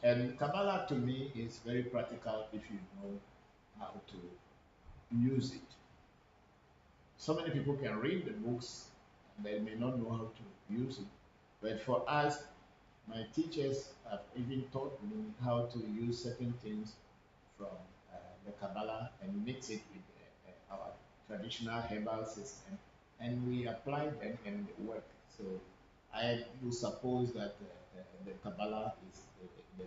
And Kabbalah to me is very practical if you know how to use it. So many people can read the books and they may not know how to use it. But for us, my teachers have even taught me how to use certain things from the Kabbalah and mix it with our traditional herbal system, and we apply them and they work. So I would suppose that the Kabbalah is the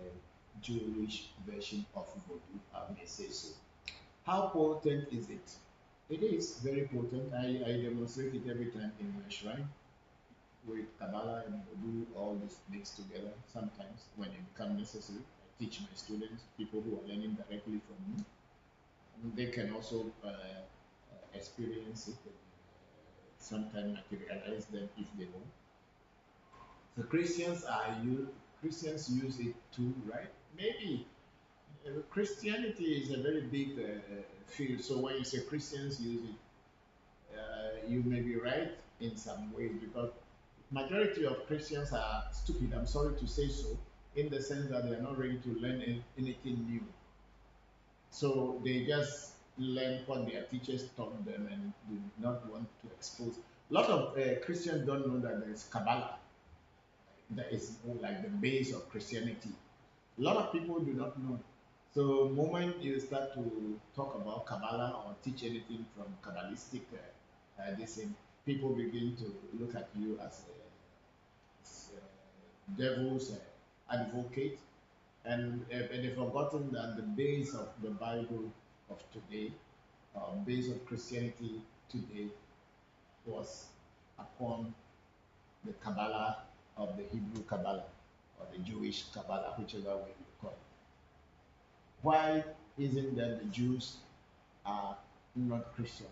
Jewish version of Voodoo, I may say so. How potent is it? It is very potent. I demonstrate it every time in my shrine with Kabbalah and Voodoo, all this mixed together. Sometimes when it becomes necessary, I teach my students, people who are learning directly from me. And they can also experience it and sometimes materialize them if they want. So Christians use it too, right? Maybe Christianity is a very big field. So when you say Christians use it, you may be right in some ways because majority of Christians are stupid. I'm sorry to say so, in the sense that they are not ready to learn anything new. So they just learn what their teachers taught them and do not want to expose. A lot of Christians don't know that there is Kabbalah. That is like the base of Christianity. A lot of people do not know. So, moment you start to talk about Kabbalah or teach anything from Kabbalistic, this thing, people begin to look at you as a devil's advocate, and they've forgotten that the base of the Bible of today, base of Christianity today, was upon the Kabbalah of the Hebrew Kabbalah or the Jewish Kabbalah, whichever way you call it. Why isn't that the Jews are not Christians?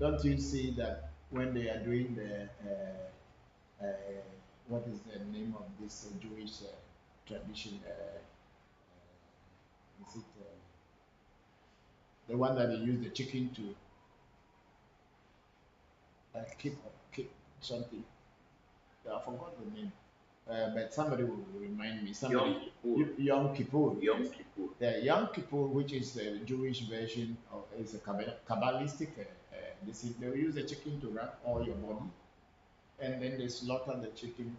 Don't you see that when they are doing the what is the name of this Jewish tradition? Is it the one that they use the chicken to keep something? I forgot the name. But somebody will remind me. Somebody, Yom Kippur. Yom Kippur. The Yom Kippur, which is the Jewish version of, is a Kabbalistic. They will use the chicken to wrap all your body, and then they slaughter the chicken.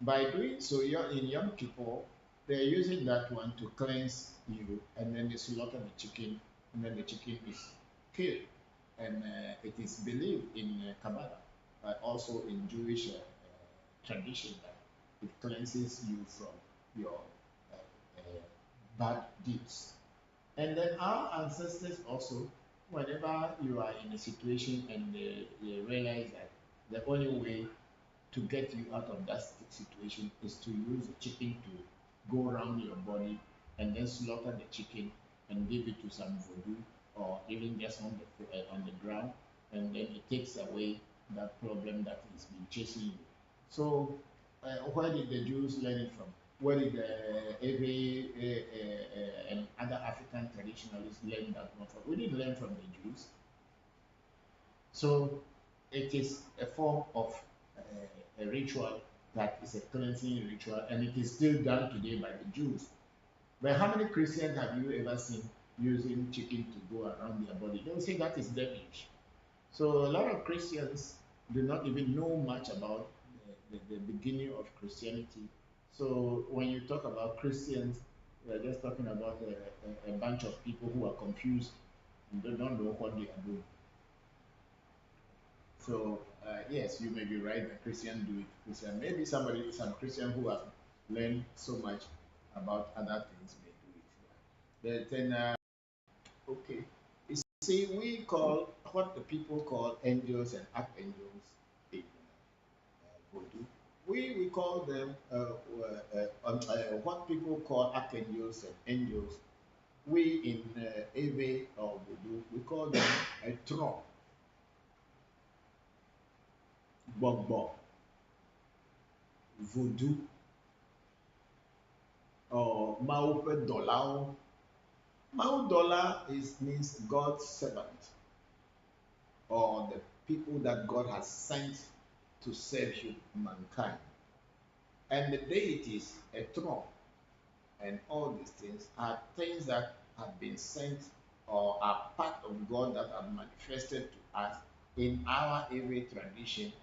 By doing so, in Yom Kippur, they're using that one to cleanse you, and then they slaughter the chicken, and then the chicken is killed. And it is believed in Kabbalah, but also in Jewish tradition that it cleanses you from your bad deeds. And then our ancestors also, whenever you are in a situation and they realize that the only way to get you out of that situation is to use the chicken to go around your body and then slaughter the chicken and give it to some voodoo or even just on the ground, and then it takes away that problem that has been chasing you. So, where did the Jews learn it from? Where did every and other African traditionalists learn that one from? We didn't learn from the Jews. So, it is a form of a ritual that is a cleansing ritual, and it is still done today by the Jews. But how many Christians have you ever seen using chicken to go around their body? They will say that is devilish. So a lot of Christians do not even know much about the beginning of Christianity. So when you talk about Christians, we are just talking about a bunch of people who are confused and they don't know what they are doing. So yes, you may be right that Christians do it. Maybe some Christian who have learned so much about other things may do But then, okay. You see, we call what the people call angels and archangels in Voodoo. We call them what people call archangels and angels. We in Eve or Voodoo, we call them a tron, Bokor, Voodoo, or Maupe Dolao. Mau Dollar is means God's servant or the people that God has sent to serve mankind. And the deities, a throne, and all these things are things that have been sent or are part of God that are manifested to us in our every tradition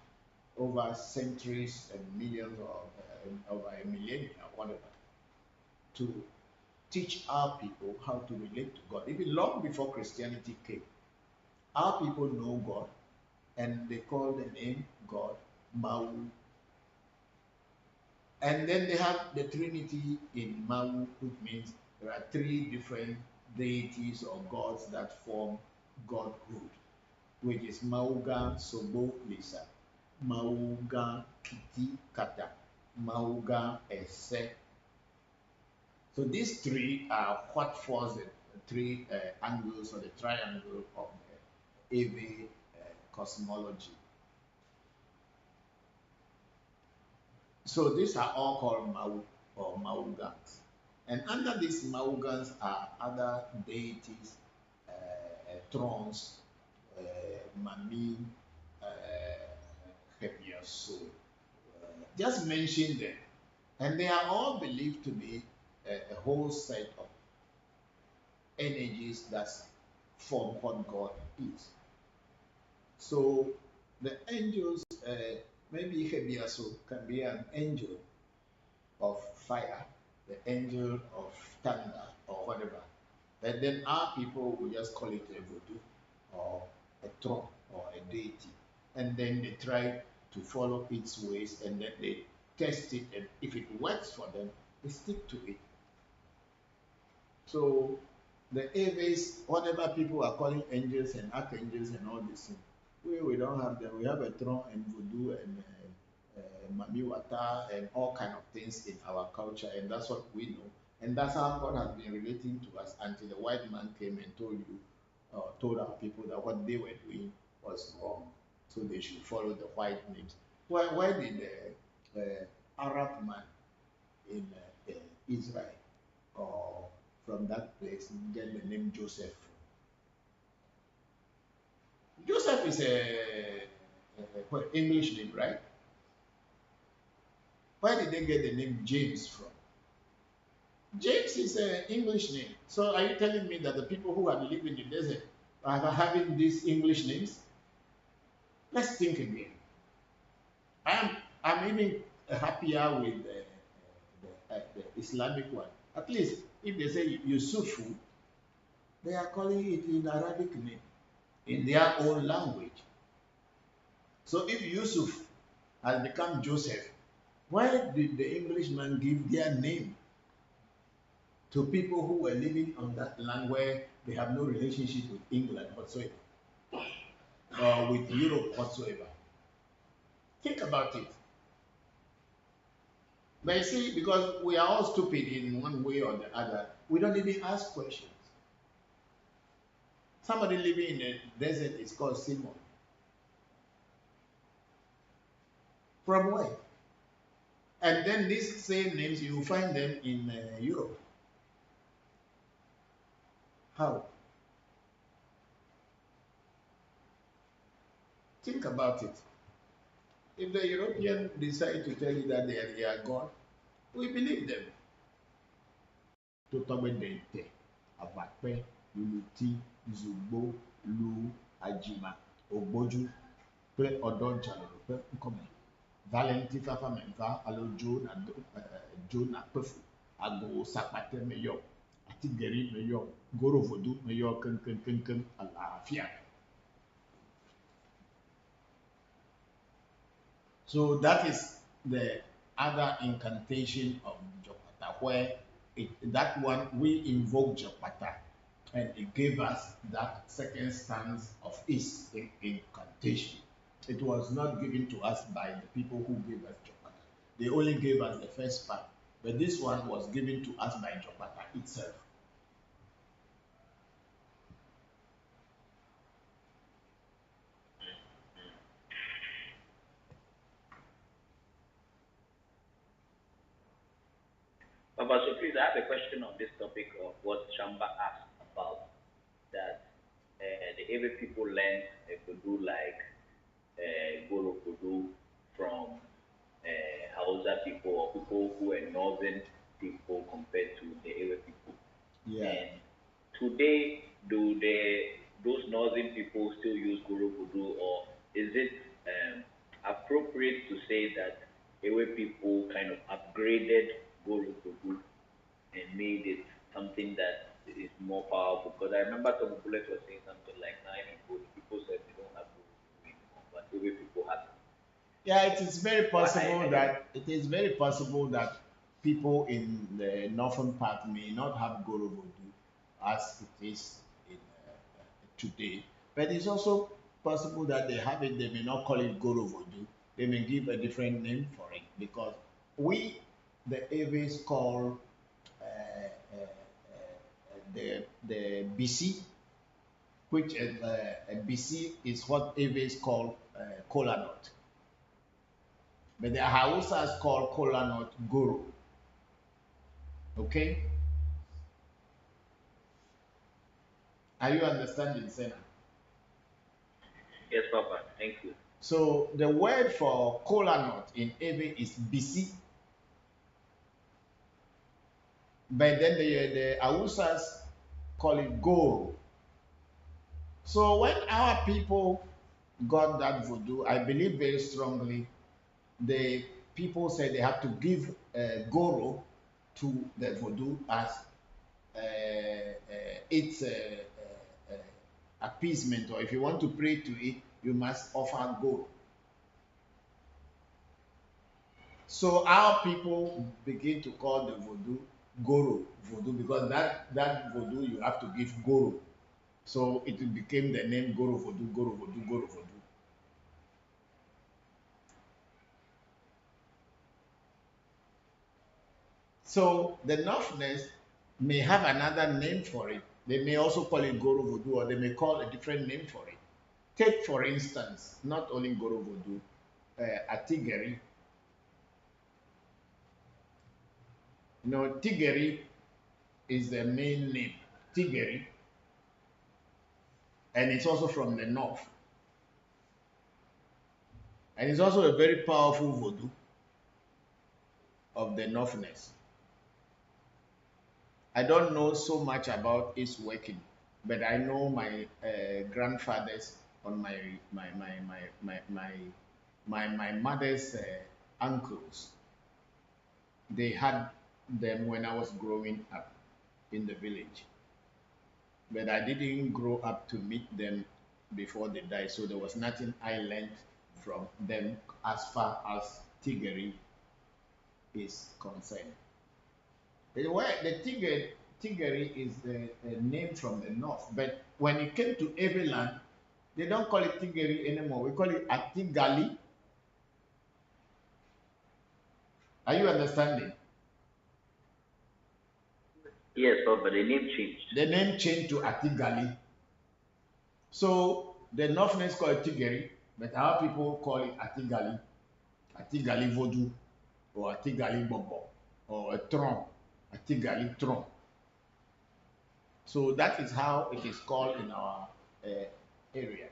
over centuries and millions or over a millennia, whatever, to teach our people how to relate to God. Even long before Christianity came, our people know God and they call the name God Mau. And then they have the Trinity in Mau, which means there are three different deities or gods that form Godhood, which is Mauga Sobo Lisa, Mauga Kiti Kata, Mauga Ese. So these three are what forms the three angles or the triangle of the AV cosmology. So these are all called Mau or Maugans. And under these Maugans are other deities, thrones, Mami, Hebiaso. Just mention them. And they are all believed to be a whole set of energies that form what God is. So the angels, maybe Hebiaso can be an angel of fire, the angel of thunder, or whatever. And then our people will just call it a voodoo or a throne or a deity. And then they try to follow its ways and then they test it. And if it works for them, they stick to it. So the Aves, whatever people are calling angels and archangels and all these things, we don't have them. We have a throne and voodoo and Mami Wata and all kind of things in our culture, and that's what we know. And that's how God has been relating to us until the white man came and told our people that what they were doing was wrong. So they should follow the white names. Why did the Arab man in Israel or from that place get the name Joseph? Joseph is a English name, right? Where did they get the name James from? James is an English name. So are you telling me that the people who have lived in the desert are having these English names? Let's think again. I'm even happier with the Islamic one. At least if they say Yusufu, they are calling it in Arabic name, in their own language. So if Yusuf has become Joseph, why did the Englishman give their name to people who were living on that land where they have no relationship with England whatsoever or with Europe whatsoever? Think about it. But you see, because we are all stupid in one way or the other, we don't even ask questions. Somebody living in the desert is called Simon. From where? And then these same names, you find them in Europe. How? Think about it. If the Europeans decide to tell you that they are God, we believe them. Totobedente, Abakpe, Luluti, Zubo, Lu, Ajima, Ogboju, Ple Odonjalo, Ple Nkome, Valenti Fafa Menva, Alo Jona Pefu, Ago Sapate Meyo, Atigeri Meyo, Goro Vodu Meyo, Ken, Alafia. So that is the other incantation of Jopata, where that one we invoked Jopata, and it gave us that second stance of is incantation. It was not given to us by the people who gave us Jopata. They only gave us the first part, but this one was given to us by Jopata itself. Papa, so please, I have a question on this topic of what Shamba asked about that the Ewe people learn Kudu like Guru Kudu from Hausa people or people who are northern people compared to the Ewe people. Yeah. And today, do those northern people still use Guru Kudu, or is it appropriate to say that Ewe people kind of upgraded Guru Kudu and made it something that is more powerful? Because I remember some bullets were saying something like nine people said they don't have Guru Kudu anymore, but Ewe people have it. Yeah, it is very But possible I don't. that people in the northern part may not have Goro Voodoo as it is in today. But it's also possible that they have it, they may not call it Goro Voodoo. They may give a different name for it because we, the Aves, call the BC, which BC is what Aves call kola nut. But the Hausas call kola nut guru. Okay? Are you understanding, Senna? Yes, Papa. Thank you. So the word for kola nut in Ewe is bisi, but then the Hausas call it goro. So when our people got that voodoo, I believe very strongly the people said they have to give goro to the voodoo as its appeasement, or if you want to pray to it, you must offer gold. So our people begin to call the voodoo goro voodoo because that voodoo you have to give goro. So it became the name goro voodoo, goro voodoo, goro voodoo. So the Northerners may have another name for it. They may also call it goro voodoo, or they may call a different name for it. Take for instance, not only goro voodoo, atigeri. Tigeri is the main name, Tigeri, and it's also from the north. And it's also a very powerful voodoo of the northness. I don't know so much about its working, but I know my grandfathers on my mother's uncles. They had them when I was growing up in the village, but I didn't grow up to meet them before they died, so there was nothing I learned from them as far as Tigeri is concerned. Tigeri is a name from the north, but when it came to Eveland, they don't call it Tigeri anymore. We call it Atigali. Are you understanding? Yes, Papa. The name changed. The name changed to Atigali. So the Northerners call it Tigeri, but our people call it Atigali, Atigali Vodou, or Atigali Bobo, or a Tron, Atigali Tron. So that is how it is called in our area.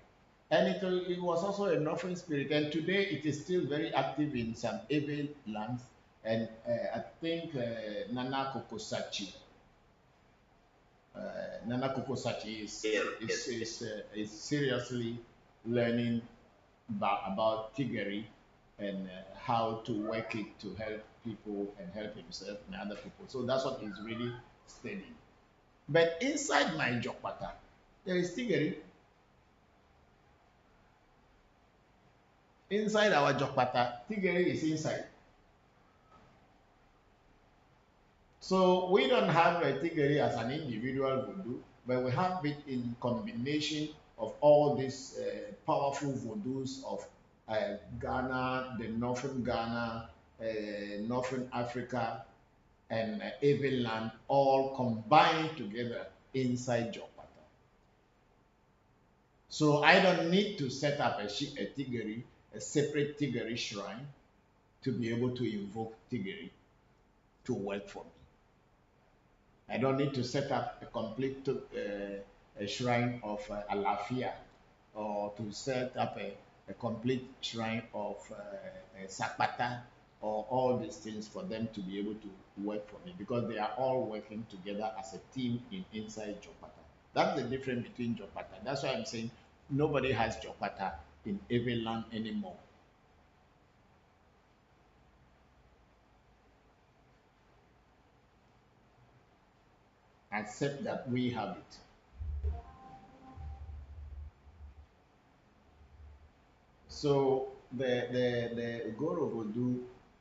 And it was also a Northern spirit, and today it is still very active in some Ewe lands. And I think Nana Kokosachi, Nana Kokosachi Yes, yes, yes. is seriously learning about Tigeri and how to work it to help people and help himself and other people. So that's what he's really studying. But inside my Jokpata, there is Tigeri. Inside our Jokpata, Tigeri is inside. So we don't have a Tigari as an individual voodoo, but we have it in combination of all these powerful voodoos of Ghana, the northern Ghana, northern Africa, and Evil land, all combined together inside Jopata. So I don't need to set up a Tigari, a separate Tigari shrine to be able to invoke Tigari to work for me. I don't need to set up a complete a shrine of Alafia or to set up a complete shrine of Sakpata or all these things for them to be able to work for me because they are all working together as a team inside Jopata. That's the difference between Jopata. That's why I'm saying nobody has Jopata in every land anymore. Except that we have it. So the Goro Voodoo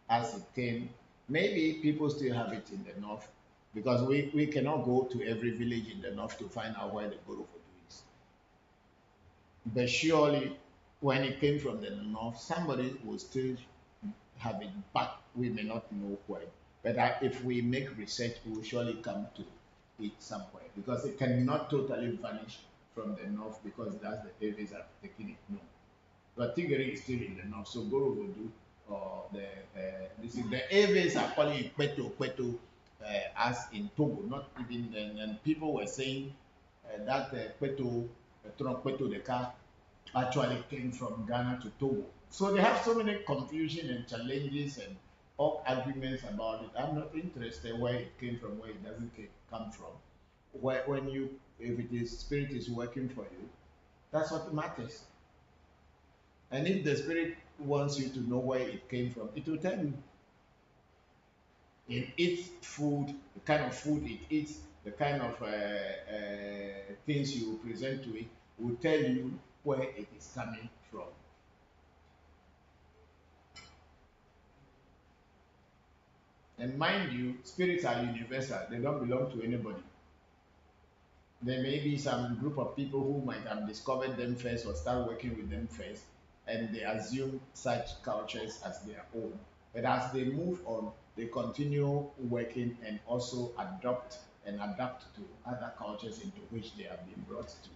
as a thing, maybe people still have it in the north because we cannot go to every village in the north to find out where the Goro Voodoo is. But surely when it came from the north, somebody will still have it, but we may not know where. But if we make research, we will surely come to it somewhere because it cannot totally vanish from the north because that's the areas that are taking it. No. But Tigray is still in the north, so Goro will do the this is the areas are calling it Kweto as in Togo, not even then. And people were saying that Kweto, Kweto the car actually came from Ghana to Togo. So they have so many confusion and challenges and all arguments about it. I'm not interested where it came from, where it doesn't come from. When you, if it is spirit is working for you, that's what matters. And if the spirit wants you to know where it came from, it will tell you. It eats food, the kind of food it eats, the kind of things you present to it will tell you where it is coming from. And mind you, spirits are universal, they don't belong to anybody. There may be some group of people who might have discovered them first or start working with them first, and they assume such cultures as their own. But as they move on, they continue working and also adopt and adapt to other cultures into which they have been brought to.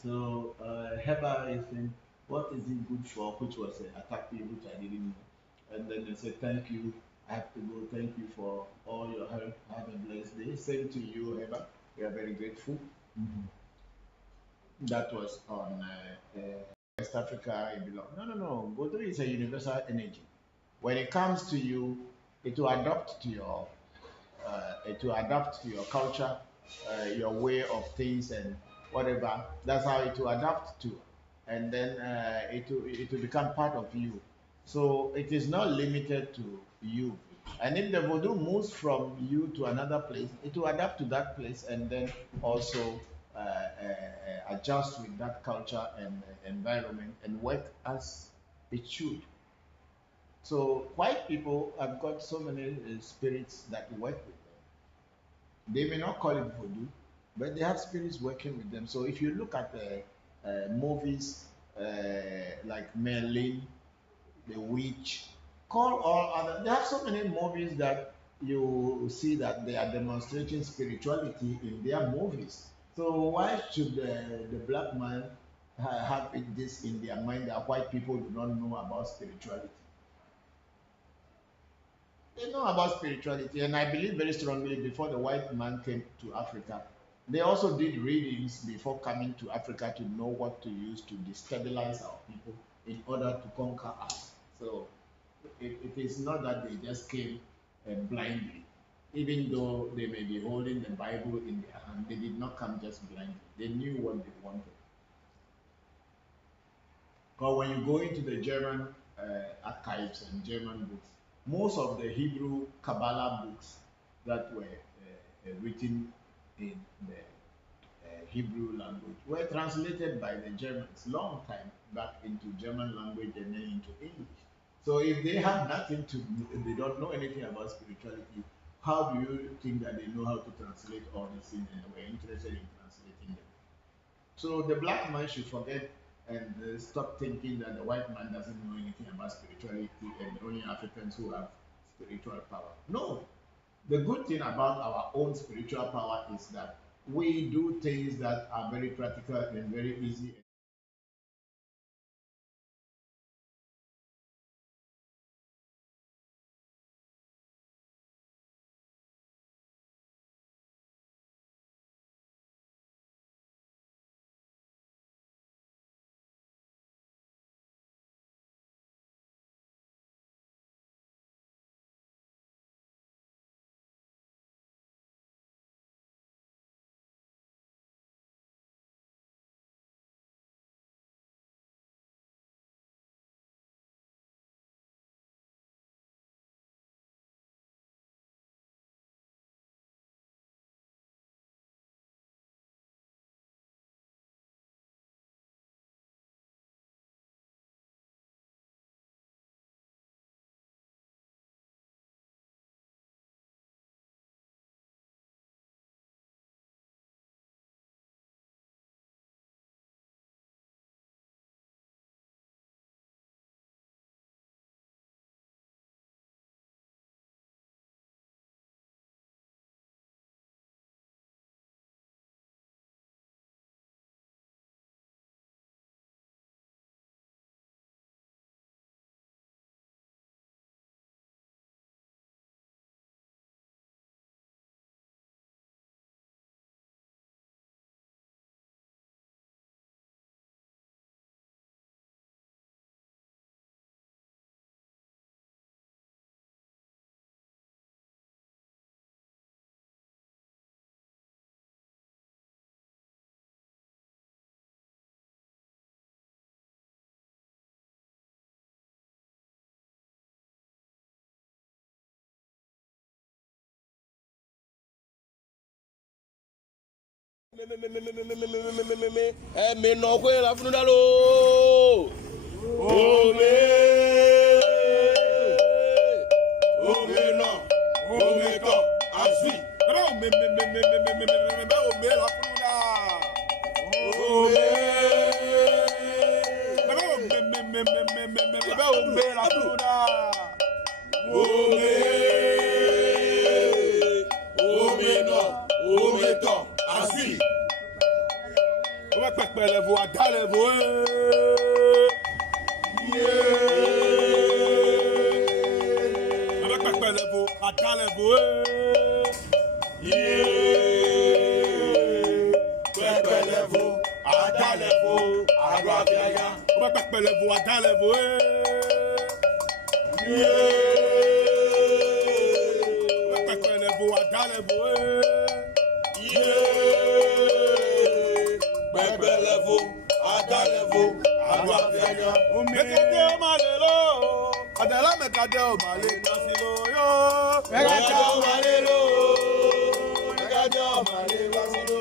So Heba is saying, what is it good for? Which was attractive, which I didn't know. And then they said, thank you. I have to go. Thank you for all your help. Have a blessed day. Same to you, Heba. We are very grateful. That was on West Africa. It belongs. No, no, no. Vodou is a universal energy. When it comes to you, it will adapt to your culture, your way of things, and whatever. That's how it will adapt to, and then it will become part of you. So it is not limited to you. And if the voodoo moves from you to another place, it will adapt to that place, and then also adjust with that culture and environment and work as it should. So white people have got so many spirits that work with them. They may not call it voodoo, but they have spirits working with them. So if you look at the movies like Merlin, The Witch, call all other, they have so many movies that you see that they are demonstrating spirituality in their movies. So why should the black man have this in their mind that white people do not know about spirituality? They know about spirituality, and I believe very strongly before the white man came to Africa, they also did readings before coming to Africa to know what to use to destabilize our people in order to conquer us. So it is not that they just came blindly. even though they may be holding the Bible in their hand, they did not come just blindly. They knew what they wanted. But when you go into the German archives and German books, most of the Hebrew Kabbalah books that were written in the Hebrew language were translated by the Germans long time back into German language and then into English. So if they have nothing to, they don't know anything about spirituality, how do you think that they know how to translate all these things and were interested in translating them? So the black man should forget and stop thinking that the white man doesn't know anything about spirituality and only Africans who have spiritual power. No. The good thing about our own spiritual power is that we do things that are very practical and very easy. Me no kwe la funu dalo. Ome no. Ome to. Asui. Me ome la funu da. Ome la funu da. Ome no. Ome to. Asui. Pẹ̀lẹ́ fún àdálẹ̀ fún pẹ̀lẹ́ fún àdálẹ̀ fún pẹ̀lẹ́ fún àdálẹ̀ fún àrò àbíyá pẹ̀lẹ́ fún àdálẹ̀ fún pẹ̀lẹ́ fún àdálẹ̀ fún. Level, Adalevo, Aguafenya. Mekade o malelo, Adela mekade o malelo silo yo. Mekade o malelo, Mekade o malelo silo.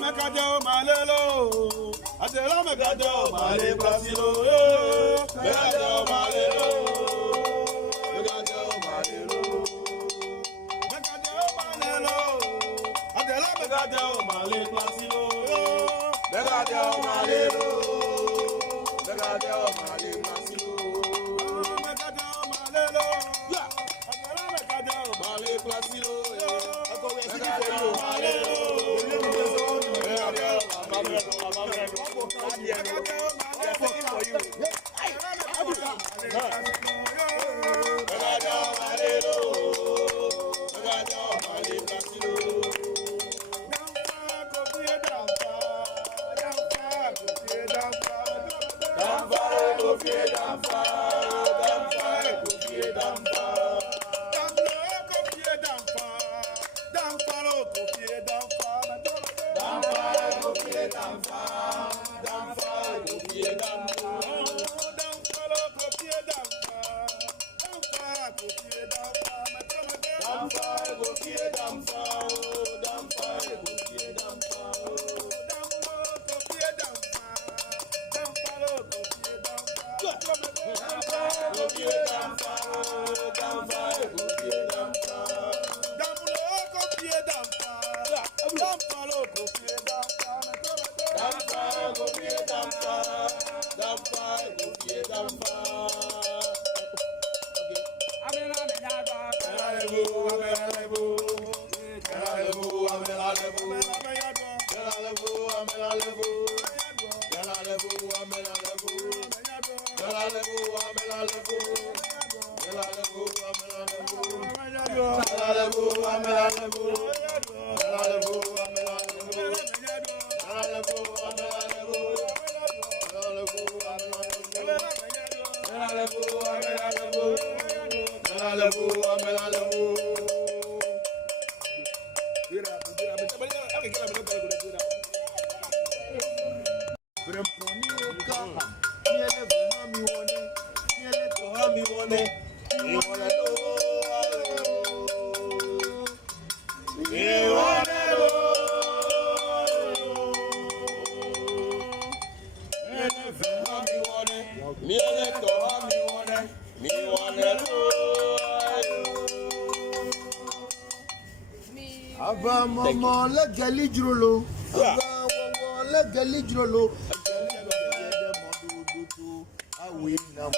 Mekade o malelo, Adela mekade o malelo silo yo. Mekade o malelo, Mekade o malelo. Mekade o malelo, Adela mekade o malelo silo yo. Mekade o malelo, Mekade o malelo silo. Mekade o malelo, Adela mekade o malelo silo yo. Mekade o malelo, Mekade o malelo. Aba mama la gali jrolo. Aba mama la gali jrolo. Awi now.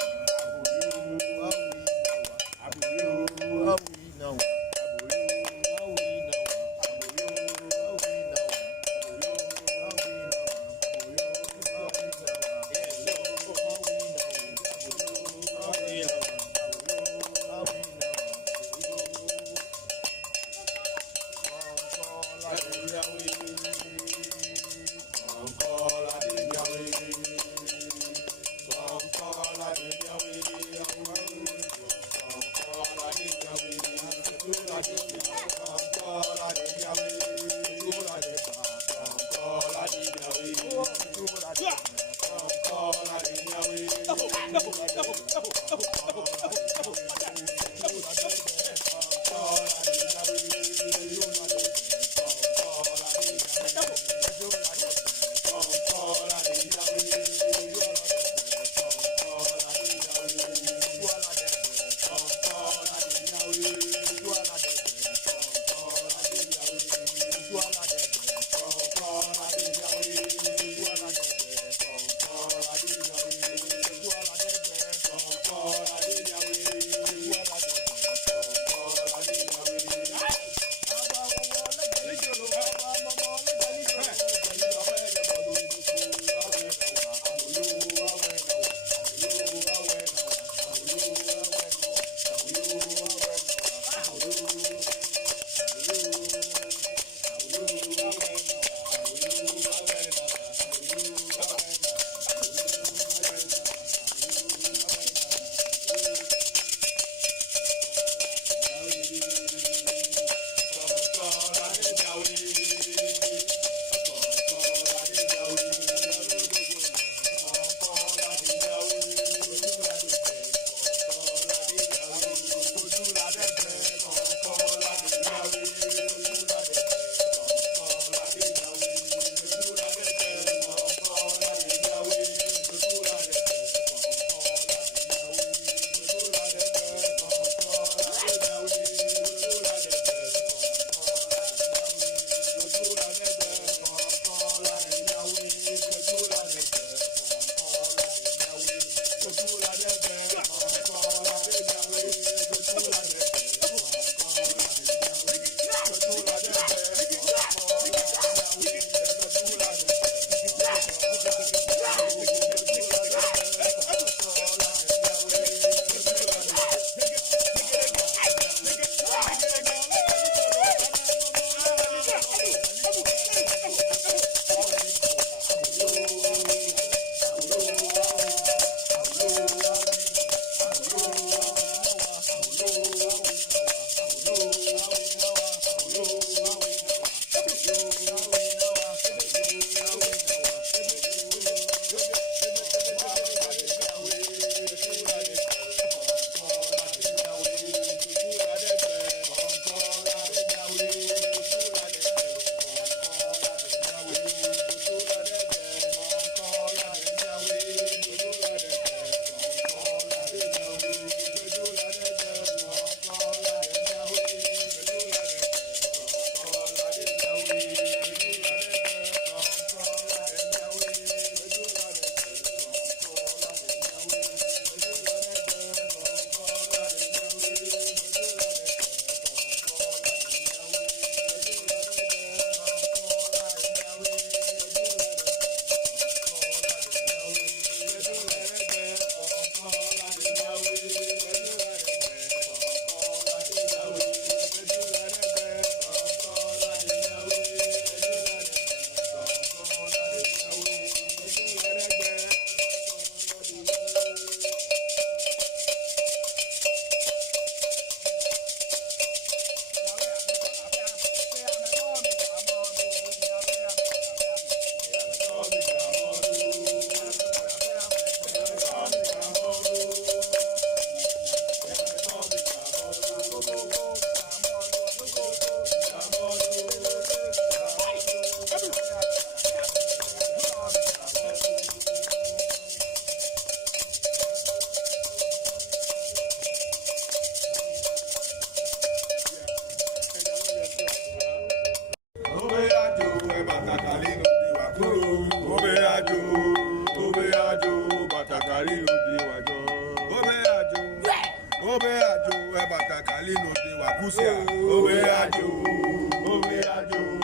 ajo ebatakali no de wakusia. Obe ajo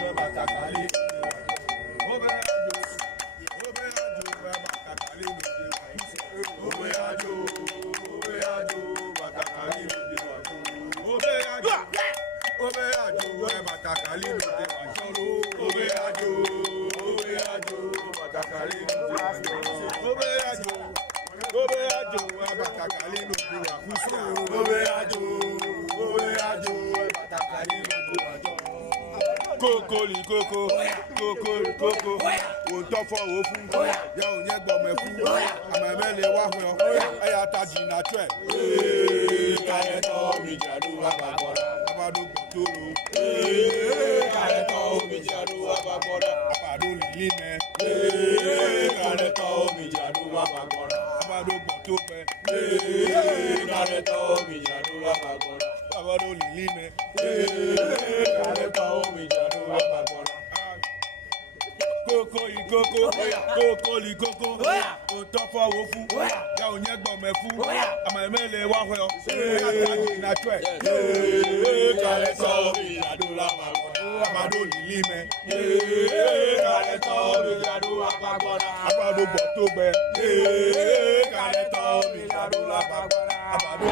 ebatakali. Obe ajo ebatakali no de wakusia. Obe ajo ebatakali no de wakusia. Obe ajo ebatakali no de wakusia. Obe ajo ebatakali no de wakusia. Obe ajo abatakali no de wakusia. Obe ajo abatakali no de wakusia. Koko, Wontofo ofu, ya onye gbomefu, amemele wahyo, aya taji na tre. Kayeto mi jadu abagora, abado kuturu. Kayeto mi jadu abagora, abado lilime. Kayeto mi jadu abagora, abado kutupe. Kayeto mi jadu abagora, abado lilime. Kayeto mi jadu abagora. Koko, Wontofo ofu, ya onye gbomefu, amemele wahyo, aya taji na tre. Kayeto mi jadu abagora, abado lilime. Kayeto mi jadu abagora, abado kutupe. Kayeto mi jadu abagora, abado.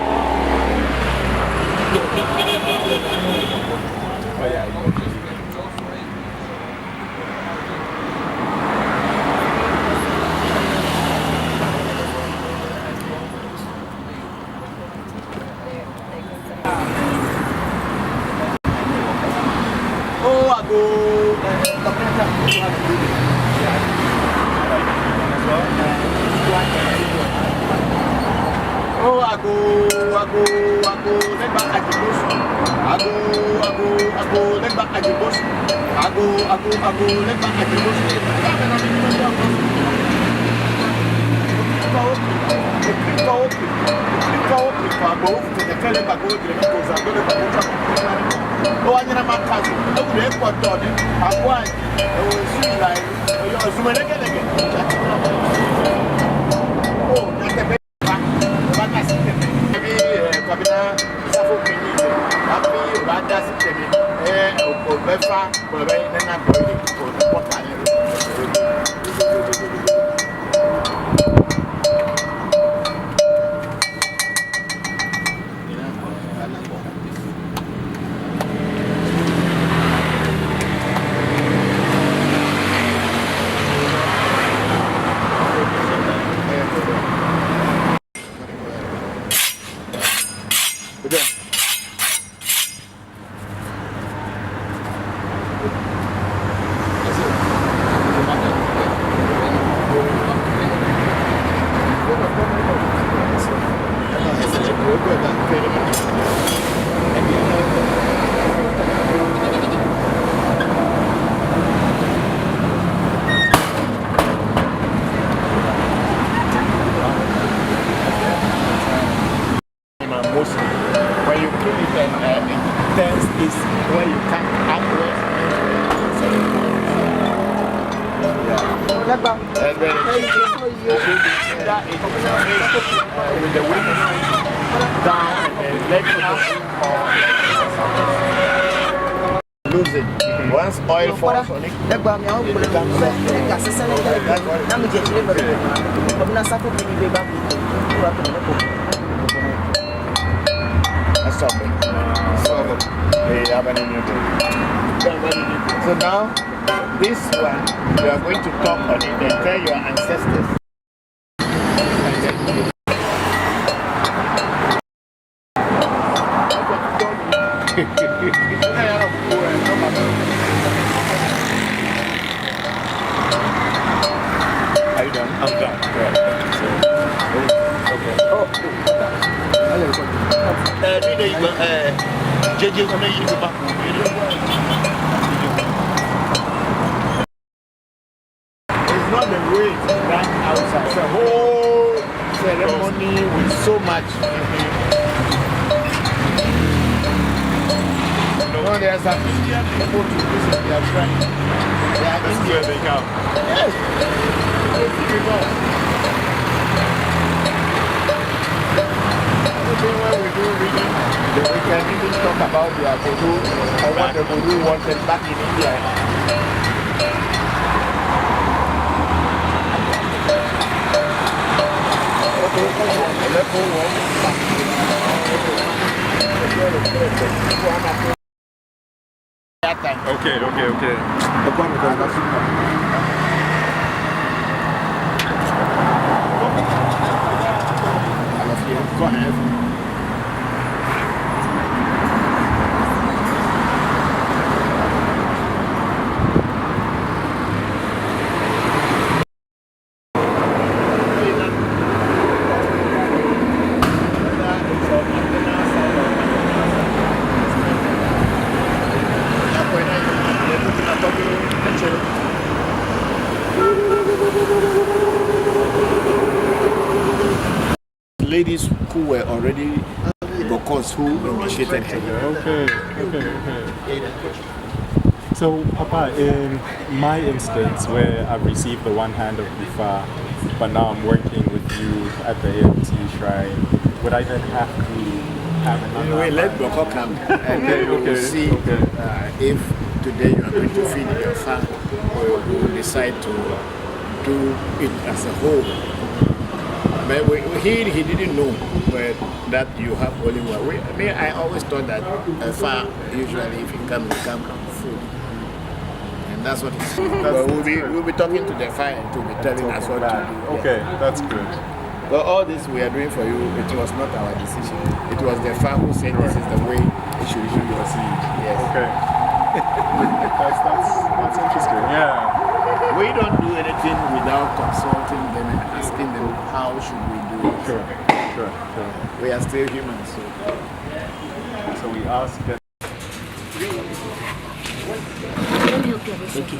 Once oil falls on it, so now, this one, you are going to talk on it and tell your ancestors. Are you done? I'm done. Right. Okay. Oh. It's not the way it's done outside. It's a whole ceremony with so much. No, there are some Indian people to visit their shrine. They are Indian. They come. Yes. They think when we do reading, we can even talk about their Voodoo or what the Voodoo wanted back in India. Okay. Go ahead. Ladies who were already Bokors who initiated her. Okay. So, Papa, in my instance, where I've received the one hand of Ifa, but now I'm working with you at the AMT shrine, would I then have to have another? Wait, let Bokor come and then we will see if today you are going to feed your son or you will decide to do it as a whole. But he didn't know that you have only one. I always thought that far usually if you come food. And that's what it's. We'll be talking to the fire and to be telling us what to do. Okay, that's good. But all this we are doing for you, it was not our decision. It was the fire who said this is the way it should be proceed. Yes. Okay. that's interesting. Yeah. We don't do anything without consulting them and asking them how should we do it. Sure. We are still humans. So we ask them. Thank you.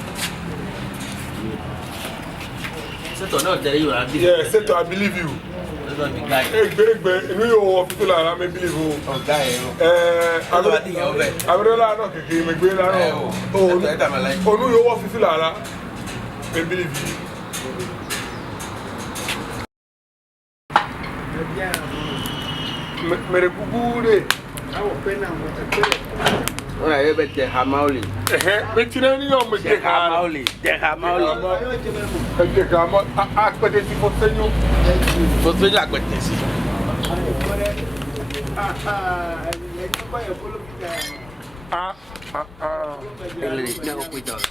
Yeah, Seto, I believe you. I believe you. I bet the Hamauli. But you don't know, The Hamauli. I put it for you. For the Laquettes. Never quit out.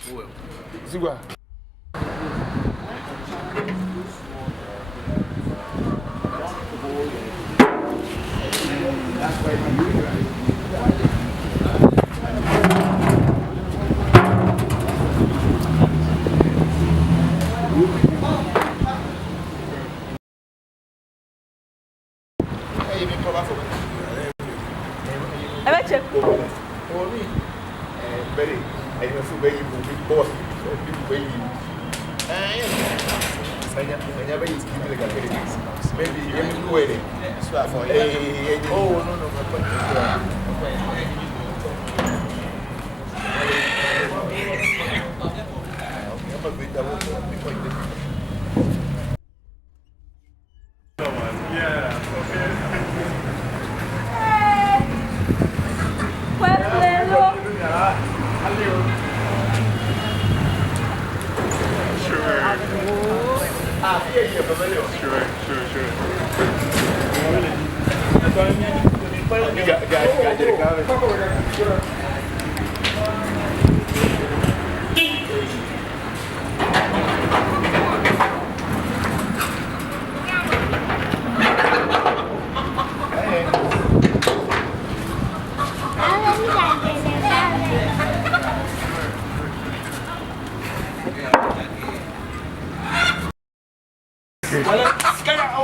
Maybe you do it. Oh, no.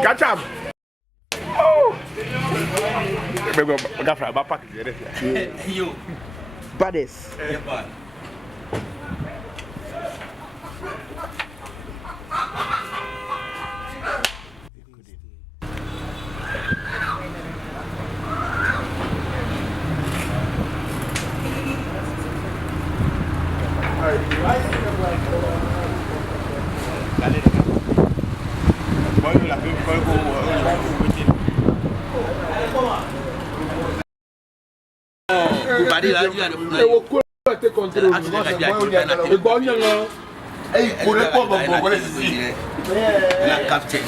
Catch up. Oh, baby, I got my package. You. Buddies. Come on. Everybody like you and the They will take control. Hey, put it on the what is it? Captain.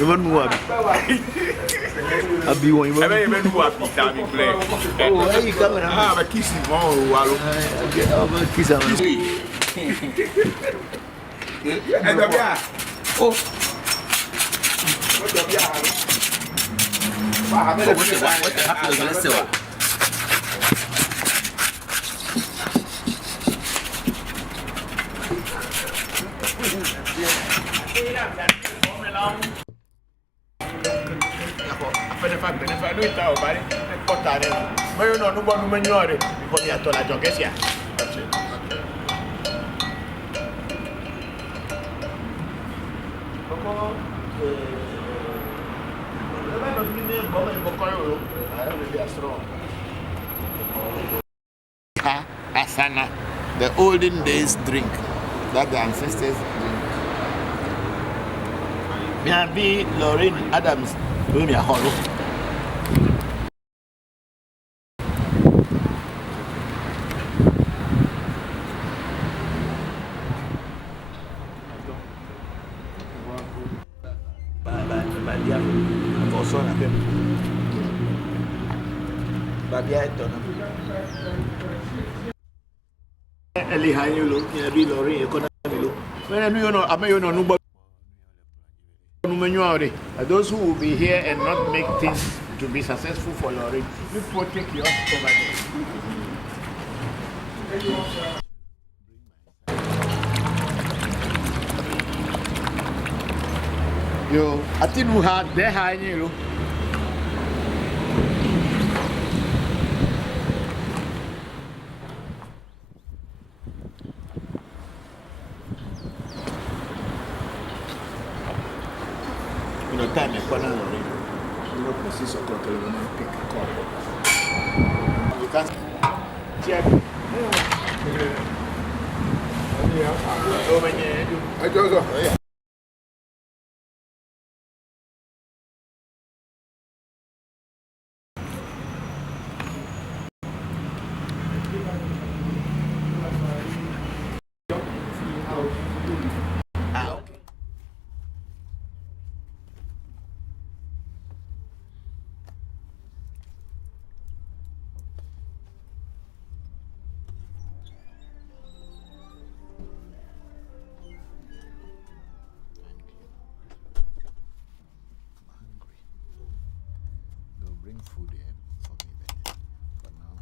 Even more. I'll be one. I mean, even who have been coming play. Oh, hey, you coming? I have a kissing more. Wallo. I'm a kiss. And the beer. Oh, What's happening? Let's see what. Asana, the olden days drink that the ancestors drink. Me and be Lorraine Adams, do me a hollow. Those who will be here and not make things to be successful for Lorraine, you protect yours over there. Yo, I think we had the high, you know. Time is going on. You know, process of control, you know, pick a call. You can't check. Yeah. Food here for me, but for now,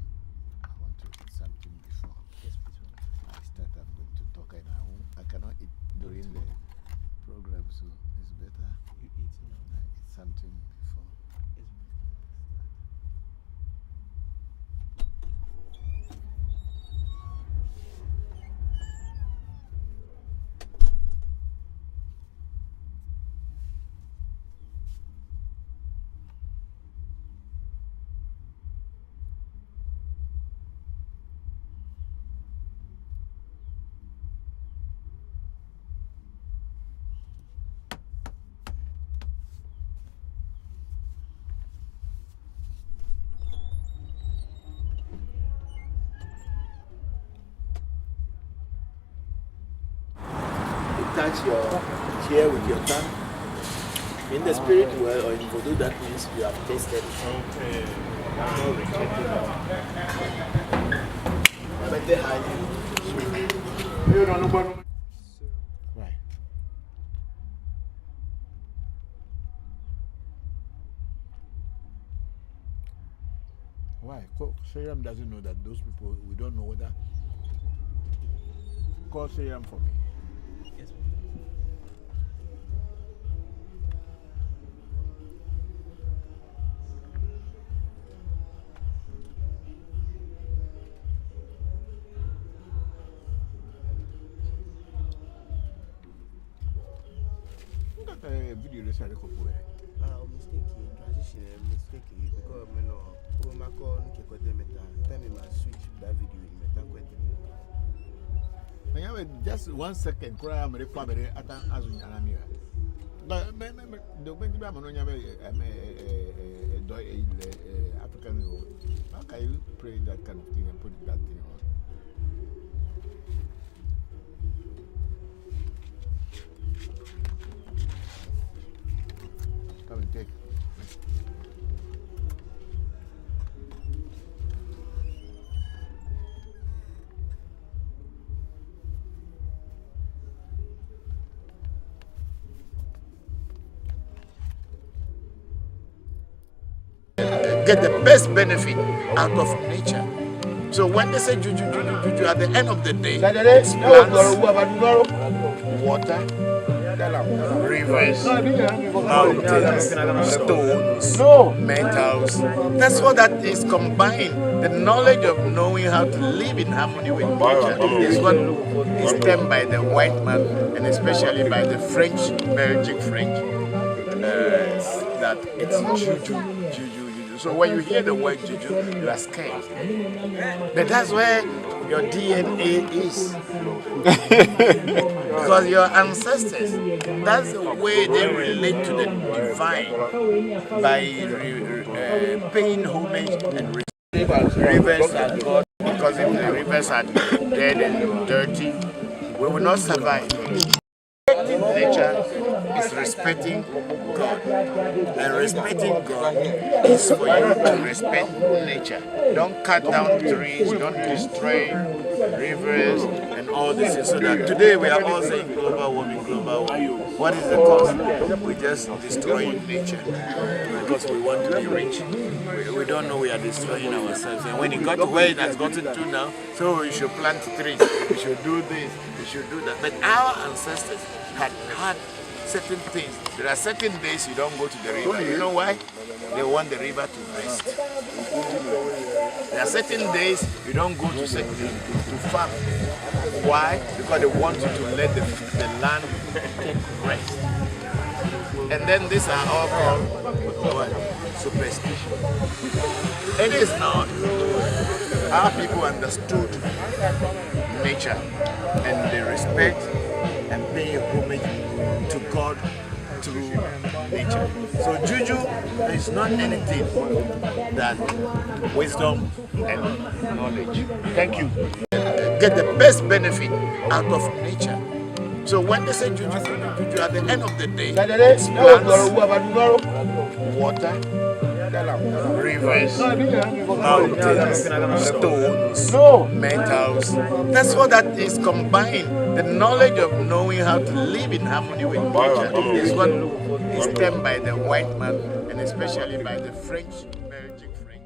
I want to eat something before. Yes, please. I start, I'm going to talk, and I cannot eat during the program, so it's better you eat now. I eat something before. Yes, touch your chair with your tongue. In the spirit world or in voodoo, that means you have tasted it. Okay. Right. Why? Sayam doesn't know that those people, we don't know whether. Call Sayam for me. Video mistake because me no o ma ko nke ko de meta time ma switch that video in meta ko de Just 1 second, cry. I'm ready for me. Ata azunya na mi. But the when you am no nya be African. How can you pray that kind of thing and put that thing on? Come and take. Get the best benefit out of nature. So when they say juju, juju, juju, at the end of the day, it's plants, water, rivers, mountains, stones, metals. That's all that is combined. The knowledge of knowing how to live in harmony with nature is what is termed by the white man and especially by the French, Belgic French, that it's juju, juju, juju. So when you hear the word juju, you are scared. But that's where your DNA is. Because your ancestors, that's the way they relate to the divine by paying homage and respect. Rivers are God, because if the rivers are dead and dirty, we will not survive. Respecting nature is respecting God. And respecting God is for you to respect nature. Don't cut down trees, don't destroy rivers and all this. So that today we are all saying global warming, global warming. What is the cause? We're just destroying nature because we want to be rich. We don't know we are destroying ourselves. And when it got to where it has gotten to now, so we should plant trees, we should do this, we should do that. But our ancestors had certain things. There are certain days you don't go to the river. You know why? They want the river to rest. There are certain days you don't go to farm. Why? Because they want you to let the land take rest. And then these are all called superstition. It is not. Our people understood nature and they respect and pay homage to God through nature. So juju is not anything than wisdom and knowledge. Thank you. Get the best benefit out of nature. So when they say juju, juju, juju, at the end of the day, it's plants, water, rivers, mountains, stones, metals. That's all that is combined. The knowledge of knowing how to live in harmony with nature is what is termed by the white man and especially by the French, Belgic French.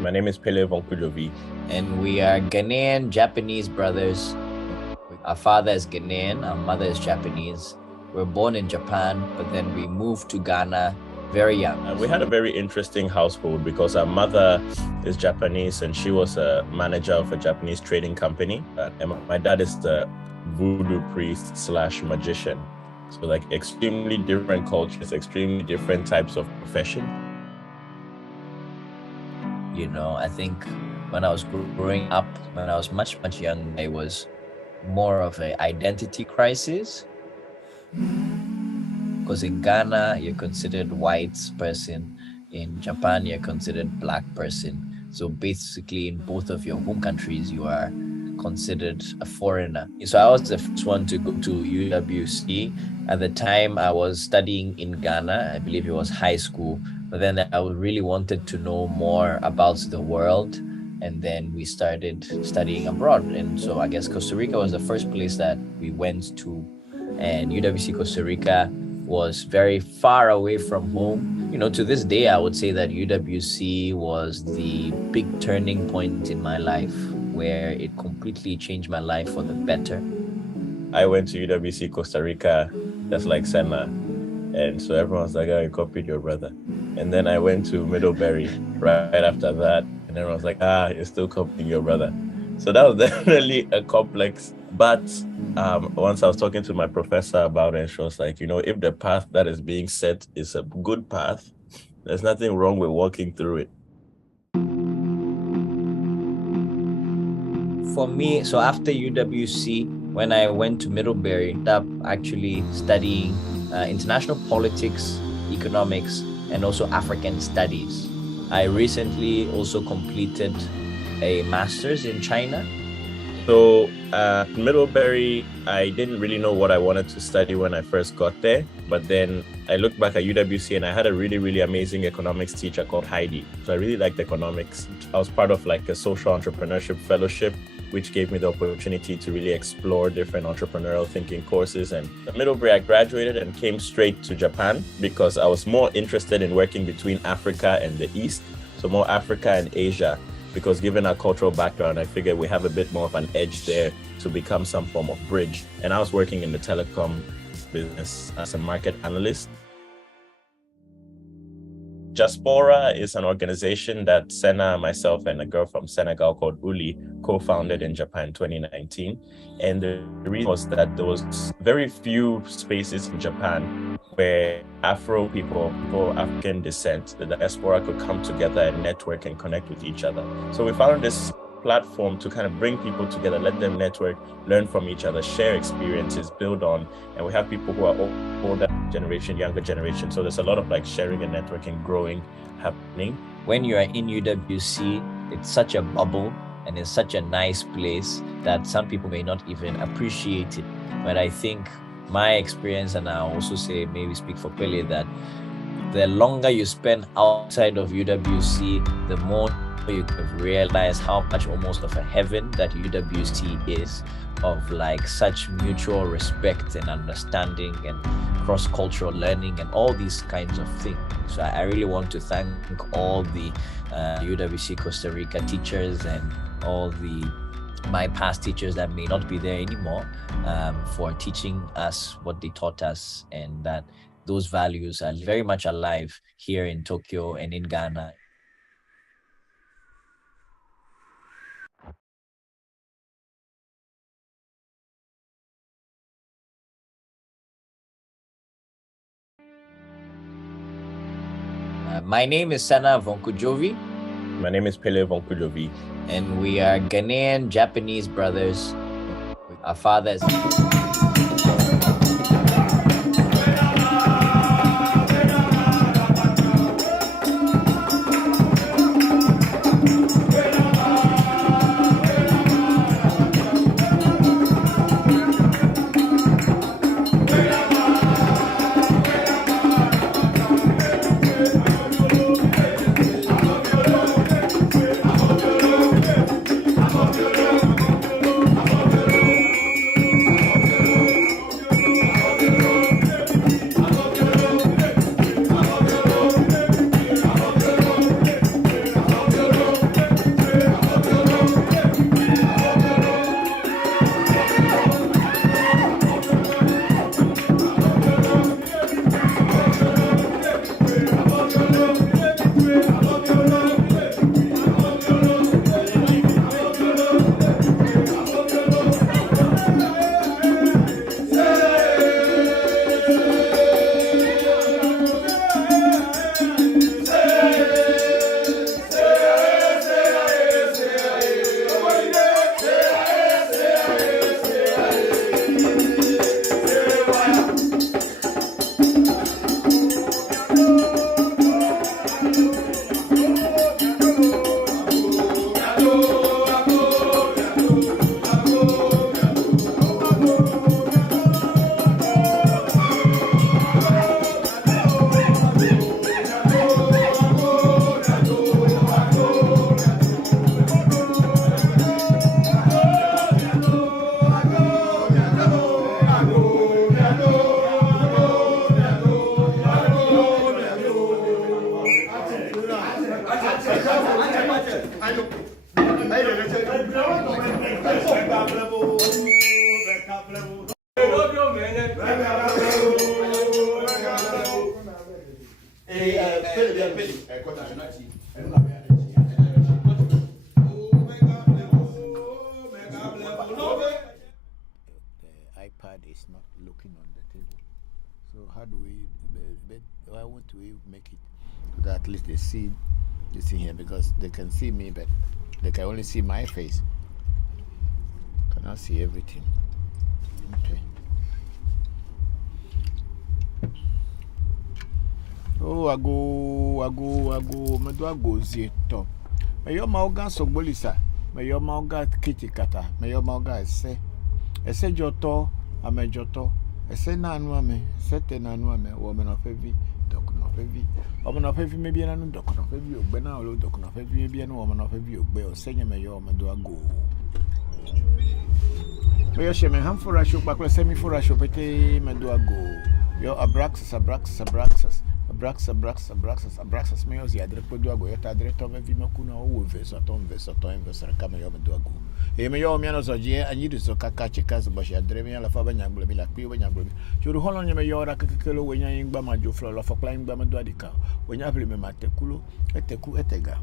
My name is Pele Voncujovi. And we are Ghanaian Japanese brothers. Our father is Ghanaian, our mother is Japanese. We're born in Japan, but then we moved to Ghana very young. We had a very interesting household because our mother is Japanese and she was a manager of a Japanese trading company. And my dad is the voodoo priest / magician. So like extremely different cultures, extremely different types of profession. You know, I think when I was growing up, when I was much young, it was more of an identity crisis. Because in Ghana, you're considered white person. In Japan, you're considered black person. So basically, in both of your home countries, you are considered a foreigner. So I was the first one to go to UWC. At the time, I was studying in Ghana. I believe it was high school. But then I really wanted to know more about the world. And then we started studying abroad. And so I guess Costa Rica was the first place that we went to and UWC Costa Rica was very far away from home. To this day, I would say that UWC was the big turning point in my life, where it completely changed my life for the better. I went to UWC Costa Rica, just like Senna. And so everyone was like, oh, you copied your brother. And then I went to Middlebury right after that. And everyone was like, you're still copying your brother. So that was definitely a complex. But once I was talking to my professor about it, she was like, if the path that is being set is a good path, there's nothing wrong with walking through it. For me, so after UWC, when I went to Middlebury, I actually studying international politics, economics, and also African studies. I recently also completed a master's in China. So at Middlebury, I didn't really know what I wanted to study when I first got there. But then I looked back at UWC and I had a really, really amazing economics teacher called Heidi. So I really liked economics. I was part of like a social entrepreneurship fellowship, which gave me the opportunity to really explore different entrepreneurial thinking courses. And at Middlebury, I graduated and came straight to Japan because I was more interested in working between Africa and the East. So more Africa and Asia, because given our cultural background, I figured we have a bit more of an edge there to become some form of bridge. And I was working in the telecom business as a market analyst. Diaspora is an organization that Senna, myself, and a girl from Senegal called Uli co-founded in Japan in 2019. And the reason was that there was very few spaces in Japan where Afro people African descent, the diaspora, could come together and network and connect with each other. So we found this platform to kind of bring people together, let them network, learn from each other, share experiences, build on. And we have people who are older generation, younger generation. So there's a lot of like sharing and networking, growing, happening. When you are in UWC, it's such a bubble and it's such a nice place that some people may not even appreciate it. But I think my experience, and I also say, maybe speak for Pele, that the longer you spend outside of UWC, the more you can realize how much almost of a heaven that UWC is, of like such mutual respect and understanding and cross-cultural learning and all these kinds of things. So I really want to thank all the UWC Costa Rica teachers and all my past teachers that may not be there anymore, for teaching us what they taught us, and that those values are very much alive here in Tokyo and in Ghana. My name is Sana Voncujovi. My name is Pele Voncujovi. And we are Ghanaian Japanese brothers. Our fathers. iPad is not looking on the table. So how do we? Why won't we make it so that at least they see this in here, because they can see me, but they can only see my face. Cannot see everything. Okay. Oh, I go. Me do I go zito. Me yo mauga sogbolisa. Me yo mauga kitikata. Me yo mauga ese. Ese joto, ame joto. Ese nanu ame. Ese te nanu ame. Woman of heavy, doc no heavy. Woman of heavy maybe an doc no heavy. Obena olo doc no heavy maybe an woman of heavy. Obe o senye me yo me do I go. Me yo she me ham for a show back. Le semi for a show pete me do I go. Yo abraxas. Abraxas me yo zi adre po do ago. Yo ta adre to me vi me kuna o veso to kama yo me do ago. E me yo mi ano so je anyi du so kaka chika so bashi adre me la fa ba nyagble mi la pi ba nyagble mi. Churu holon me yo ra kekelo we nya ngba ma jo flo lo fo kla ngba me do adika. We nya ple me matekulo etega.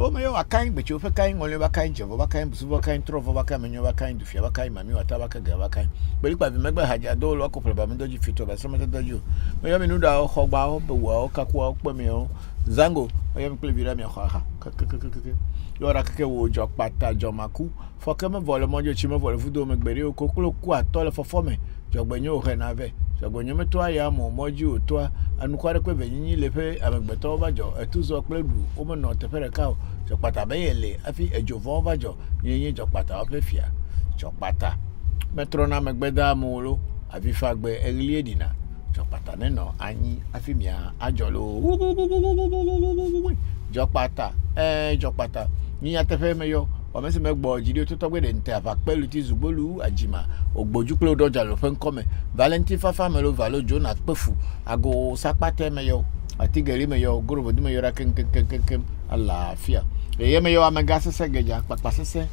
Oh, me yo akain be chu fe kain ngole ba kain jovo ba kain busu ba kain trovo ba kain menyo ba kain du fia ba kain mami wata ba ka ga ba kain. Be lipa bi megba haja do lo ko ba me doji fito ba so me doji. Me yo me nu da ho gba ho be wo ka ku o pe me o. Zango, me yo me ple vira mi ha. Yo ra keke wo jo pata jo maku. Fo ke me vole mo jo chi me vole fudo me gbere o ko kulo ku atole fo fo me. Jo gbenyo o he na ve. Jo gbenyo me to aya mo moji o to anu kware kwe venyi le fe amegbeto ba jo etuzo pledu o me no te fere ka jo pata be yele afi ejovo ba jo yin jo pata o fe fia jo pata metro na megbeda mo lo afi fagbe elie dina jo pata ne no anyi afi mia ajolo jo pata ni atefe me yo o me se me gbo jidi o to to gbe de nte afa pelu ti zugbolu ajima ogboju pe odoja lo fe nkome Valentine fafa me lo valo Jonah pefu ago sapate me yo ati gari me yo gorobo di me yo ra ken alafia e ye me yo amega sese geja papa sese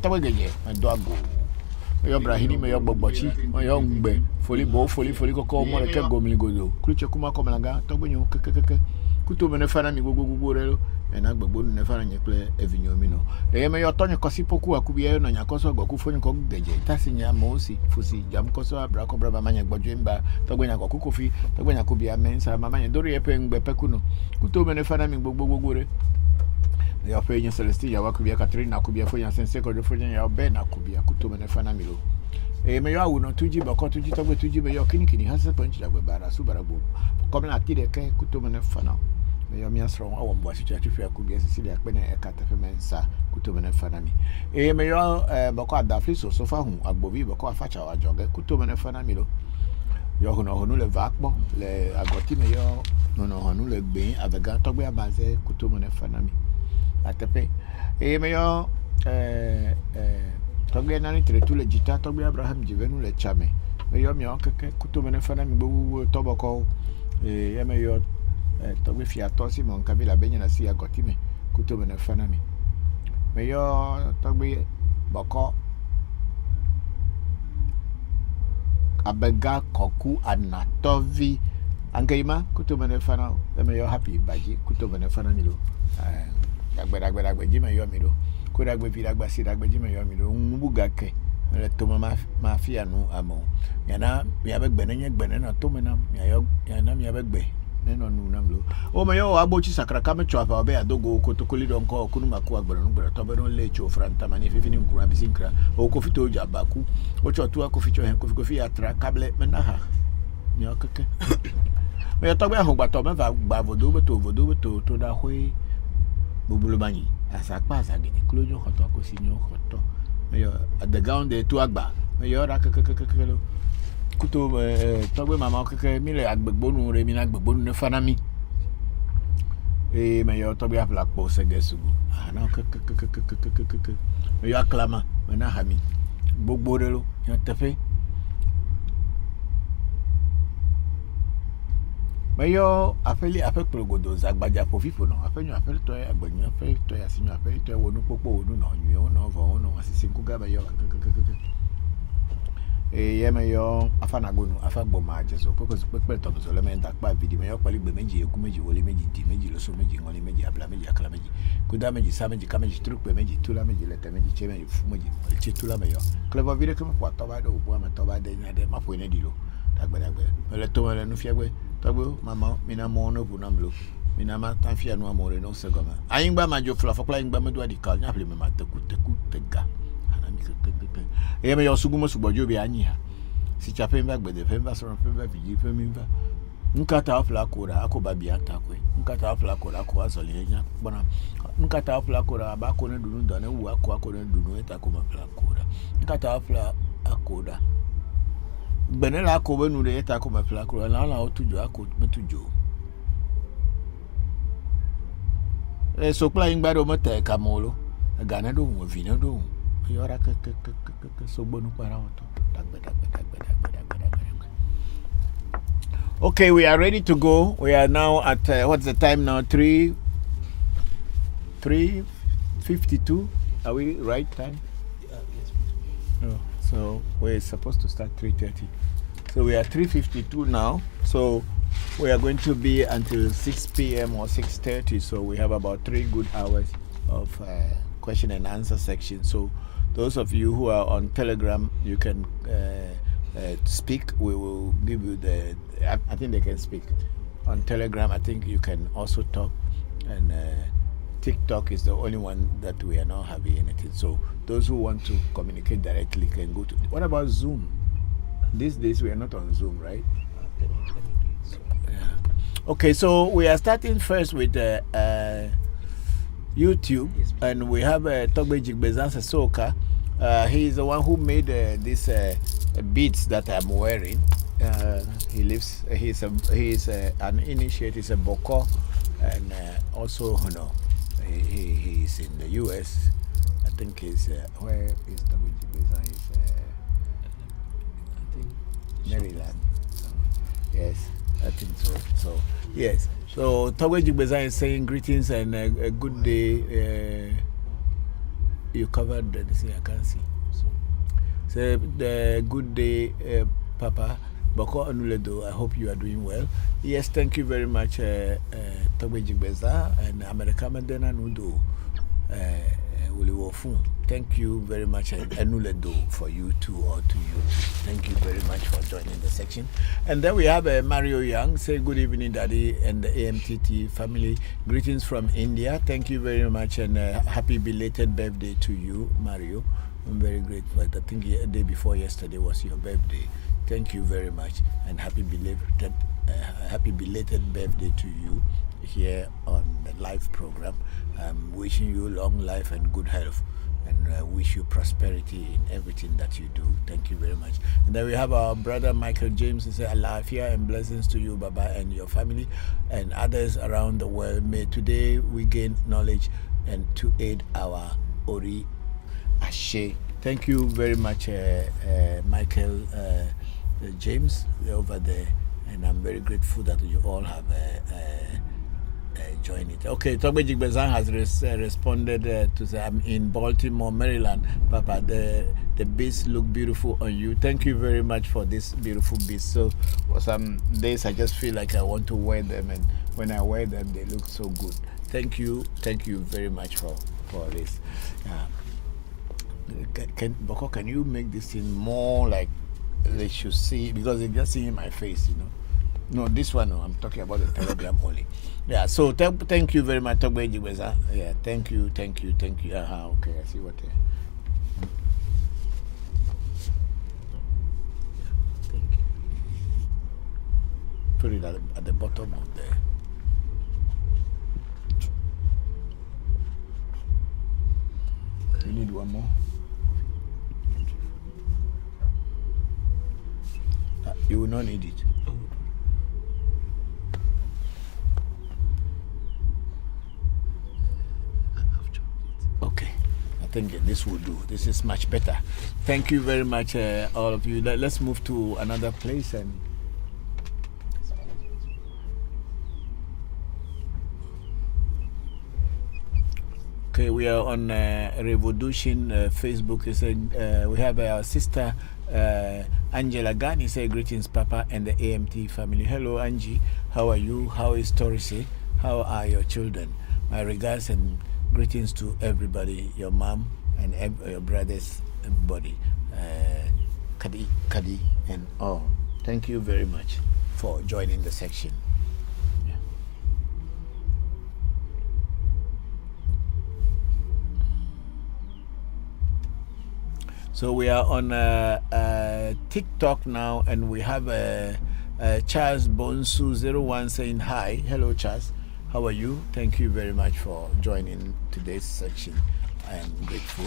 tawe geje me do ago me yo brahini me yo gbogbochi me yo ngbe foli koko mo re ke gomli godo kruche kuma ko melanga to gbenyo keke kuto me ne fana mi gogo re ena gbogbo ne fana nye ple evinyo mi no e me yo tonye kosi poku akubie na nyakoso gboku fonyi ko geje tasi nya mosi fusi jam koso abra ko braba manya gbojo mba to gbenya ko kukofi to gbenya ko bia mensa mama nya dori epe ngbe pekuno kuto me ne fana mi gbogbo re ya fe nya Celestine ya wakubia Catherine akubia fonya sense ko do fonya ya be na akubia kuto me ne fana mi lo e me yo awu no tuji bako tuji to gbe tuji me yo kinikini hase ponchi dagbe bara su bara bo ko me na tire ke kuto me ne fana me yo mi asro awon bo asitu atufi akubia Cecilia pe na ekata fe mensa kuto me ne fana mi e me yo bako adafri so fa hu agbovi bako afacha wa joge kuto me ne fana mi lo yo hunu le vakpo le agoti me yo no hunu le gbe abega to gbe abaze kuto me ne fana mi atepe e me yo to gbe na ni tre tu le jita to gbe Abraham jivenu le chame me yo mi o keke kuto me ne fana mi gbo to boko e me yo to gbe fi ato si mon kabila benya na si agoti me kuto me ne fana mi me yo to gbe boko abega koku anatovi angeima kuto me ne fana me yo happy baji kuto me ne fana mi lo dagbe jime yo mi lo ko dagbe fi dagba si dagbe jime yo mi lo ngubuga ke le to ma fi anu amo yana mi abegbe na to me na mi ayo yana mi abegbe neno nu na mlo o me yo agbochi sakra ka me cho afa obe adogo kotokoli don ko kunu maku agboro nu gboro to be don le cho franta mani fifi ni nkura bisinkra o ko fito ja baku o cho tu ko ficho hen ko fi atra kable me na ha ni okeke me yo to gbe ahun gba to me va gba vodo to da hoi bubulo bani asa pa asa gidi klojo khoto ko si nyo khoto me yo the ground de tu agba me yo ra kekekekelo kuto to gbe mama keke mi le agbegbonu re mi na agbegbonu ne fana mi e me yo to gbe afla po segesugu na kekekekekeke me yo aklama me na hami gbogbo re lo yo tefe me yo afeli progodo zagbaja po fifo no afenyo afeli to agbenyo afeli to ya sinyo afeli to wonu popo wonu no nyu no vo no asisi nkuga me yo kekekekeke yema yo afana gonu afa gbo ma jeso purpose pe to so le men takpa video me yo pali gbe meji eku meji wole meji di meji loso meji ngoli meji abla meji akala meji kuda meji sa meji ka meji trukpe meji tula meji lete meji che meji fu meji che tula me yo clever video ke mo kwa to ba do bo ma to ba de nya de ma po ne di lo dagbe le to le nu fiagbe tagbo mama mina mo no bu na mlo mina ma tan fia no amore no se goma ayingba ma jo fla fokla ayingba me do di kal nya ple me ma teku tega ana mi ke yeme yo sugumo Voncujovi anyi ha si chape mba gbede pemba so pemba biji pemba nkata afla kora akoba bia takwe nkata afla kora ko azoli nya bona nkata afla kora ba ko ne dunu dane wu ako ne dunu eta ko ma fla kora nkata afla akoda benela ko benu de eta ko ma fla kora la otujo ako metujo so pla ingba do mate kamolo gana do mo vino do yora ke so bonu para auto. Okay, we are ready to go. We are now at what's the time now? 3:52. Are we right time? Yes. Oh, so we're supposed to start 3:30. So we are 3:52 now. So we are going to be until 6 p.m. or 6:30. So we have about 3 good hours of question and answer section. So those of you who are on Telegram, you can speak. We will give you the. I think they can speak on Telegram. I think you can also talk, and TikTok is the only one that we are not having anything. So those who want to communicate directly can go to. What about Zoom? These days we are not on Zoom, right? Yeah. Okay, so we are starting first with YouTube, and we have Togbe Jigbezanse Soka. He is the one who made these beads that I'm wearing. He lives. He's an initiate. He's a Bokor, and also he's in the U.S. I think he's where is Togbe Jigbezanse? He's I think Maryland. Yes, I think so. So yes. So Togbe Jigbezanse is saying greetings and a good day. You covered the thing I can't see. So the good day, Papa. Bokor Anuledo, I hope you are doing well. Yes, thank you very much, Togbe Jigbeza and America Madena Nudo. Thank you very much, Anuledo, for you too, or to you. Thank you very much for joining the section. And then we have Mario Young. Say good evening, Daddy, and the AMTT family. Greetings from India. Thank you very much, and happy belated birthday to you, Mario. I'm very grateful. I think the day before yesterday was your birthday. Thank you very much, and happy belated birthday to you here on the live program. I'm wishing you long life and good health, and wish you prosperity in everything that you do. Thank you very much. And then we have our brother Michael James. He said, Alafia and blessings to you, Baba, and your family and others around the world. May today we gain knowledge and to aid our Ori Ashe. Thank you very much, Michael James, over there. And I'm very grateful that you all have joined it. Okay, Togbe Jigbezan has responded to say, I'm in Baltimore, Maryland. Papa, the beads look beautiful on you. Thank you very much for this beautiful beads. So for some days I just feel like I want to wear them, and when I wear them they look so good. Thank you very much for this. Bokor, can you make this thing more like they should see, because they just see in my face, you know? No, this one, no, I'm talking about the Telegram only. Yeah, so thank you very much, Togbe Jigbeza. Yeah, thank you. Okay, I see what. thank you. Put it at the bottom of there. You need one more? You will not need it. Okay, I think this will do. This is much better. Thank you very much, all of you. Let's move to another place. And okay, we are on Revolution Facebook. We have our sister Angela Gani say greetings, Papa and the AMT family. Hello, Angie. How are you? How is Torise? How are your children? My regards and greetings to everybody, your mom and your brothers, everybody, Kadi, and all. Thank you very much for joining the section. Yeah. So we are on TikTok now, and we have Charles Bonsu01 saying hi. Hello, Charles. How are you? Thank you very much for joining today's section. I am grateful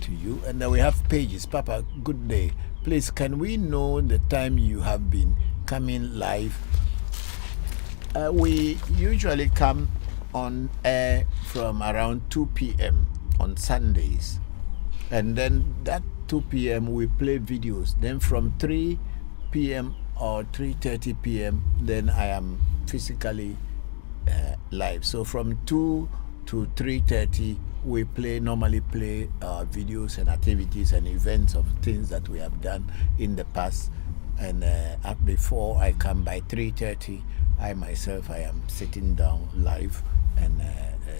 to you. And then we have Pages. Papa, good day. Please, can we know the time you have been coming live? We usually come on air from around 2 p.m. on Sundays. And then that 2 p.m. we play videos. Then from 3 p.m. or 3:30 p.m. then I am physically live. So from 2 to 3:30 we normally play videos and activities and events of things that we have done in the past. And before I come by 3:30, I myself I am sitting down live and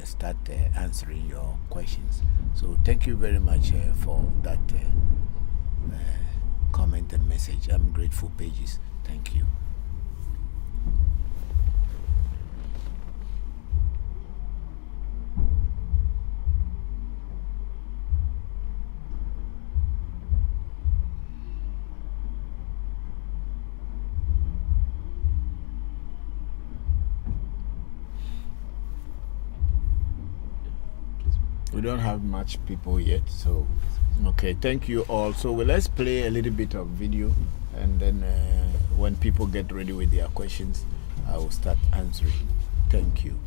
start answering your questions. So thank you very much for that comment and message. I'm grateful, Pages. Thank you. We don't have much people yet, so okay, thank you all. So let's play a little bit of video, and then when people get ready with their questions, I will start answering. Thank you.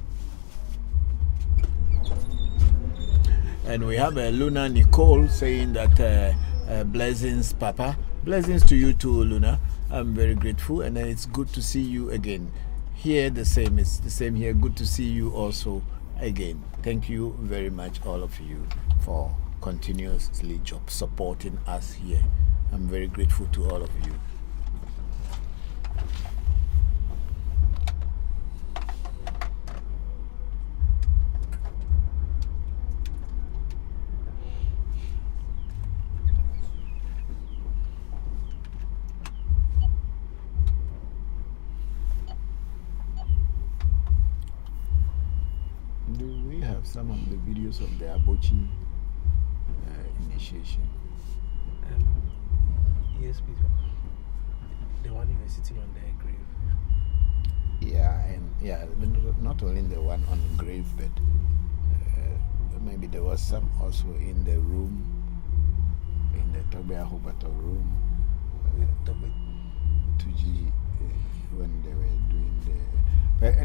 And we have Luna Nicole saying that blessings, Papa. Blessings to you too, Luna. I'm very grateful, and it's good to see you again. Here the same, it's the same here. Good to see you also again. Thank you very much, all of you, for continuously supporting us here. I'm very grateful to all of you. Do we have some of the videos of the Abochi initiation? Yes, please. The one you were sitting on the grave. Yeah, and yeah, but not only the one on the grave, but maybe there was some also in the room, in the Tobe Ahobato room, Tuji, when they were doing the.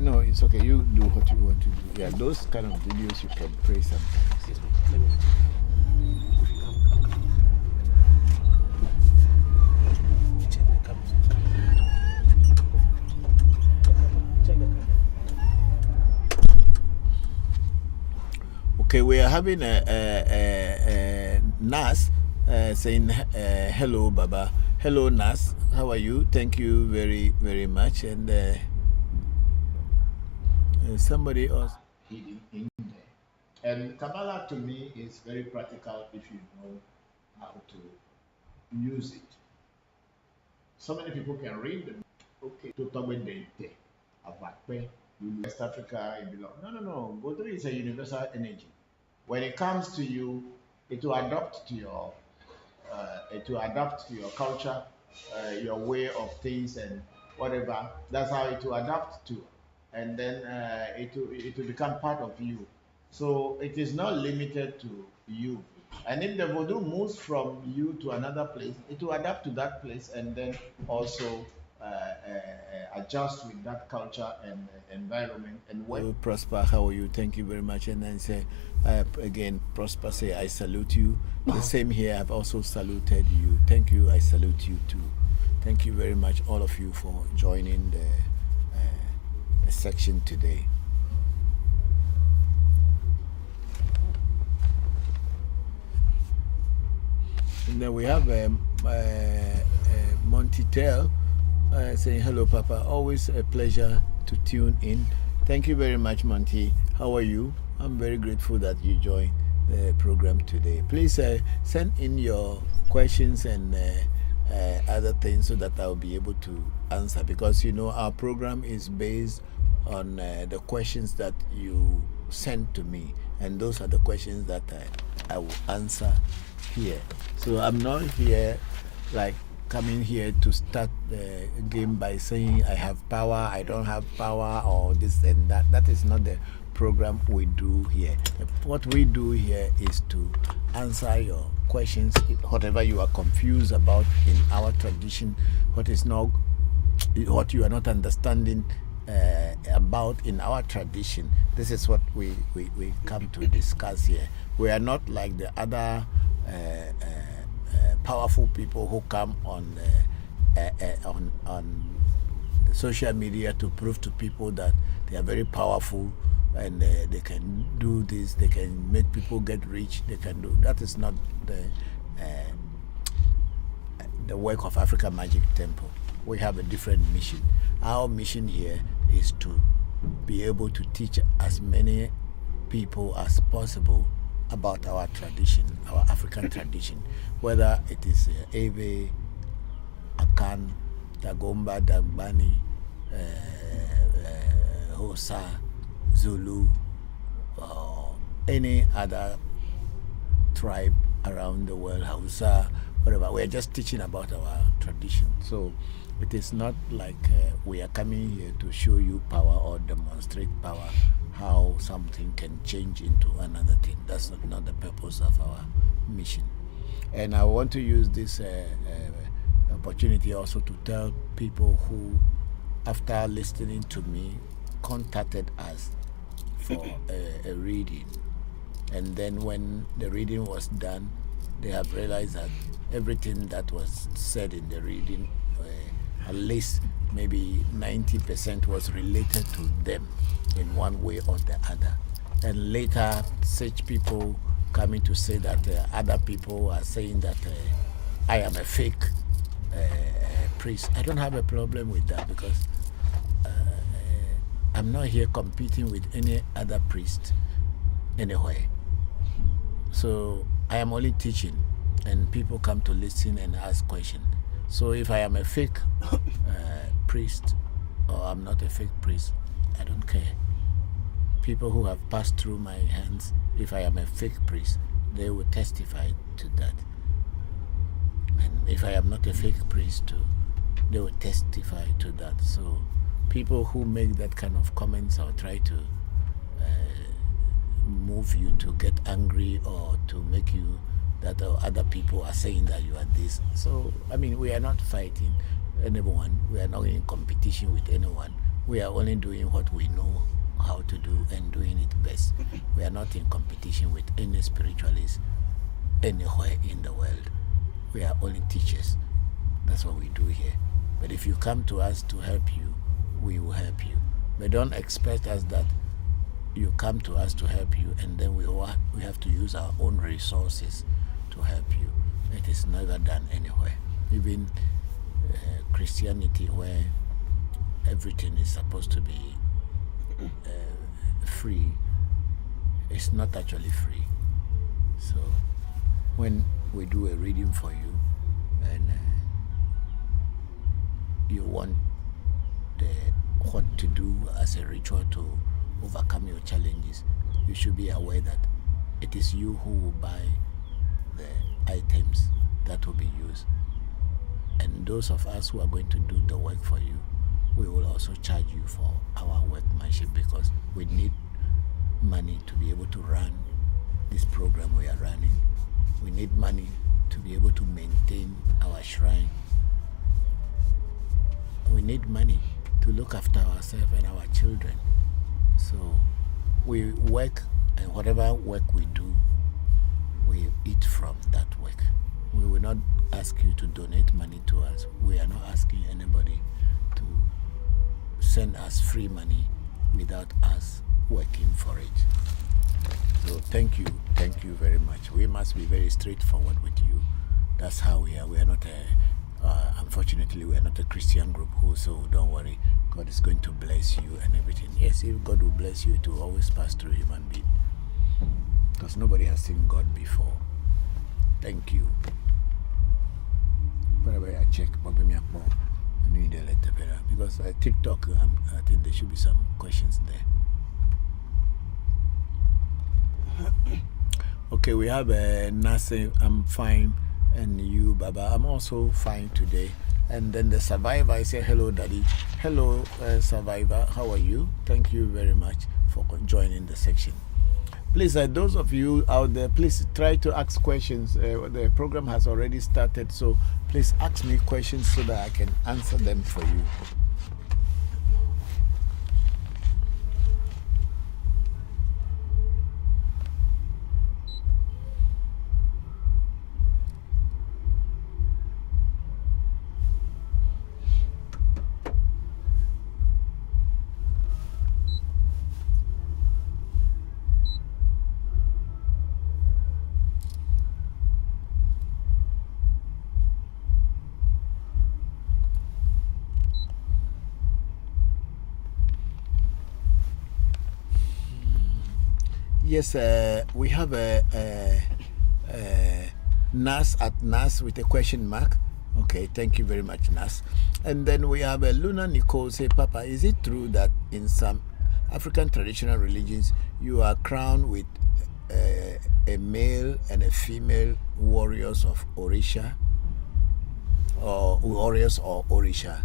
No, it's okay. You do what you want to do. Yeah, those kind of videos you can play sometimes. Yes, let me. Check the cameras. Check the camera. Okay, we are having a Nas saying hello, Baba. Hello, Nas. How are you? Thank you very, very much. And somebody else. Hidden in there. And Kabbalah to me is very practical if you know how to use it. So many people can read them. Okay, to talk about the West Africa, it belongs. No. Godri is a universal energy. When it comes to you, it will adapt to your culture, your way of things and whatever. That's how it will adapt to, and then it will become part of you. So it is not limited to you. And if the voodoo moves from you to another place, it will adapt to that place and then also adjust with that culture and environment and work. Prosper, how are you? Thank you very much. And then say again, Prosper say I salute you. The same here. I've also saluted you. Thank you. I salute you too. Thank you very much, all of you, for joining the section today. And then we have Monty Tell saying, hello, Papa. Always a pleasure to tune in. Thank you very much, Monty. How are you? I'm very grateful that you joined the program today. Please send in your questions and other things so that I'll be able to answer, because you know our program is based on the questions that you send to me, and those are the questions that I will answer here. So I'm not here like coming here to start the game by saying I have power, I don't have power, or this and that. That is not the program we do here. What we do here is to answer your questions, whatever you are confused about in our tradition, what you are not understanding about in our tradition. This is what we come to discuss here. We are not like the other powerful people who come on social media to prove to people that they are very powerful and they can do this, they can make people get rich, they can do. That is not the work of Africa Magic Temple. We have a different mission. Our mission here is to be able to teach as many people as possible about our tradition, our African tradition, whether it is Ewe, Akan, Dagomba, Dagbani, Hosa, Zulu, or any other tribe around the world, Hausa, whatever. We are just teaching about our tradition. So it is not like we are coming here to show you power or demonstrate power, how something can change into another thing. That's not the purpose of our mission. And I want to use this opportunity also to tell people who, after listening to me, contacted us for a reading. And then when the reading was done, they have realized that everything that was said in the reading, at least maybe 90% was related to them in one way or the other. And later, such people coming to say that other people are saying that I am a fake priest. I don't have a problem with that, because I'm not here competing with any other priest anywhere. So I am only teaching, and people come to listen and ask questions. So if I am a fake priest or I'm not a fake priest, I don't care. People who have passed through my hands, if I am a fake priest, they will testify to that. And if I am not a fake priest too, they will testify to that. So people who make that kind of comments or try to move you to get angry or to make you that other people are saying that you are this. So, I mean, we are not fighting anyone. We are not in competition with anyone. We are only doing what we know how to do and doing it best. We are not in competition with any spiritualist anywhere in the world. We are only teachers. That's what we do here. But if you come to us to help you, we will help you. But don't expect us that you come to us to help you and then we have to use our own resources to help you. It is never done anywhere. Even Christianity, where everything is supposed to be free, it's not actually free. So when we do a reading for you and you want what to do as a ritual to overcome your challenges, you should be aware that it is you who will buy the items that will be used. And those of us who are going to do the work for you, we will also charge you for our workmanship, because we need money to be able to run this program we are running. We need money to be able to maintain our shrine. We need money to look after ourselves and our children. So we work, and whatever work we do, we eat from that work. We will not ask you to donate money to us. We are not asking anybody to send us free money without us working for it. So thank you very much. We must be very straightforward with you. That's how we are. We are not, unfortunately, we are not a Christian group, so don't worry. God is going to bless you and everything. Yes, if God will bless you, it will always pass through human being. Because nobody has seen God before. Thank you. Whatever I check, because TikTok, I think there should be some questions there. Okay, we have Nasa, I'm fine, and you, Baba, I'm also fine today. And then the survivor, I say, hello, Daddy. Hello, survivor, how are you? Thank you very much for joining the section. Please, those of you out there, please try to ask questions. The program has already started, so please ask me questions so that I can answer them for you. Yes, we have a Nas at Nas with a question mark. Okay, thank you very much, Nas. And then we have a Luna Nicole say, Papa, is it true that in some African traditional religions you are crowned with a male and a female warriors of Orisha? Or warriors or Orisha?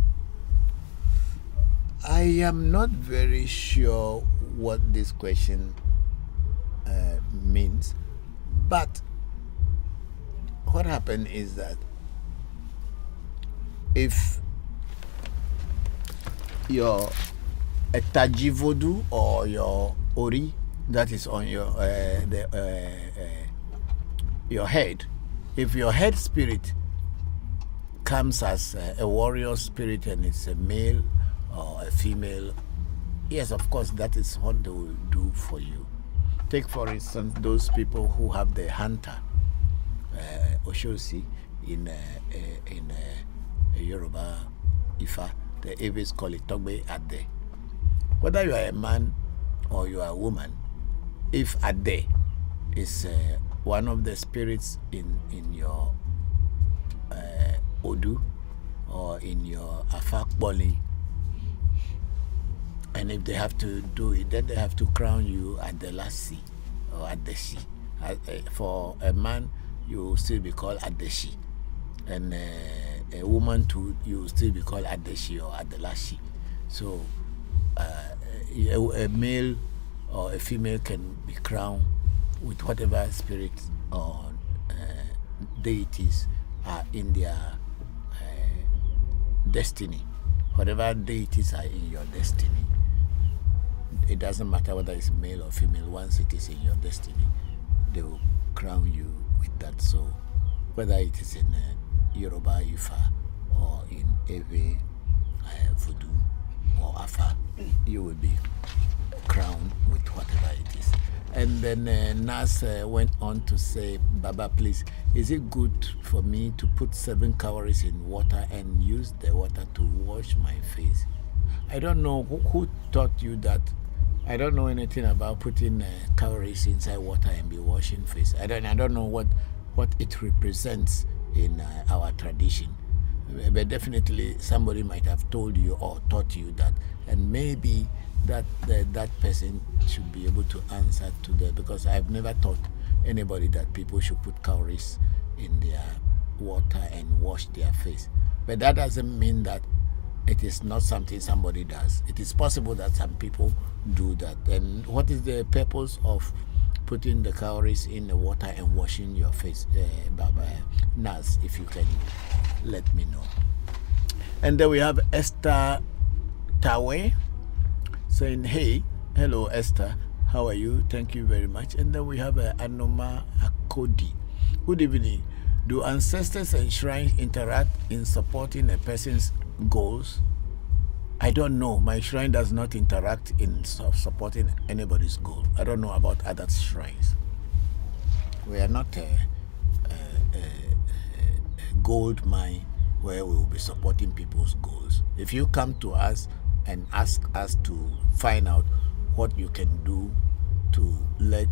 I am not very sure what this question means, but what happened is that if your Tajivodu or your Ori that is on your your head, if your head spirit comes as a warrior spirit and it's a male or a female, yes, of course, that is what they will do for you. Take, for instance, those people who have the hunter, Oshosi, in Yoruba Ifa, the Avis call it Togbe Ade. Whether you are a man or you are a woman, if Ade is one of the spirits in your Odu or in your Afakboli, and if they have to do it, then they have to crown you at the Lassi or at the Shi. For a man, you will still be called at the Shi. And a woman too, you will still be called at the Shi or at the Lassi. So a male or a female can be crowned with whatever spirits or deities are in their destiny. Whatever deities are in your destiny. It doesn't matter whether it's male or female. Once it is in your destiny, they will crown you with that. So whether it is in Yoruba Ifa or in Ewe Voodoo or Afa, you will be crowned with whatever it is. And then Nas went on to say, Baba, please, is it good for me to put 7 cowries in water and use the water to wash my face? I don't know who taught you that. I don't know anything about putting cowries inside water and be washing face. I don't know what it represents in our tradition. But definitely somebody might have told you or taught you that, and maybe that person should be able to answer to that, because I've never taught anybody that people should put cowries in their water and wash their face. But that doesn't mean that it is not something somebody does. It is possible that some people do that. And what is the purpose of putting the cowries in the water and washing your face, Baba Nas, if you can let me know. And then we have Esther Tawe saying, hey, hello Esther, how are you? Thank you very much. And then we have Anoma Akodi. Good evening. Do ancestors and shrines interact in supporting a person's goals? I don't know. My shrine does not interact in supporting anybody's goal. I don't know about other shrines. We are not a gold mine where we will be supporting people's goals. If you come to us and ask us to find out what you can do to let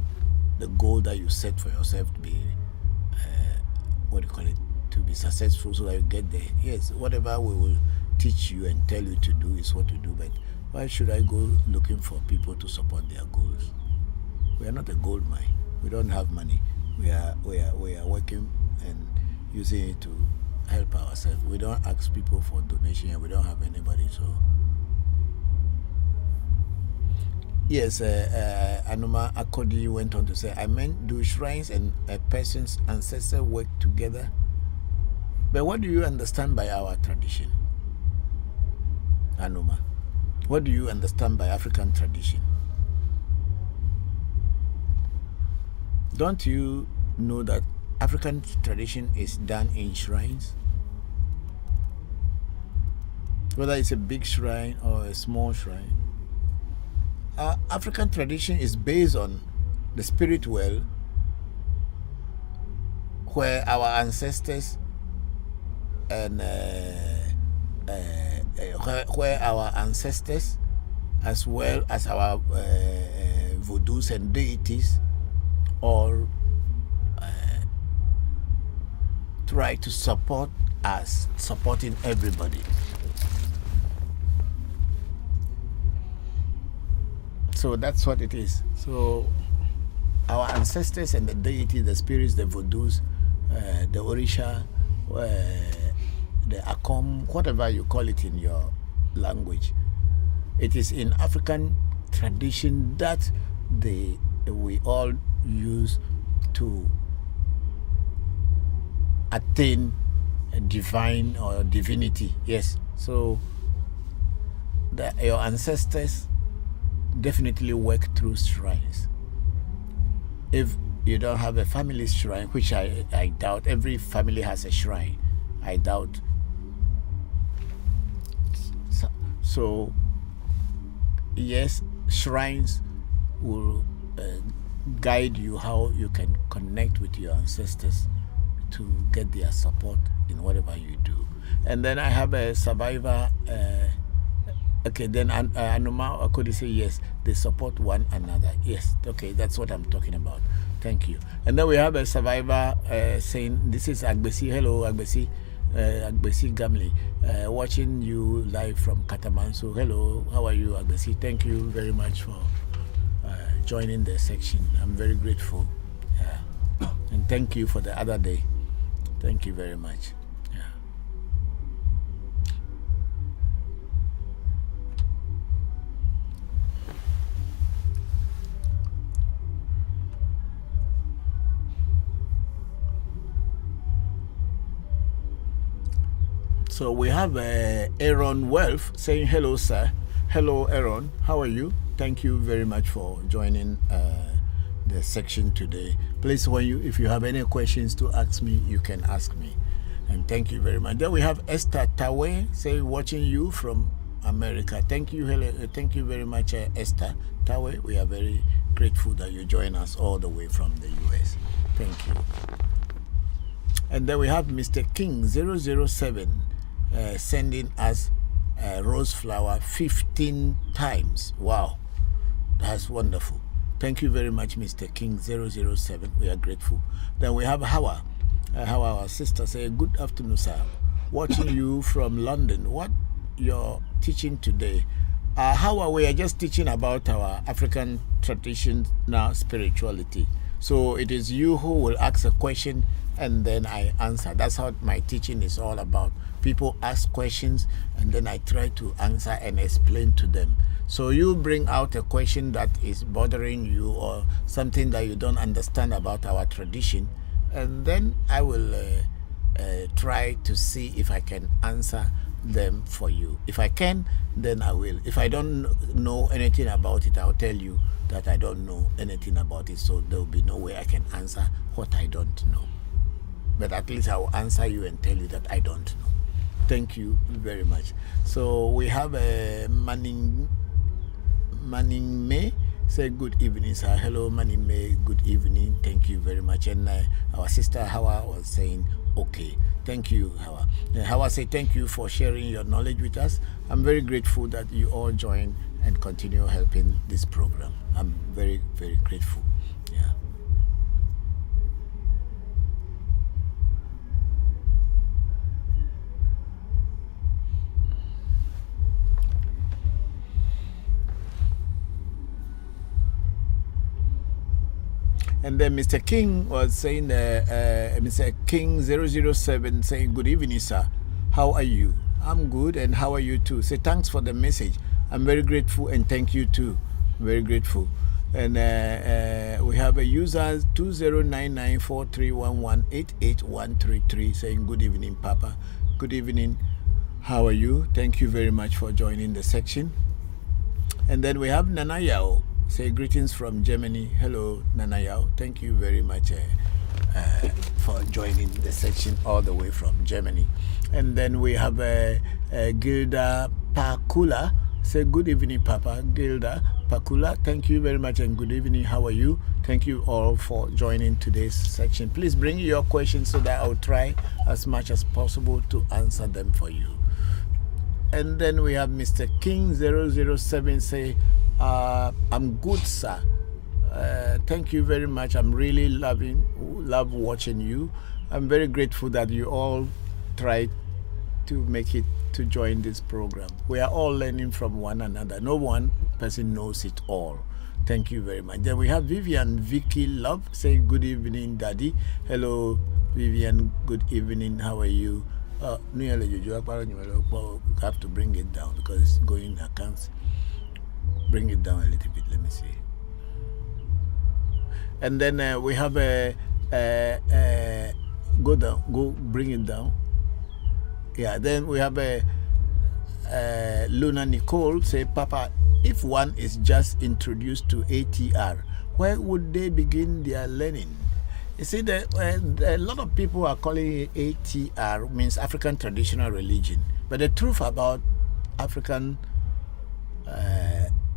the goal that you set for yourself be, to be successful so that you get there. Yes, whatever we will teach you and tell you to do is what to do, but why should I go looking for people to support their goals? We are not a gold mine. We don't have money. We are working and using it to help ourselves. We don't ask people for donation and we don't have anybody. So yes, Anuma Akodi went on to say, I meant, do shrines and a person's ancestor work together? But what do you understand by our tradition, Anuma? What do you understand by African tradition? Don't you know that African tradition is done in shrines? Whether it's a big shrine or a small shrine. African tradition is based on the spirit well, where our ancestors and where our ancestors, as well as our voodoos and deities, all try to support us, supporting everybody. So that's what it is. So our ancestors and the deity, the spirits, the voodoos, the orisha, the akom, whatever you call it in your language, it is in African tradition that we all use to attain a divine or divinity. Yes. So your ancestors definitely work through shrines. If you don't have a family shrine, which I doubt, every family has a shrine, I doubt. So yes, shrines will guide you how you can connect with your ancestors to get their support in whatever you do. And then I have a survivor. Okay, then Anuma Akodi say yes, they support one another. Yes, okay, that's what I'm talking about. Thank you. And then we have a survivor saying, this is Agbesi. Hello, Agbesi. Agbesi Gamli, watching you live from Katamanso. Hello, how are you, Agbesi? Thank you very much for joining the section. I'm very grateful. And thank you for the other day. Thank you very much. So we have Aaron Welf saying, hello, sir. Hello, Aaron. How are you? Thank you very much for joining the section today. Please, if you have any questions to ask me, you can ask me. And thank you very much. Then we have Esther Tawe saying, watching you from America. Thank you, thank you very much, Esther Tawe. We are very grateful that you join us all the way from the US. Thank you. And then we have Mr. King 007 sending us rose flower 15 times. Wow, that's wonderful. Thank you very much, Mr. King 007. We are grateful. Then we have Hawa. Hawa, our sister, say, good afternoon, sir. Watching you from London. What you're teaching today? Hawa, we are just teaching about our African tradition now, spirituality. So it is you who will ask a question and then I answer. That's how my teaching is all about. People ask questions and then I try to answer and explain to them. So you bring out a question that is bothering you or something that you don't understand about our tradition, and then I will try to see if I can answer them for you. If I can, then I will. If I don't know anything about it, I'll tell you that I don't know anything about it, so there will be no way I can answer what I don't know. But at least I will answer you and tell you that I don't know. Thank you very much. So we have a Manning May say good evening, sir. Hello, Manime, good evening. Thank you very much. And our sister Hawa was saying, okay. Thank you, Hawa. And Hawa say thank you for sharing your knowledge with us. I'm very grateful that you all join and continue helping this program. I'm very, very grateful. Yeah. And then Mr. King was saying, Mr. King 007 saying, good evening, sir. How are you? I'm good, and how are you too? Say thanks for the message. I'm very grateful, and thank you too. Very grateful. And we have a user 209943118833 saying, good evening, Papa. Good evening. How are you? Thank you very much for joining the section. And then we have Nana Yao. Say greetings from Germany. Hello, Nana Yao. Thank you very much for joining the section all the way from Germany. And then we have Gilda Pakula. Say good evening, Papa. Gilda Pakula, thank you very much and good evening. How are you? Thank you all for joining today's section. Please bring your questions so that I'll try as much as possible to answer them for you. And then we have Mr. King 007 say, I'm good, sir. Thank you very much. I'm really love watching you. I'm very grateful that you all tried to make it to join this program. We are all learning from one another. No one person knows it all. Thank you very much. Then we have Vivian Vicky Love saying good evening, Daddy. Hello, Vivian. Good evening. How are you? You have to bring it down because it's going. I can't bring it down a little bit. Let me see. And then we have go down. Go bring it down. Yeah. Then we have Luna Nicole say, Papa, if one is just introduced to ATR, where would they begin their learning? You see, a lot of people are calling it ATR, means African Traditional Religion. But the truth about African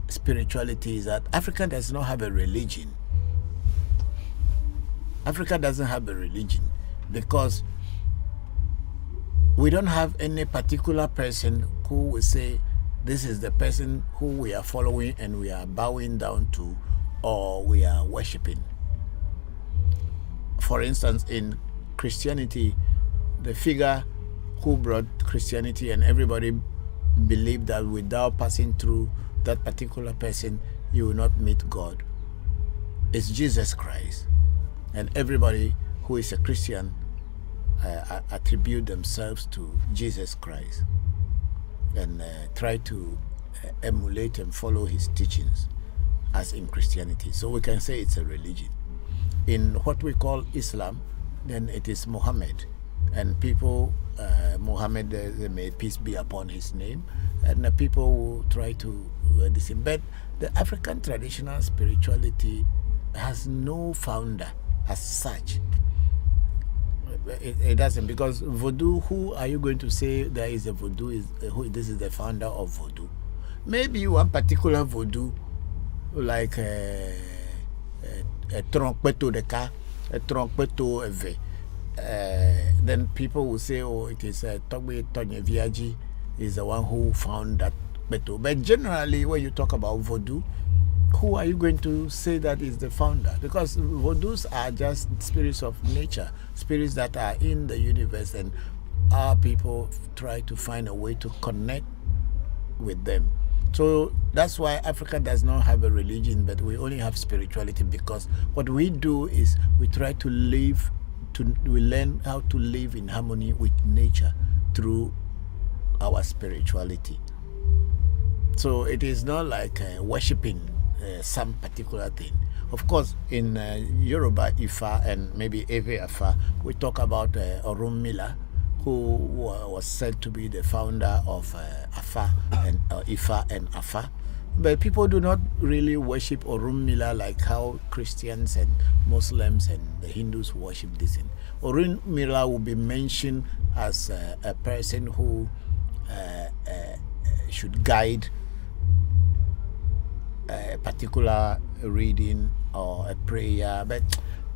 spirituality is that Africa does not have a religion. Africa doesn't have a religion because we don't have any particular person who will say, this is the person who we are following and we are bowing down to or we are worshipping. For instance, in Christianity, the figure who brought Christianity and everybody believed that without passing through that particular person, you will not meet God. It's Jesus Christ. And everybody who is a Christian attribute themselves to Jesus Christ and try to emulate and follow his teachings as in Christianity. So we can say it's a religion. In what we call Islam, then it is Muhammad. And people, Muhammad, may peace be upon his name, and the people who try to listen. But the African traditional spirituality has no founder as such. It doesn't, because voodoo, who are you going to say there is a voodoo, this is the founder of voodoo? Maybe one particular voodoo, like a trompeto de ca, a trompeto eve. Then people will say, oh, it is Togbe Tonye Viaji is the one who found that beto. But generally, when you talk about voodoo, who are you going to say that is the founder? Because voodoos are just spirits of nature, spirits that are in the universe, and our people try to find a way to connect with them. So that's why Africa does not have a religion, but we only have spirituality, because what we do is we try to live, we learn how to live in harmony with nature through our spirituality. So it is not like worshipping some particular thing. Of course, in Yoruba Ifa and maybe Ewe Afa, we talk about Orunmila, who was said to be the founder of Afa and Ifa and Afa. But people do not really worship Orunmila like how Christians and Muslims and the Hindus worship this. Orunmila will be mentioned as a person who should guide a particular reading or a prayer, but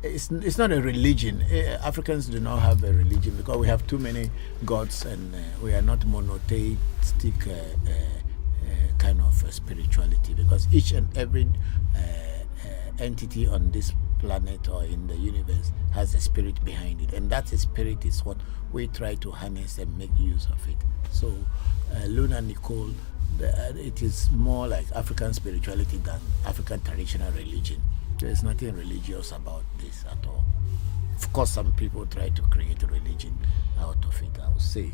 it's not a religion. Africans do not have a religion because we have too many gods, and we are not monotheistic kind of spirituality, because each and every entity on this planet or in the universe has a spirit behind it, and that spirit is what we try to harness and make use of it. So Luna Nicole, it is more like African spirituality than African traditional religion. There's nothing religious about this at all. Of course, some people try to create a religion out of it, I would say.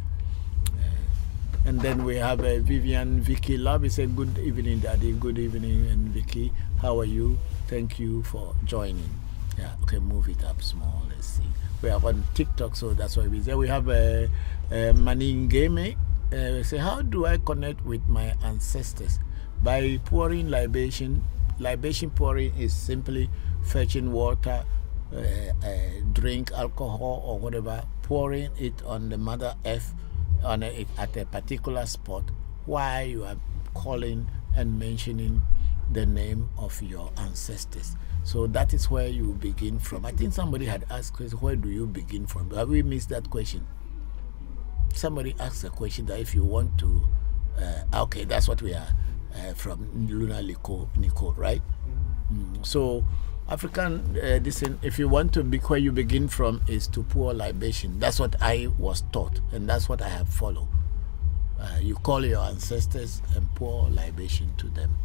And then we have Vivian Vicky Love. He said, good evening, Daddy. Good evening, and Vicky, how are you? Thank you for joining. Yeah, okay, move it up small. Let's see. We have on TikTok, so that's why we say. We have Maningeme. Say, how do I connect with my ancestors? By pouring libation. Libation pouring is simply fetching water, drink alcohol or whatever, pouring it on the Mother Earth at a particular spot while you are calling and mentioning the name of your ancestors. So that is where you begin from. I think somebody had asked, where do you begin from? Have we missed that question? Somebody asked a question that if you want to, okay, that's what we are from Luna Nicole, right? So African, if you want to be where you begin from is to pour libation. That's what I was taught, and that's what I have followed. You call your ancestors and pour libation to them.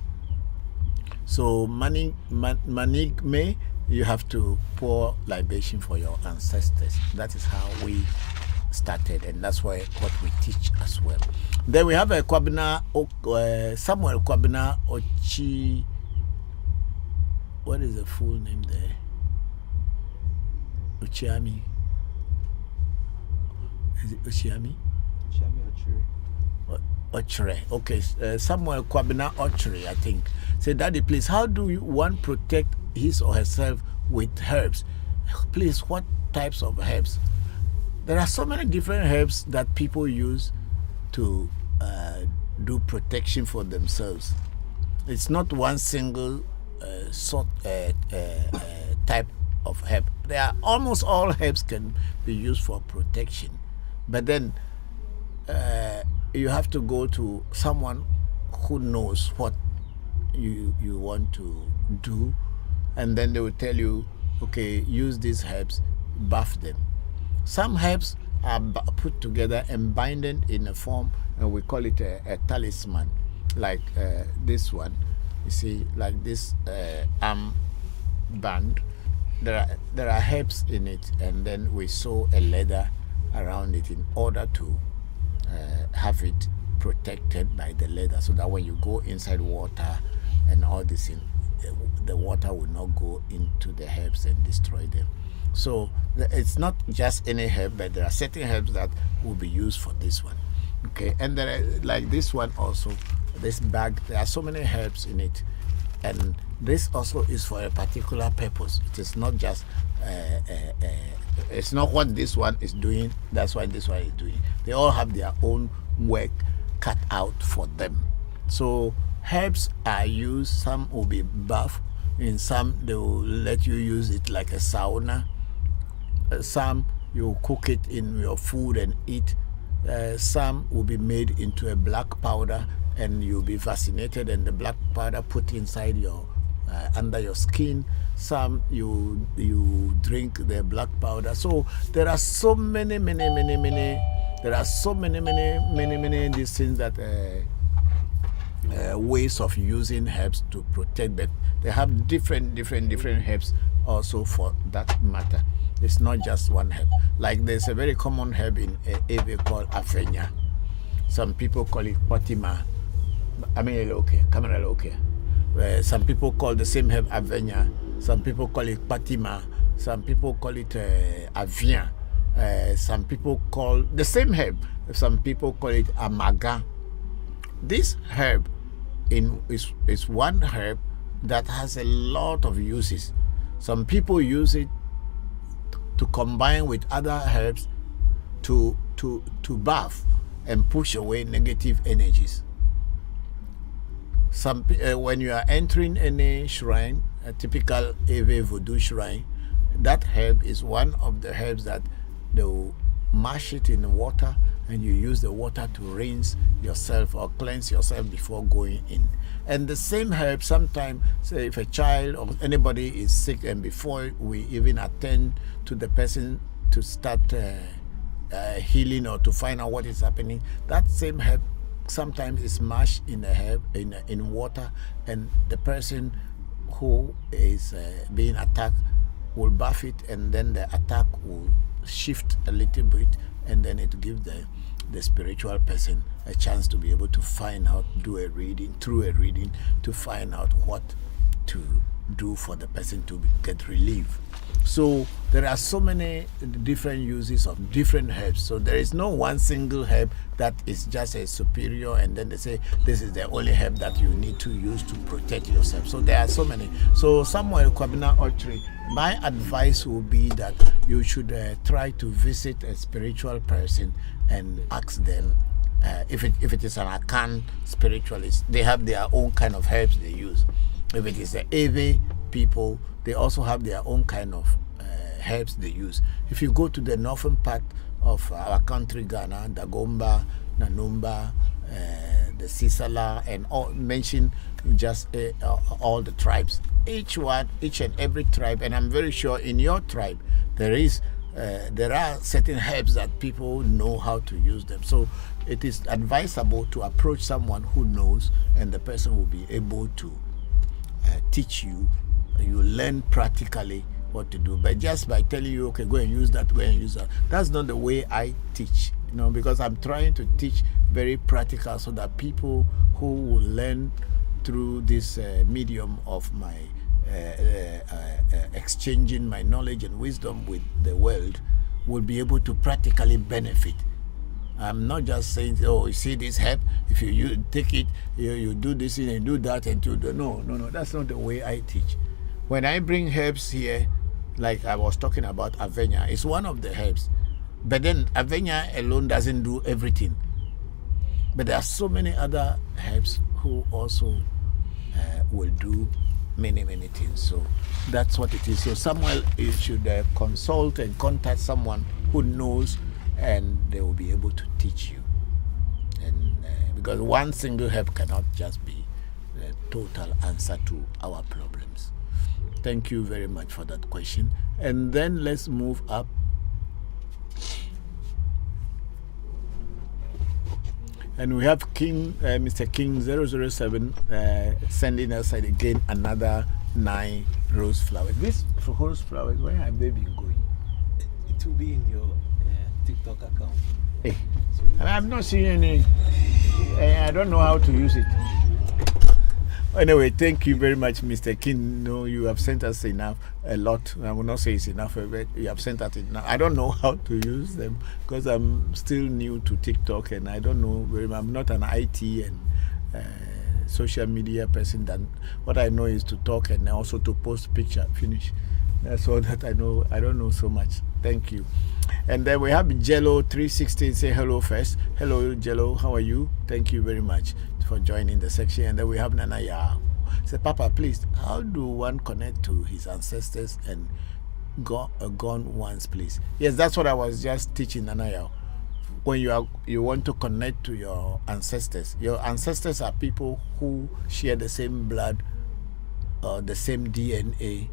So Manigme, you have to pour libation for your ancestors. That is how we started, and that's what we teach as well. Then we have a Kwabena, Samuel Kwabena Ochi. What is the full name there? Ochiami. Is it Ochiami? Ochiami Ochere. Okay, Samuel Kwabena Ochere, I think. Say, Daddy, please, how do one protect his or herself with herbs? Please, what types of herbs? There are so many different herbs that people use to do protection for themselves. It's not one single type of herb. Almost all herbs can be used for protection, but then you have to go to someone who knows what you want to do, and then they will tell you, okay, use these herbs, buff them. Some herbs are put together and binded in a form, and we call it a talisman, like this one. You see, like this arm band. There are herbs in it, and then we sew a leather around it in order to have it protected by the leather, so that when you go inside water and all this, the water will not go into the herbs and destroy them. So it's not just any herb, but there are certain herbs that will be used for this one. Okay, and there are, like this one also, this bag, there are so many herbs in it, and this also is for a particular purpose. It is not just it's not what this one is doing, that's why this one is doing. They all have their own work cut out for them. So herbs are used, some will be buff, in some they will let you use it like a sauna, some you cook it in your food and eat, some will be made into a black powder and you'll be vaccinated and the black powder put inside your under your skin. Some you drink the black powder. So there are so many there are so many these things that ways of using herbs to protect, but they have different herbs also for that matter. It's not just one herb. Like there's a very common herb in Ave called Afenya. Some people call it Potima. I mean, okay, camera okay. Some people call the same herb Avenya. Some people call it Patima. Some people call it Avien. Some people call the same herb. Some people call it Amaga. This herb is one herb that has a lot of uses. Some people use it to combine with other herbs to bath and push away negative energies. when you are entering any shrine, a typical Ewe voodoo shrine, that herb is one of the herbs that they will mash it in the water, and you use the water to rinse yourself or cleanse yourself before going in. And the same herb, sometimes, say if a child or anybody is sick, and before we even attend to the person to start healing or to find out what is happening, that same herb sometimes is mashed in a herb in water, and the person who is being attacked will bath it, and then the attack will shift a little bit, and then it gives the spiritual person a chance to be able to find out, do a reading, through a reading, to find out what to do for the person to get relief. So there are so many different uses of different herbs. So there is no one single herb that is just a superior, and then they say this is the only herb that you need to use to protect yourself. So there are so many. So Samuel Kwabena Ochre, my advice would be that you should try to visit a spiritual person and ask them. If it is an Akan spiritualist, they have their own kind of herbs they use. If it is the Ewe people, they also have their own kind of herbs they use. If you go to the northern part of our country, Ghana, Dagomba, Nanumba, the Sisala, and all, mention just all the tribes. Each and every tribe, and I'm very sure in your tribe there are certain herbs that people know how to use them. So it is advisable to approach someone who knows, and the person will be able to teach you. You learn practically what to do. But just by telling you, okay, go and use that, that's not the way I teach. Because I'm trying to teach very practical, so that people who will learn through this medium of my exchanging my knowledge and wisdom with the world will be able to practically benefit. I'm not just saying, oh, you see this herb, if you take it, you do this and do that, and no, that's not the way I teach. When I bring herbs here, like I was talking about Avena, it's one of the herbs. But then Avena alone doesn't do everything. But there are so many other herbs who also will do many things. So that's what it is. So Samuel, you should consult and contact someone who knows, and they will be able to teach you. And because one single herb cannot just be the total answer to our problems. Thank you very much for that question. And then let's move up. And we have Mr. King 007 sending us again another 9 rose flowers. These rose flowers, where have they been going? It will be in your TikTok account. Hey, I'm not seeing any. I don't know how to use it. Anyway, thank you very much, Mr. King. No, you have sent us a lot. I will not say it's enough, but you have sent us enough. I don't know how to use them because I'm still new to TikTok, and I don't know very much. I'm not an IT and social media person. That what I know is to talk and also to post picture. Finish. That's all that I know. I don't know so much. Thank you. And then we have Jello 360 say hello first. Hello Jello, how are you? Thank you very much for joining the section. And then we have Nanaya. Say, Papa, please, how do one connect to his ancestors and gone once, please? Yes, that's what I was just teaching Nanaya. When you want to connect to your ancestors are people who share the same blood or the same DNA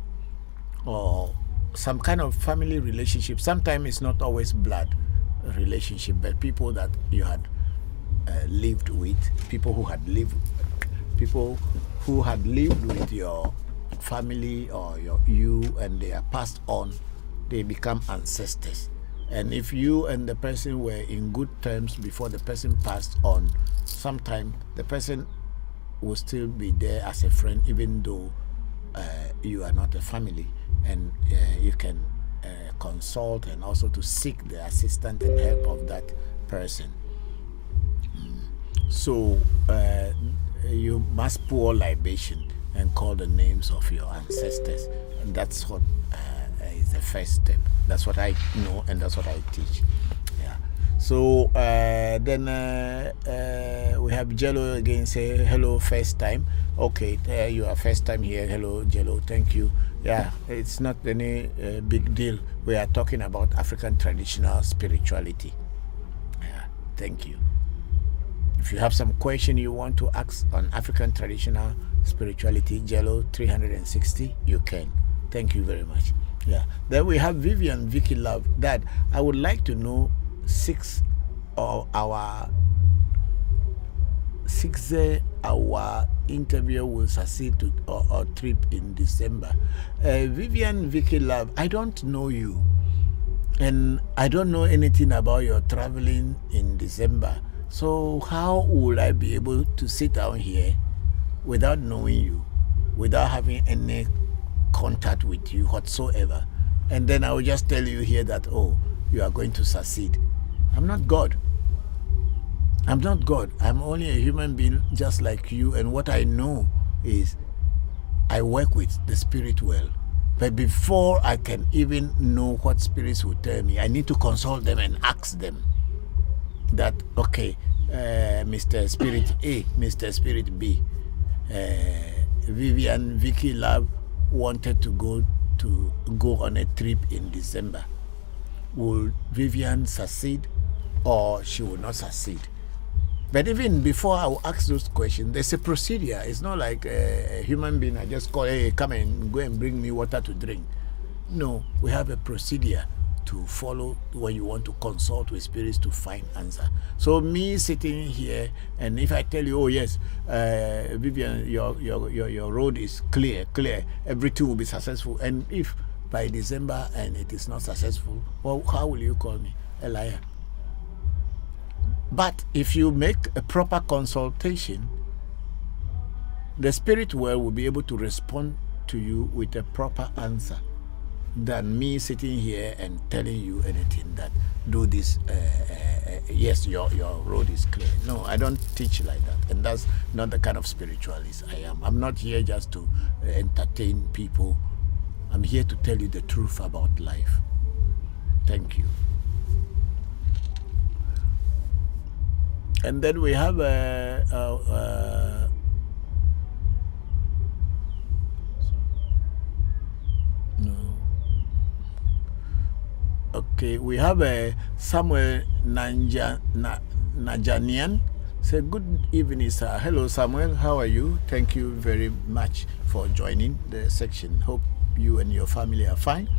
or some kind of family relationship. Sometimes it's not always blood relationship, but people that you had lived with, people who had lived with your family or you, and they are passed on, they become ancestors. And if you and the person were in good terms before the person passed on, sometimes the person will still be there as a friend, even though you are not a family. And you can consult and also to seek the assistance and help of that person. So you must pour libation and call the names of your ancestors. And that's what is the first step. That's what I know, and that's what I teach. Yeah. So then we have Jello again say hello, first time. Okay, you are first time here. Hello, Jello. Thank you. Yeah, it's not any big deal. We are talking about African traditional spirituality. Yeah, thank you. If you have some question you want to ask on African traditional spirituality, Jello 360, you can. Thank you very much. Yeah. Then we have Vivian Vicky Love. Dad, I would like to know 6 our interview will succeed to our trip in December. Vivian Vicky Love, I don't know you, and I don't know anything about your traveling in December. So how will I be able to sit down here without knowing you, without having any contact with you whatsoever, and then I will just tell you here that, oh, you are going to succeed? I'm not God. I'm not God. I'm only a human being just like you, and what I know is I work with the spirit world. But before I can even know what spirits will tell me, I need to consult them and ask them that, okay, Mr. Spirit A, Mr. Spirit B, Vivian Vicky Love wanted to go on a trip in December. Will Vivian succeed or she will not succeed? But even before I will ask those questions, there's a procedure. It's not like a human being. I just call, hey, come and go and bring me water to drink. No, we have a procedure to follow when you want to consult with spirits to find answer. So me sitting here, and if I tell you, oh yes, Vivian, your road is clear, everything will be successful. And if by December and it is not successful, well, how will you call me? A liar. But if you make a proper consultation, the spirit world will be able to respond to you with a proper answer than me sitting here and telling you anything that do this, yes, your road is clear. No, I don't teach like that, and that's not the kind of spiritualist I am. I'm not here just to entertain people. I'm here to tell you the truth about life. Thank you. And then we have okay, we have Samuel Najanian. Say good evening, sir. Hello, Samuel. How are you? Thank you very much for joining the section. Hope you and your family are fine.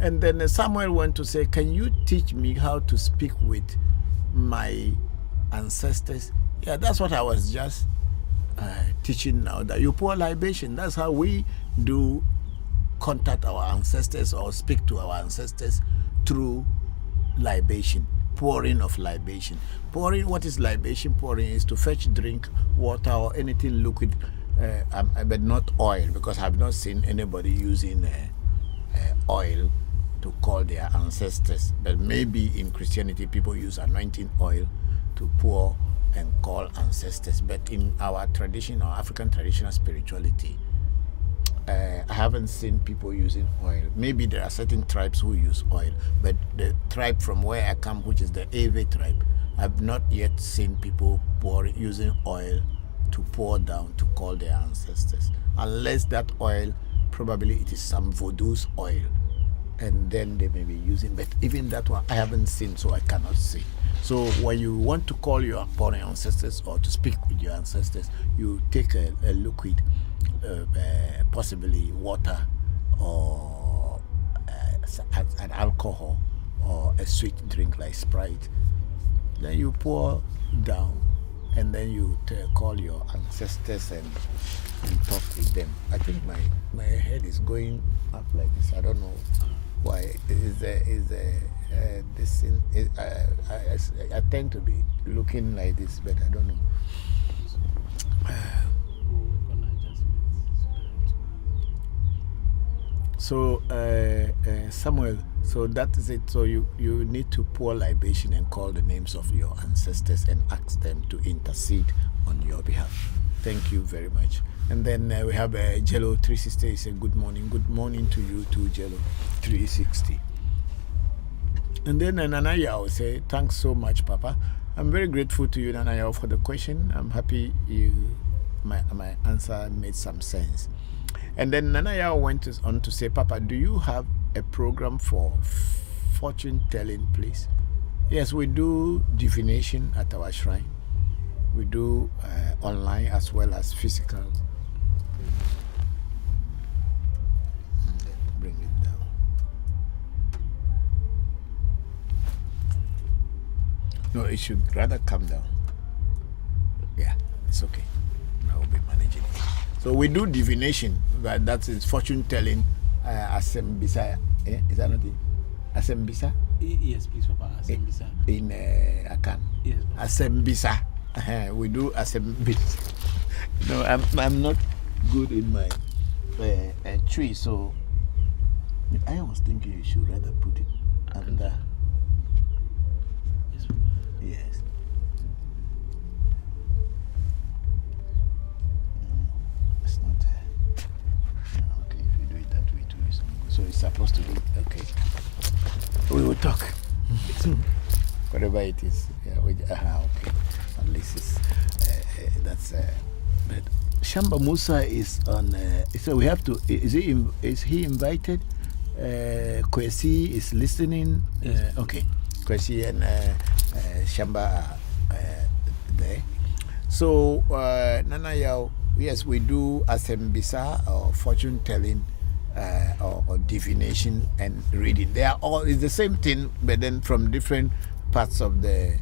And then Samuel went to say, can you teach me how to speak with my ancestors? Yeah, that's what I was just teaching now, that you pour libation. That's how we do contact our ancestors or speak to our ancestors, through libation, pouring of libation. Pouring, what is libation? Pouring is to fetch drink, water, or anything liquid, but not oil, because I've not seen anybody using oil to call their ancestors. But maybe in Christianity people use anointing oil to pour and call ancestors. But in our tradition, our African traditional spirituality, I haven't seen people using oil. Maybe there are certain tribes who use oil, but the tribe from where I come, which is the Ave tribe, I've not yet seen people using oil to pour down to call their ancestors, unless that oil, probably it is some voodoo's oil, and then they may be using. But even that one I haven't seen, so I cannot say. So when you want to call your ancestors or to speak with your ancestors, you take a liquid, possibly water or an alcohol or a sweet drink like Sprite. Then you pour down, and then you call your ancestors and talk with them. I think my head is going up like this. I don't know why. This thing is, I tend to be looking like this, but I don't know. So Samuel, so that is it. So you need to pour libation and call the names of your ancestors and ask them to intercede on your behalf. Thank you very much. And then we have Jello 360. He said good morning to you too, Jello 360. And then Nanaya will say, thanks so much, Papa. I'm very grateful to you, Nanaya, for the question. I'm happy my answer made some sense. And then Nanaya went on to say, Papa, do you have a program for fortune telling, please? Yes, we do divination at our shrine. We do online as well as physical. Bring it down. No, it should rather come down. Yeah, it's okay. I will be managing it. So we do divination, but that is fortune telling. Asembisa, is that not it? Asembisa? Yes, please, Papa. Asembisa. In Akan. Yes. Asembisa. We do asembisa. No, I'm not good in my tree, so I was thinking you should rather put it under. Yes, Papa. Yes. It's not. Okay, if you do it that way too, it's not good. So it's supposed to be okay. We will talk. Whatever it is. Yeah. Okay. At least it's that's. But Shamba Musa is on. So we have to. Is he invited? Kwesi is listening. Okay. Kwesi and Shamba are there. So Nana Yao, yes, we do asembisa or fortune telling or divination and reading. They are all it's the same thing, but then from different parts of the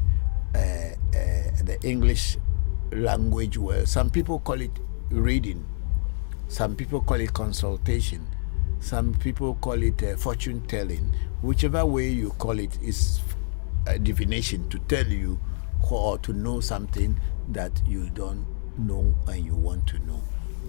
English language world. Some people call it reading, some people call it consultation, some people call it fortune telling. Whichever way you call it is divination, to tell you or to know something that you don't know and you want to know.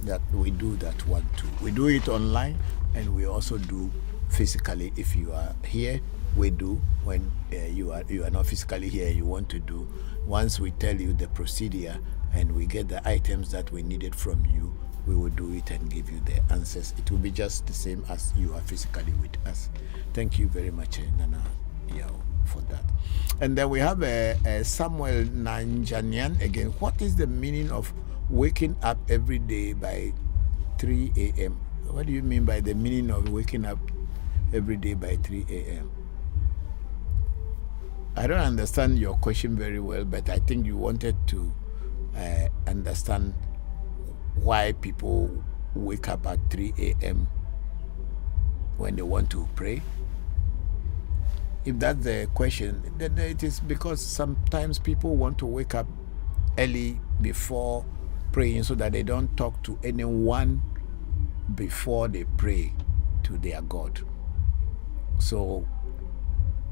That we do that one too. We do it online and we also do physically. If you are here, we do. When you are not physically here, you want to do. Once we tell you the procedure and we get the items that we needed from you, we will do it and give you the answers. It will be just the same as you are physically with us. Thank you very much, Nana Yao, for that. And then we have Samuel Nanjanian again. What is the meaning of waking up every day by 3 a.m.? What do you mean by the meaning of waking up every day by 3 a.m.? I don't understand your question very well, but I think you wanted to understand why people wake up at 3 a.m. when they want to pray. If that's the question, then it is because sometimes people want to wake up early before praying so that they don't talk to anyone before they pray to their God. So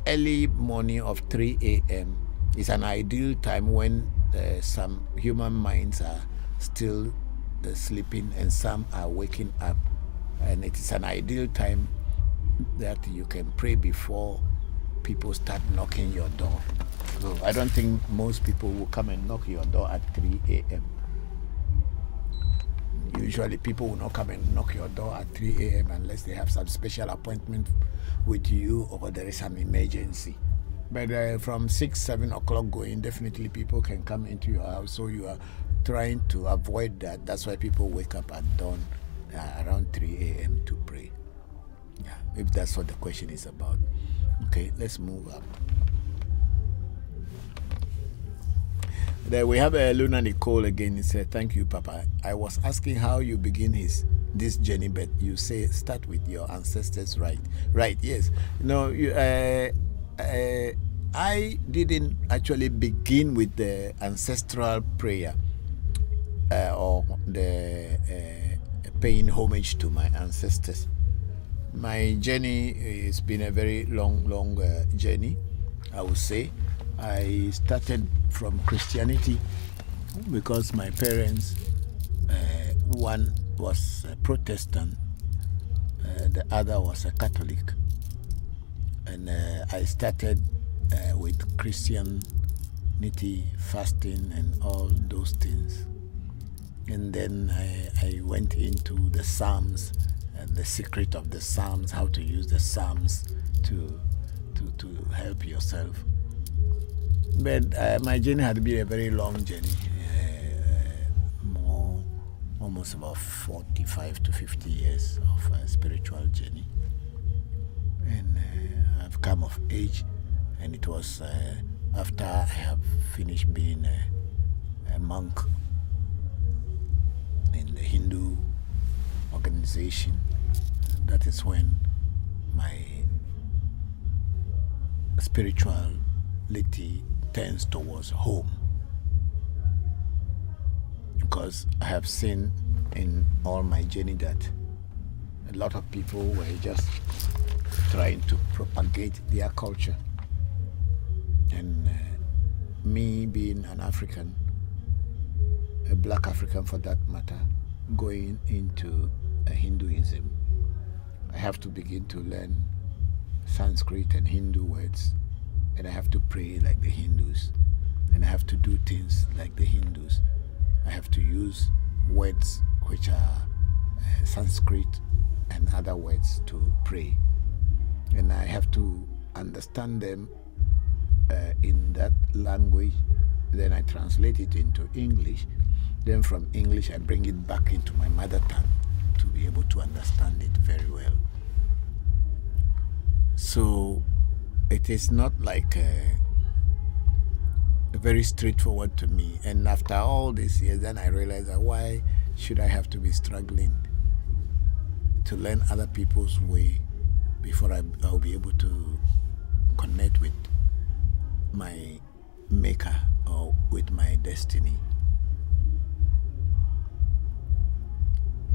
early morning of 3 a.m. is an ideal time when some human minds are still sleeping and some are waking up, and it is an ideal time that you can pray before people start knocking your door. So I don't think most people will come and knock your door at 3 a.m. Usually people will not come and knock your door at 3 a.m. unless they have some special appointment with you or there is some emergency. But from 6, 7 o'clock going, definitely people can come into your house. So you are trying to avoid that. That's why people wake up at dawn around 3 a.m. to pray. Yeah, if that's what the question is about. Okay, let's move up. There we have Luna Nicole again. He said, "Thank you, Papa. I was asking how you begin this journey, but you say start with your ancestors, right? Right? Yes. No, I didn't actually begin with the ancestral prayer or the paying homage to my ancestors. My journey has been a very long journey, I would say. I started from Christianity because my parents, one was a Protestant, the other was a Catholic. And I started with Christianity, fasting and all those things. And then I went into the Psalms and the secret of the Psalms, how to use the Psalms to help yourself. But my journey had been a very long journey, almost about 45 to 50 years of spiritual journey. And I've come of age, and it was after I have finished being a monk in the Hindu organization. That is when my spirituality tends towards home, because I have seen in all my journey that a lot of people were just trying to propagate their culture, and me being an African, a black African for that matter, going into Hinduism, I have to begin to learn Sanskrit and Hindu words, and I have to pray like the Hindus, and I have to do things like the Hindus. I have to use words which are Sanskrit and other words to pray, and I have to understand them in that language. Then I translate it into English. Then from English I bring it back into my mother tongue to be able to understand it very well. So it is not like very straightforward to me. And after all these years, then I realized that why should I have to be struggling to learn other people's way before I'll be able to connect with my maker or with my destiny.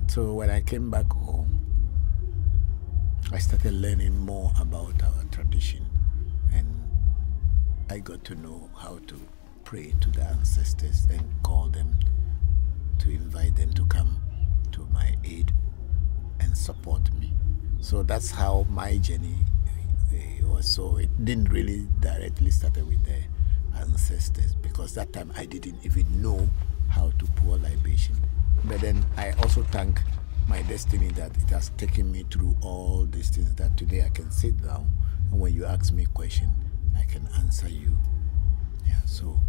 So when I came back home, I started learning more about our tradition, and I got to know how to pray to the ancestors and call them, to invite them to come to my aid and support me. So that's how my journey was. So it didn't really directly start with the ancestors, because that time I didn't even know how to pour libation. But then I also thank my destiny that it has taken me through all these things, that today I can sit down and when you ask me a question, I can answer you. Yeah, so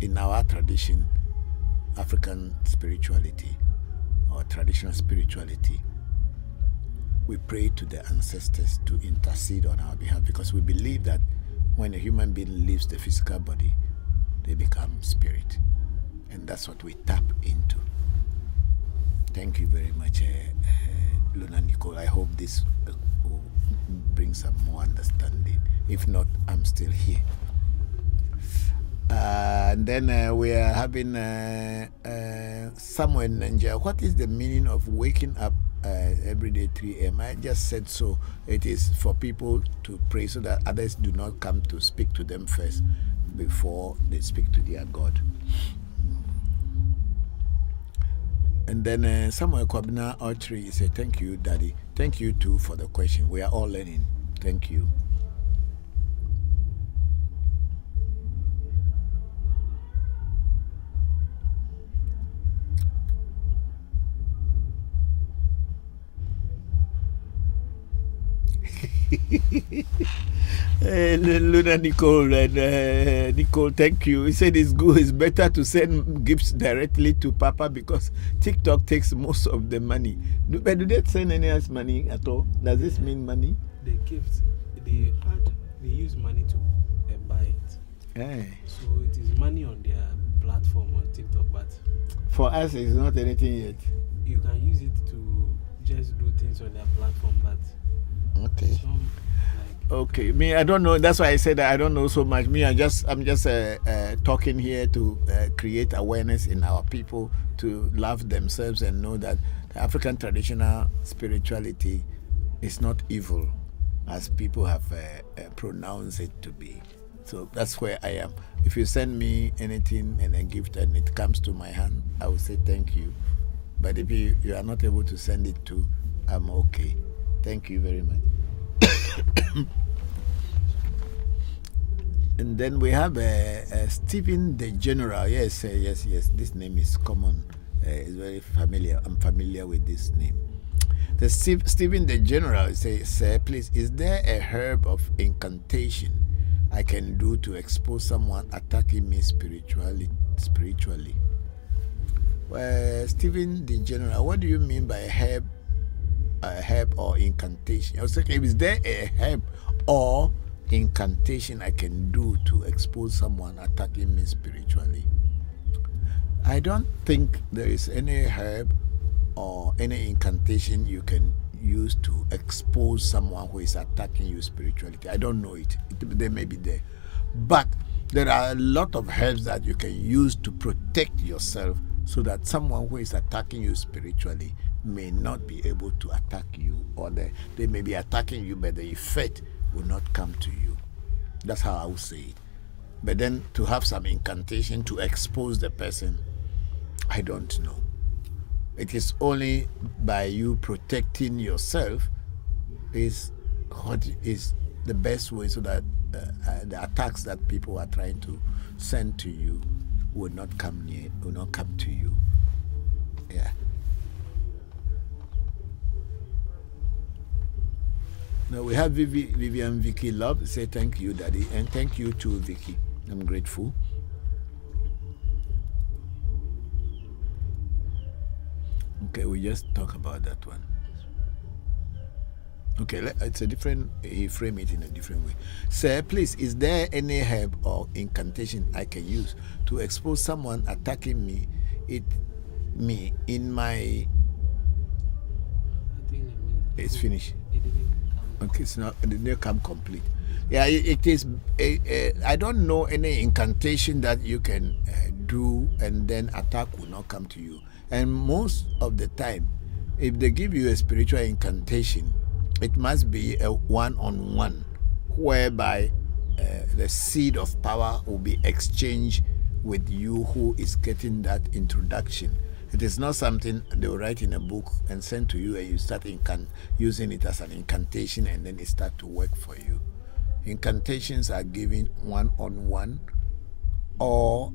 in our tradition, African spirituality or traditional spirituality, we pray to the ancestors to intercede on our behalf, because we believe that when a human being leaves the physical body, they become spirit. And that's what we tap into. Thank you very much, Luna Nicole. I hope this will bring some more understanding. If not, I'm still here. And then we are having somewhere in Nigeria. What is the meaning of waking up every day 3 a.m.? I just said so. It is for people to pray so that others do not come to speak to them first before they speak to their God. And then Samuel Kwabena Autry said, thank you, Daddy. Thank you, too, for the question. We are all learning. Thank you. Luna Nicole and Nicole, thank you. He said it's good. It's better to send gifts directly to Papa because TikTok takes most of the money. But do they send any else money at all? Does this mean money? The gifts, they use money to buy it. Yeah. So it is money on their platform on TikTok, but for us, it's not anything yet. You can use it to just do things on their platform, but okay. Some, okay, me, I don't know. That's why I said that I don't know so much. Me, I'm just talking here to create awareness in our people to love themselves and know that the African traditional spirituality is not evil, as people have pronounced it to be. So that's where I am. If you send me anything and a gift and it comes to my hand, I will say thank you. But if you are not able to send it to, I'm okay. Thank you very much. And then we have Stephen the General. Yes, yes. This name is common. It's very familiar. I'm familiar with this name. The Stephen the General says, please, is there a herb of incantation I can do to expose someone attacking me spiritually. Well, Stephen the General, what do you mean by herb or incantation? I was thinking, is there a herb or incantation I can do to expose someone attacking me spiritually? I don't think there is any herb or any incantation you can use to expose someone who is attacking you spiritually. I don't know it. They may be there. But there are a lot of herbs that you can use to protect yourself so that someone who is attacking you spiritually may not be able to attack you, or they may be attacking you, but the effect will not come to you. That's how I would say it. But then to have some incantation to expose the person, I don't know. It is only by you protecting yourself is what is the best way, so that the attacks that people are trying to send to you will not come to you. Yeah. Now we have Vivian Vicky Love say thank you, Daddy, and thank you too, Vicky. I'm grateful. Okay, we just talk about that one. Okay, it's a different, he frame it in a different way. Sir, please, is there any herb or incantation I can use to expose someone attacking me in my... I think It's finished. it didn't come. Okay, it didn't come complete. Yeah, it is. I don't know any incantation that you can do and then attack will not come to you. And most of the time, if they give you a spiritual incantation, it must be a one-on-one, whereby the seed of power will be exchanged with you who is getting that introduction. It is not something they will write in a book and send to you and you start using it as an incantation and then it start to work for you. Incantations are given one-on-one, or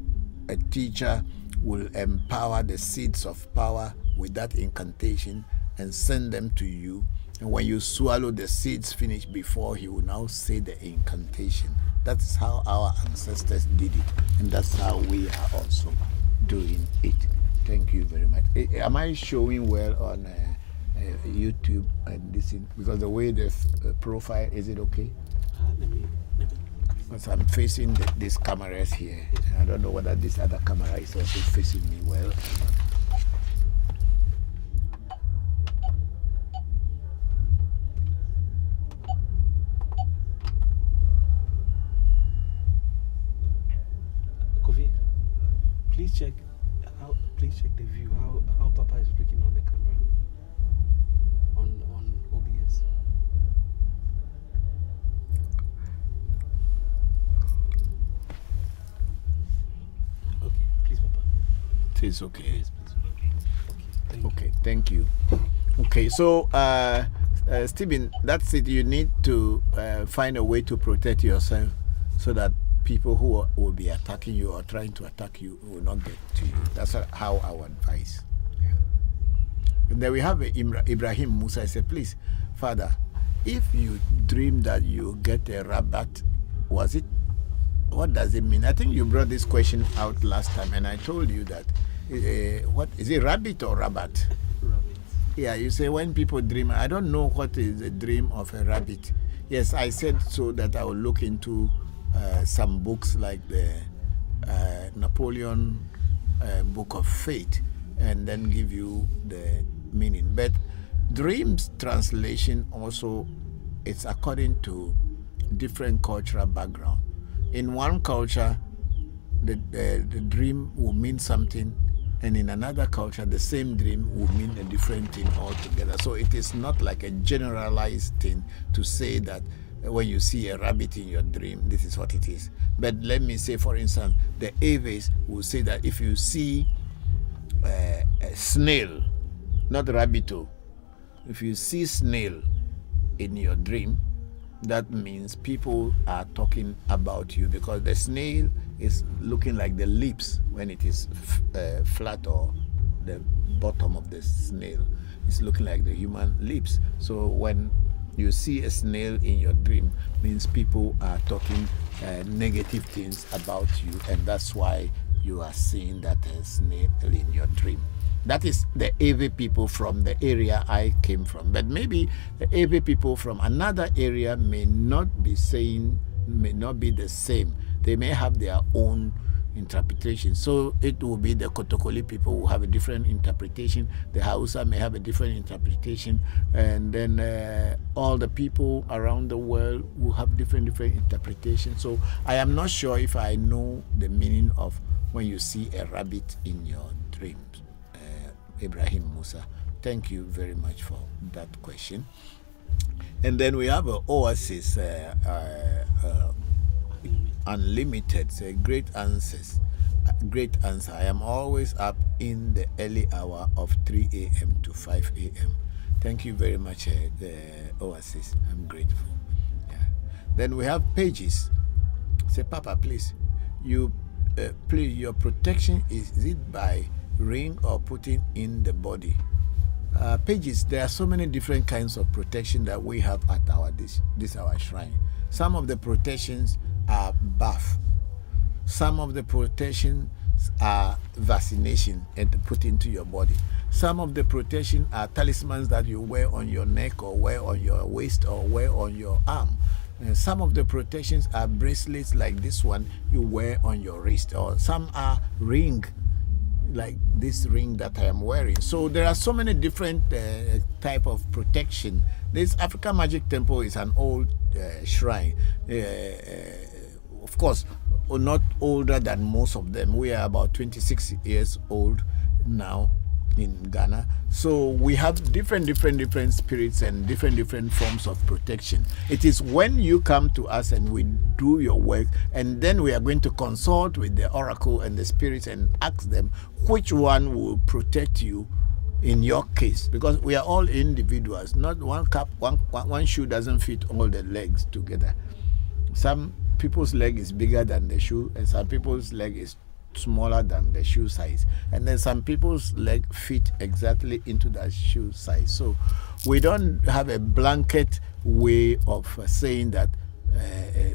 a teacher will empower the seeds of power with that incantation and send them to you. And when you swallow, the seeds finish before he will now say the incantation. That is how our ancestors did it, and that's how we are also doing it. Thank you very much. Am I showing well on YouTube and this? Because the way the profile, is it okay? Let me. Because I'm facing these cameras here. I don't know whether this other camera is also facing me well. Kofi, please check the view. How Papa is looking on the camera. On OBS. Okay, please, Papa. It is okay. Yes, please. Okay, thank you. Okay, thank you. Okay, so Stephen, that's it. You need to find a way to protect yourself so that people who will be attacking you or trying to attack you will not get to you. That's how I would advise. Yeah. And then we have Ibrahim Musa. I said, please, Father, if you dream that you get a rabbit, what does it mean? I think you brought this question out last time, and I told you that, what is it, rabbit or rabbit? Rabbit. Yeah, you say when people dream, I don't know what is the dream of a rabbit. Yes, I said so that I will look into some books like the Napoleon Book of Fate and then give you the meaning. But dreams translation also, it's according to different cultural background. In one culture, the dream will mean something, and in another culture, the same dream will mean a different thing altogether. So it is not like a generalized thing to say that when you see a rabbit in your dream, this is what it is. But let me say, for instance, the Aves will say that if you see a snail, not rabbito, if you see snail in your dream, that means people are talking about you, because the snail is looking like the lips when it is flat, or the bottom of the snail is looking like the human lips. So when you see a snail in your dream, means people are talking negative things about you, and that's why you are seeing that snail in your dream. That is the AV people from the area I came from. But maybe the AV people from another area may not be the same. They may have their own interpretation. So it will be the Kotokoli people who have a different interpretation. The Hausa may have a different interpretation. And then all the people around the world will have different interpretations. So I am not sure if I know the meaning of when you see a rabbit in your dreams. Ibrahim Musa, thank you very much for that question. And then we have Oasis Unlimited, say great answers. Great answer. I am always up in the early hour of 3 a.m. to 5 a.m. Thank you very much, Oasis. I'm grateful. Yeah. Then we have Pages. Say, Papa, please, please, your protection is it by ring or putting in the body? Pages, there are so many different kinds of protection that we have at our shrine. Some of the protections are bath. Some of the protections are vaccination and put into your body. Some of the protection are talismans that you wear on your neck or wear on your waist or wear on your arm. Some of the protections are bracelets like this one you wear on your wrist, or some are ring like this ring that I am wearing. So there are so many different type of protection. This African Magic Temple is an old shrine. Of course, not older than most of them. We are about 26 years old now in Ghana. So we have different spirits and different forms of protection. It is when you come to us and we do your work, and then we are going to consult with the oracle and the spirits and ask them which one will protect you in your case, because we are all individuals. Not one shoe doesn't fit all the legs together. Some people's leg is bigger than the shoe, and some people's leg is smaller than the shoe size, and then some people's leg fit exactly into that shoe size. So we don't have a blanket way of saying that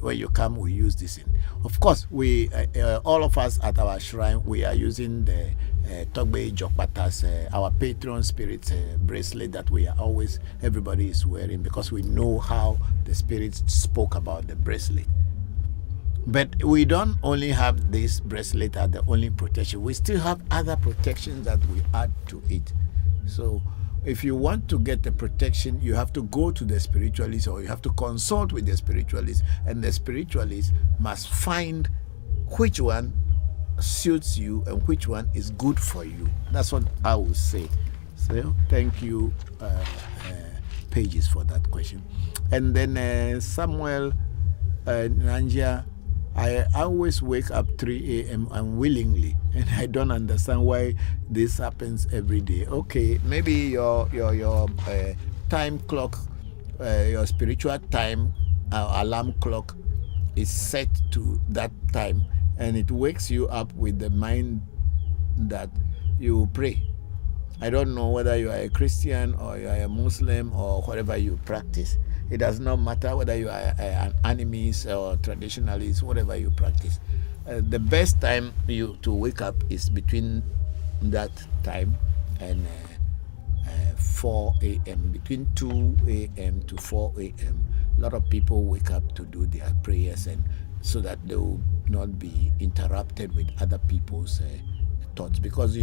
when you come we use this in. Of course, we all of us at our shrine, we are using the Togbe Jokpatas, our patron spirit bracelet that everybody is wearing, because we know how the spirits spoke about the bracelet. But we don't only have this bracelet as the only protection. We still have other protections that we add to it. So if you want to get the protection, you have to go to the spiritualist, or you have to consult with the spiritualist, and the spiritualist must find which one suits you and which one is good for you. That's what I would say. So thank you, Pages, for that question. And then Samuel Nanjia, I always wake up 3 a.m. unwillingly, and I don't understand why this happens every day. Okay, maybe your time clock, your spiritual time alarm clock is set to that time, and it wakes you up with the mind that you pray. I don't know whether you are a Christian or you are a Muslim or whatever you practice. It does not matter whether you are an animist or traditionalist, whatever you practice. The best time to wake up is between that time and 4 a.m., between 2 a.m. to 4 a.m. A lot of people wake up to do their prayers, and so that they will not be interrupted with other people's thoughts. Because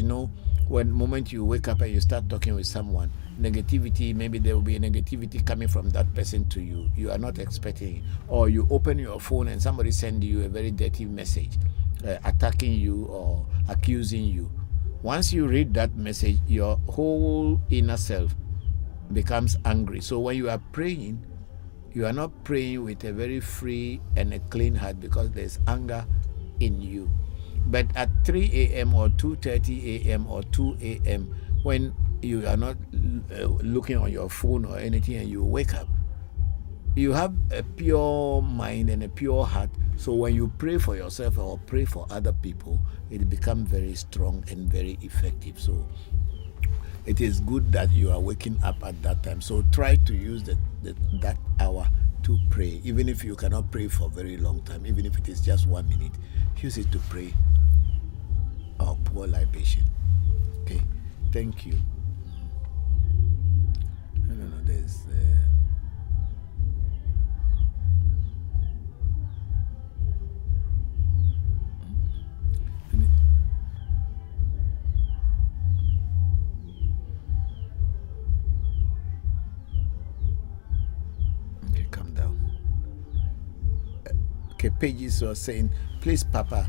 when moment you wake up and you start talking with someone, negativity, maybe there will be a negativity coming from that person to you. You are not expecting it. Or you open your phone and somebody send you a very dirty message, attacking you or accusing you. Once you read that message, your whole inner self becomes angry. So when you are praying, you are not praying with a very free and a clean heart, because there's anger in you. But at 3 a.m. or 2:30 a.m. or 2 a.m., when you are not looking on your phone or anything, and you wake up, you have a pure mind and a pure heart. So when you pray for yourself or pray for other people, it becomes very strong and very effective. So it is good that you are waking up at that time. So try to use that hour to pray, even if you cannot pray for a very long time, even if it is just 1 minute, use it to pray or pour libation. Okay, thank you. I don't know, there's okay, calm down. Okay, pages are saying, please, Papa,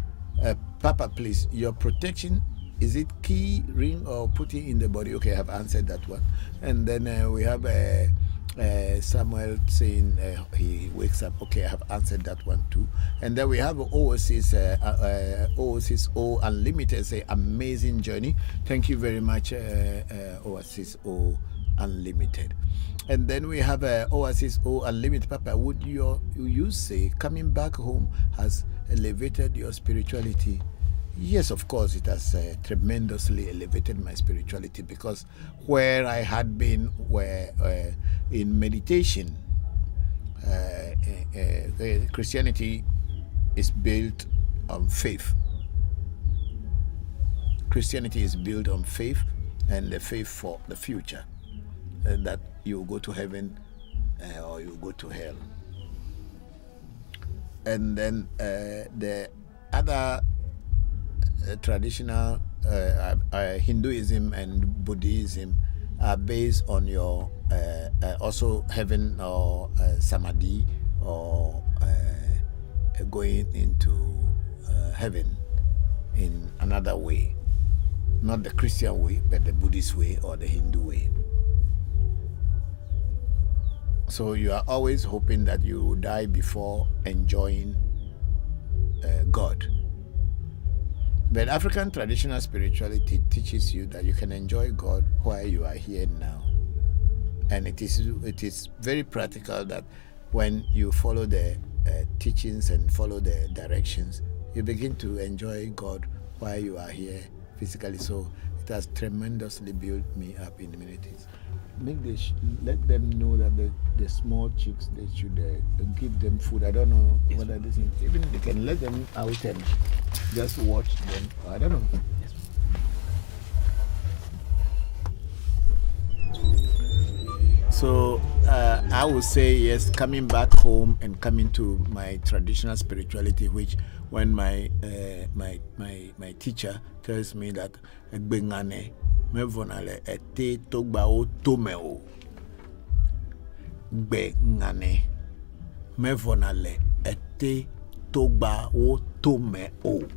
please, your protection, is it key, ring, or putting in the body? Okay, I have answered that one. And then we have Samuel saying he wakes up. Okay, I have answered that one too. And then we have Oasis O Unlimited say, amazing journey. Thank you very much, Oasis O Unlimited. And then we have Oasis O Unlimited. Papa, would you say coming back home has elevated your spirituality? Yes, of course, it has tremendously elevated my spirituality, because where I had been in meditation, Christianity is built on faith. Christianity is built on faith, and the faith for the future, that you go to heaven or you go to hell. And then the other traditional Hinduism and Buddhism are based on your also heaven or samadhi, or going into heaven in another way, not the Christian way, but the Buddhist way or the Hindu way. So you are always hoping that you die before enjoying God. But African traditional spirituality teaches you that you can enjoy God while you are here now. And it is very practical that when you follow the teachings and follow the directions, you begin to enjoy God while you are here physically. So it has tremendously built me up in many things. Let them know that the small chicks, they should give them food. I don't know whether this is, even they can let them out and just watch them. I don't know. So I would say yes, coming back home and coming to my traditional spirituality, which when my teacher tells me that me vonale ete togba o tomeo gbe ngane me vonale ete togba o tomeo.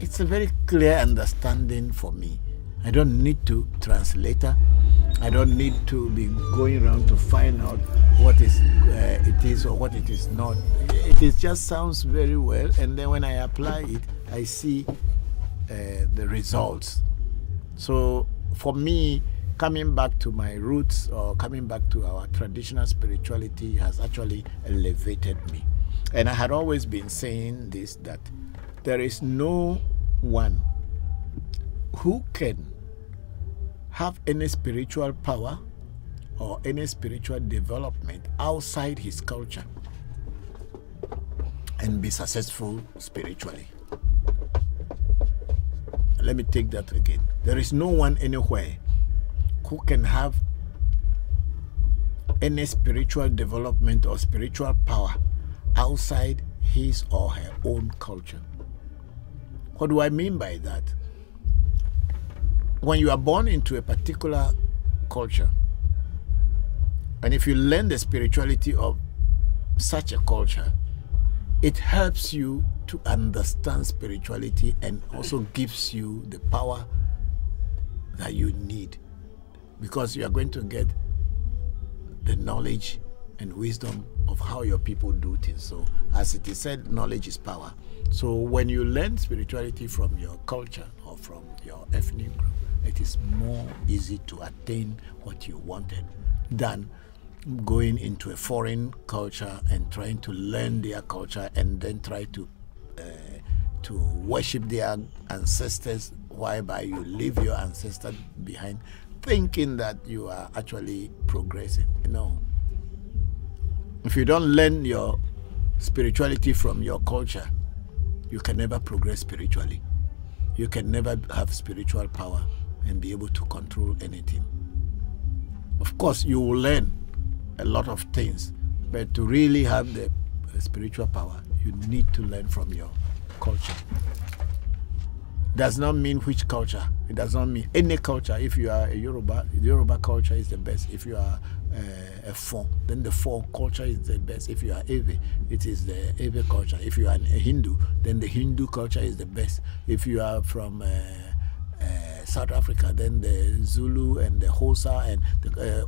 It's a very clear understanding for me. I don't need to translate her. I don't need to be going around to find out what is it is or what it is not. It just sounds very well, and then when I apply it, I see the results. So for me, coming back to my roots or coming back to our traditional spirituality has actually elevated me. And I had always been saying this, that there is no one who can have any spiritual power or any spiritual development outside his culture and be successful spiritually. Let me take that again. There is no one anywhere who can have any spiritual development or spiritual power outside his or her own culture. What do I mean by that? When you are born into a particular culture, and if you learn the spirituality of such a culture, it helps you to understand spirituality and also gives you the power that you need, because you are going to get the knowledge and wisdom of how your people do things. So as it is said, knowledge is power. So when you learn spirituality from your culture or from your ethnic group, it is more easy to attain what you wanted than going into a foreign culture and trying to learn their culture and then try to worship their ancestors, whereby you leave your ancestors behind, thinking that you are actually progressing. No. If you don't learn your spirituality from your culture, you can never progress spiritually. You can never have spiritual power and be able to control anything. Of course, you will learn a lot of things, but to really have the spiritual power, you need to learn from your culture. Does not mean which culture. It does not mean any culture. If you are a Yoruba, the Yoruba culture is the best. If you are a Fon, then the Fon culture is the best. If you are Ewe, it is the Ewe culture. If you are a Hindu, then the Hindu culture is the best. If you are from South Africa, then the Zulu and the Xhosa and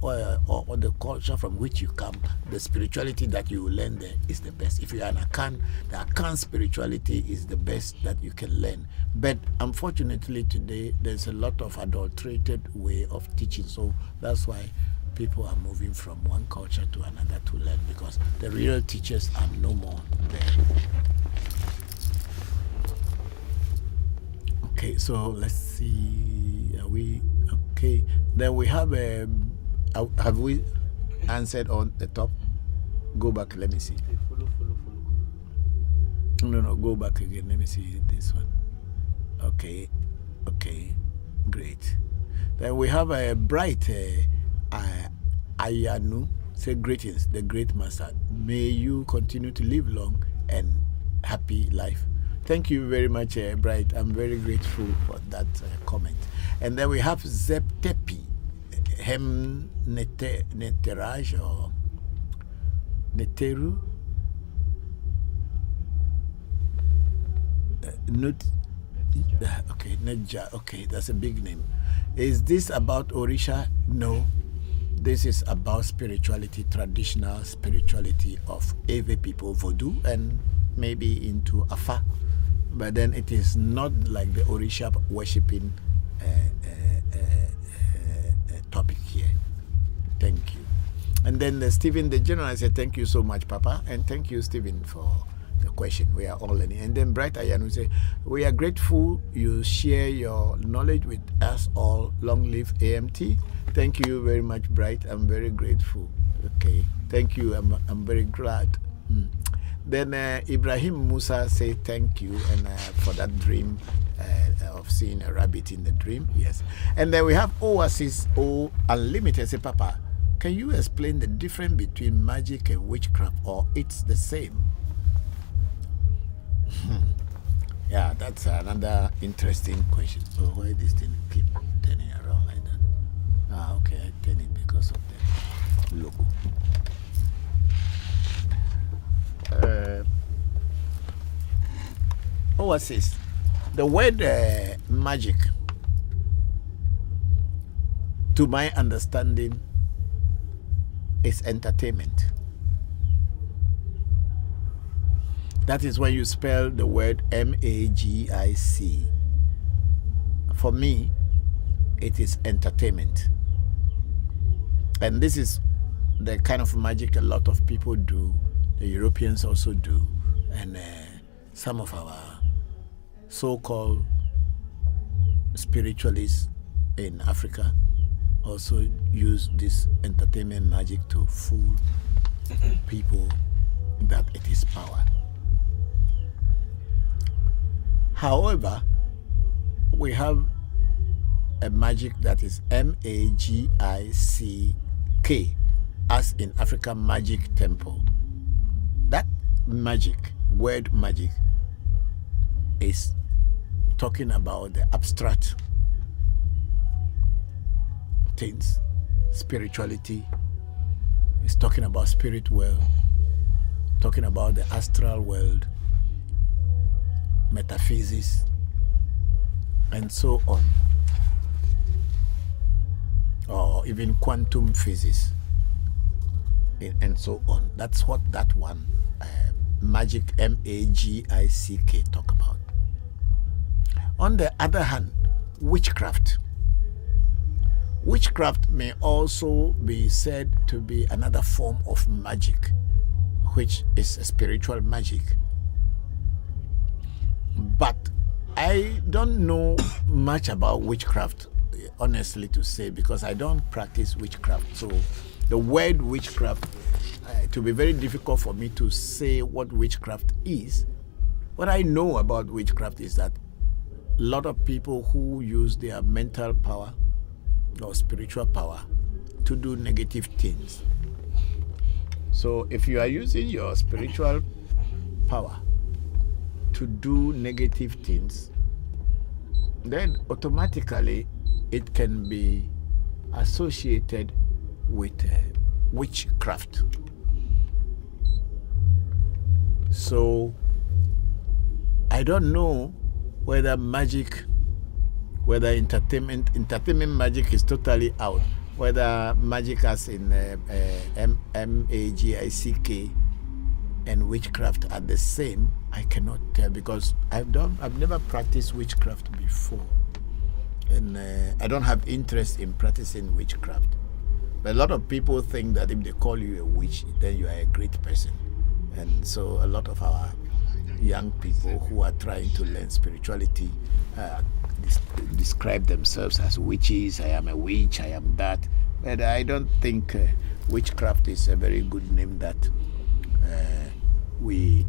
or the culture from which you come, the spirituality that you learn there is the best. If you are an Akan, the Akan spirituality is the best that you can learn. But unfortunately today, there's a lot of adulterated way of teaching. So that's why people are moving from one culture to another to learn, because the real teachers are no more there. Okay, so let's see. Are we okay? Then we have have we answered on the top? Go back. Let me see. Follow. No, go back again. Let me see this one. Okay, great. Then we have a bright Ayanu. Say greetings, the great master. May you continue to live long and happy life. Thank you very much, Bright. I'm very grateful for that comment. And then we have Zep Tepi, Hem Neteraj or Neteru. Okay, Neja. Okay, that's a big name. Is this about Orisha? No. This is about spirituality, traditional spirituality of Ewe people, Vodou, and maybe into Afa. But then it is not like the Orisha worshipping topic here. Thank you. And then Stephen, the general, said, thank you so much, Papa. And thank you, Stephen, for the question. We are all learning. And then Bright Ayanu say, we are grateful you share your knowledge with us all. Long live AMT. Thank you very much, Bright. I'm very grateful. Okay. Thank you. I'm very glad. Then Ibrahim Musa say thank you and for that dream of seeing a rabbit in the dream. Yes. And then we have Oasis O Unlimited. Say, Papa, can you explain the difference between magic and witchcraft, or it's the same? Yeah, that's another interesting question. So why this thing keep turning around like that? Okay, I turn it because of the logo. Oasis. The word magic, to my understanding, is entertainment. That is when you spell the word M-A-G-I-C. For me, it is entertainment. And this is the kind of magic a lot of people do. The Europeans also do. And some of our so-called spiritualists in Africa also use this entertainment magic to fool people that it is power. However, we have a magic that is M-A-G-I-C-K, as in African Magic Temple. That magic, word magic, is talking about the abstract things, spirituality. It's talking about spirit world, talking about the astral world, metaphysics, and so on, or even quantum physics, and so on. That's what that one, magic, M-A-G-I-C-K, talk about. On the other hand, witchcraft. Witchcraft may also be said to be another form of magic, which is a spiritual magic. But I don't know much about witchcraft honestly to say, because I don't practice witchcraft. So the word witchcraft, it will be very difficult for me to say what witchcraft is. What I know about witchcraft is that a lot of people who use their mental power or spiritual power to do negative things. So if you are using your spiritual power to do negative things, then automatically it can be associated with witchcraft. So I don't know whether magic, whether entertainment magic is totally out, whether magic as in magic and witchcraft are the same. I cannot tell, because I've never practiced witchcraft before, and I don't have interest in practicing witchcraft. But a lot of people think that if they call you a witch, then you are a great person, and so a lot of our young people who are trying to learn spirituality describe themselves as witches. I am a witch, I am that. But I don't think witchcraft is a very good name that we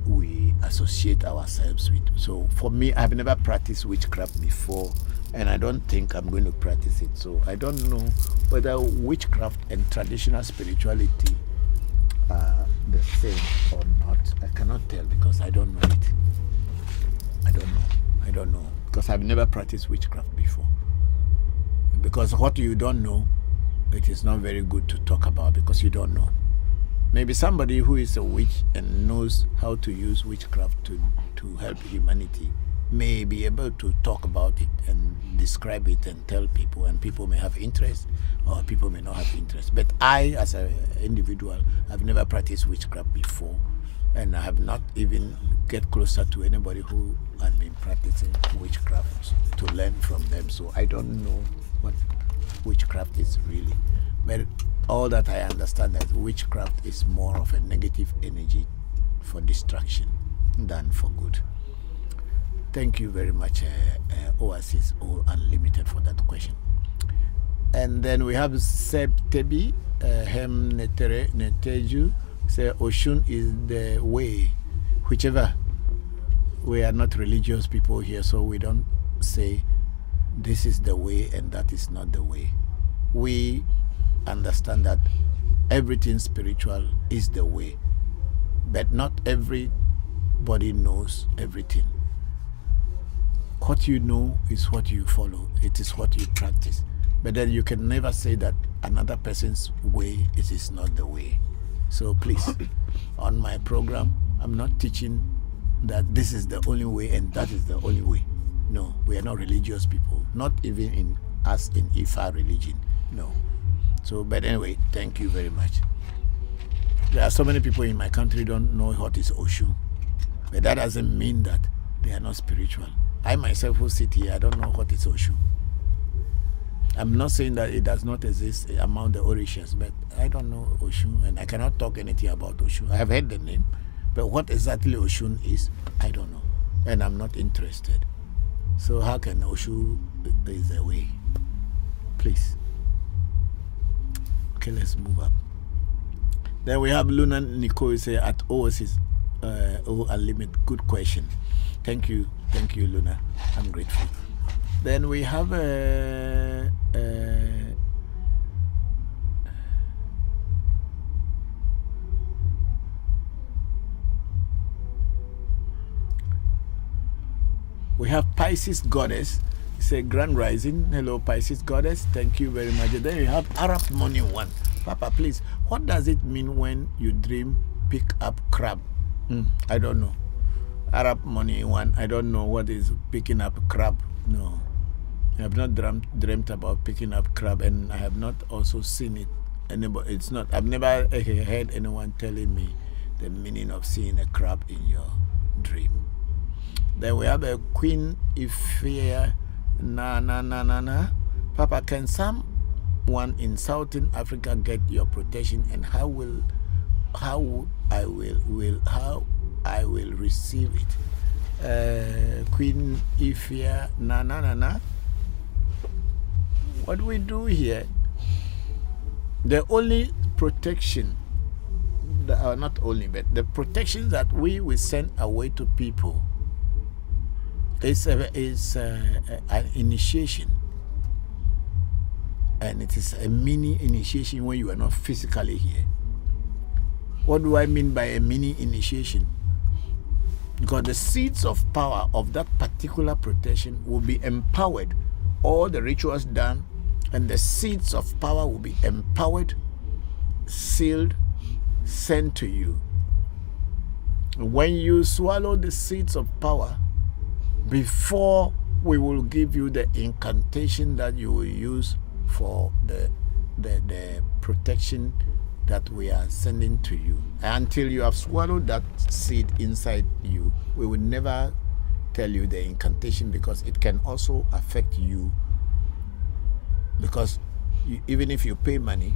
associate ourselves with. So for me, I've never practiced witchcraft before, and I don't think I'm going to practice it. So I don't know whether witchcraft and traditional spirituality are the same or not. I cannot tell, because I don't know it. I don't know, because I've never practiced witchcraft before. Because what you don't know, it is not very good to talk about, because you don't know. Maybe somebody who is a witch and knows how to use witchcraft to help humanity may be able to talk about it and describe it and tell people, and people may have interest or people may not have interest. But I, as an individual, have never practiced witchcraft before, and I have not even get closer to anybody who had been practicing witchcraft to learn from them. So I don't know what witchcraft is really. But all that I understand is witchcraft is more of a negative energy for distraction than for good. Thank you very much, Oasis O Unlimited, for that question. And then we have Seb Tebi, Hem Neteju, say Oshun is the way, whichever. We are not religious people here, so we don't say this is the way and that is not the way. We understand that everything spiritual is the way, but not everybody knows everything. What you know is what you follow. It is what you practice. But then you can never say that another person's way is not the way. So please, on my program, I'm not teaching that this is the only way and that is the only way. No, we are not religious people. Not even in us in Ifa religion. No. So, but anyway, thank you very much. There are so many people in my country don't know what is Oshu. But that doesn't mean that they are not spiritual. I myself who sit here, I don't know what is Oshu. I'm not saying that it does not exist among the Orishas, but I don't know Oshu, and I cannot talk anything about Oshu. I have heard the name, but what exactly Oshun is, I don't know, and I'm not interested. So how can Oshu is the way? Please. Okay, let's move up. Then we have Luna Nicole say at Oasis, Unlimited. Good question. Thank you, Luna. I'm grateful. Then we have Pisces Goddess. It's a grand rising. Hello, Pisces Goddess. Thank you very much. Then you have Arab Money One. Papa, please, what does it mean when you dream pick up crab? I don't know. Arab Money One. I don't know what is picking up crab. No. I have not dreamt about picking up crab, and I have not also seen it. Anybody, it's not. I've never heard anyone telling me the meaning of seeing a crab in your dream. Then we have a Queen Ifea na. Papa, can someone in Southern Africa get your protection, and how I will receive it? Queen Ifea na. What we do here, the only protection, not only, but the protection that we will send away to people is an initiation. And it is a mini initiation when you are not physically here. What do I mean by a mini initiation? Because the seeds of power of that particular protection will be empowered. All the rituals done, and the seeds of power will be empowered, sealed, sent to you. When you swallow the seeds of power, before we will give you the incantation that you will use for the protection that we are sending to you. Until you have swallowed that seed inside you, we will never tell you the incantation, because it can also affect you. Because even if you pay money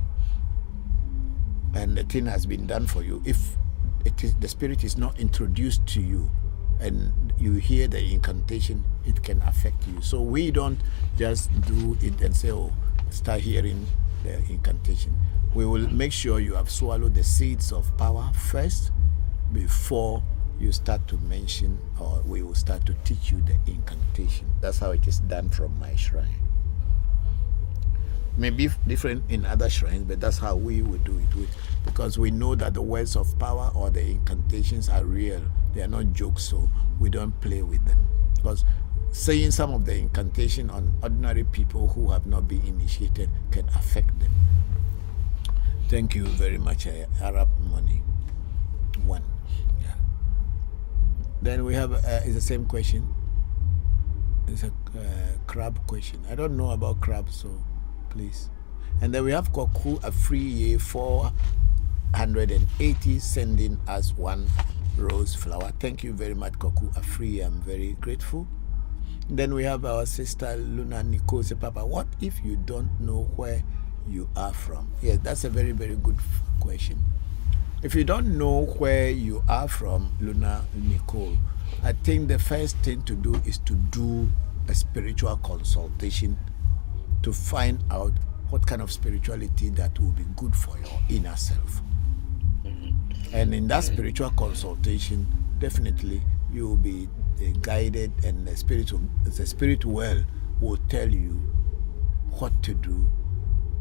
and the thing has been done for you, if the spirit is not introduced to you and you hear the incantation, it can affect you. So we don't just do it and say, oh, start hearing the incantation. We will make sure you have swallowed the seeds of power first before you start to mention, or we will start to teach you the incantation. That's how it is done from my shrine. Maybe different in other shrines, but that's how we will do it with, because we know that the words of power or the incantations are real. They are not jokes, so we don't play with them. Because saying some of the incantation on ordinary people who have not been initiated can affect them. Thank you very much, Arab Money. One. Yeah. Then we have, it's the same question. It's a crab question. I don't know about crab, so please. And then we have Koku Afriye 480 sending us one rose flower. Thank you very much, Koku Afriye. I'm very grateful. Then we have our sister Luna Nicole. Say, Papa, what if you don't know where you are from? Yes, that's a very, very good question. If you don't know where you are from, Luna Nicole, I think the first thing to do is to do a spiritual consultation to find out what kind of spirituality that will be good for your inner self. And in that spiritual consultation, definitely you will be guided, and the spirit well will tell you what to do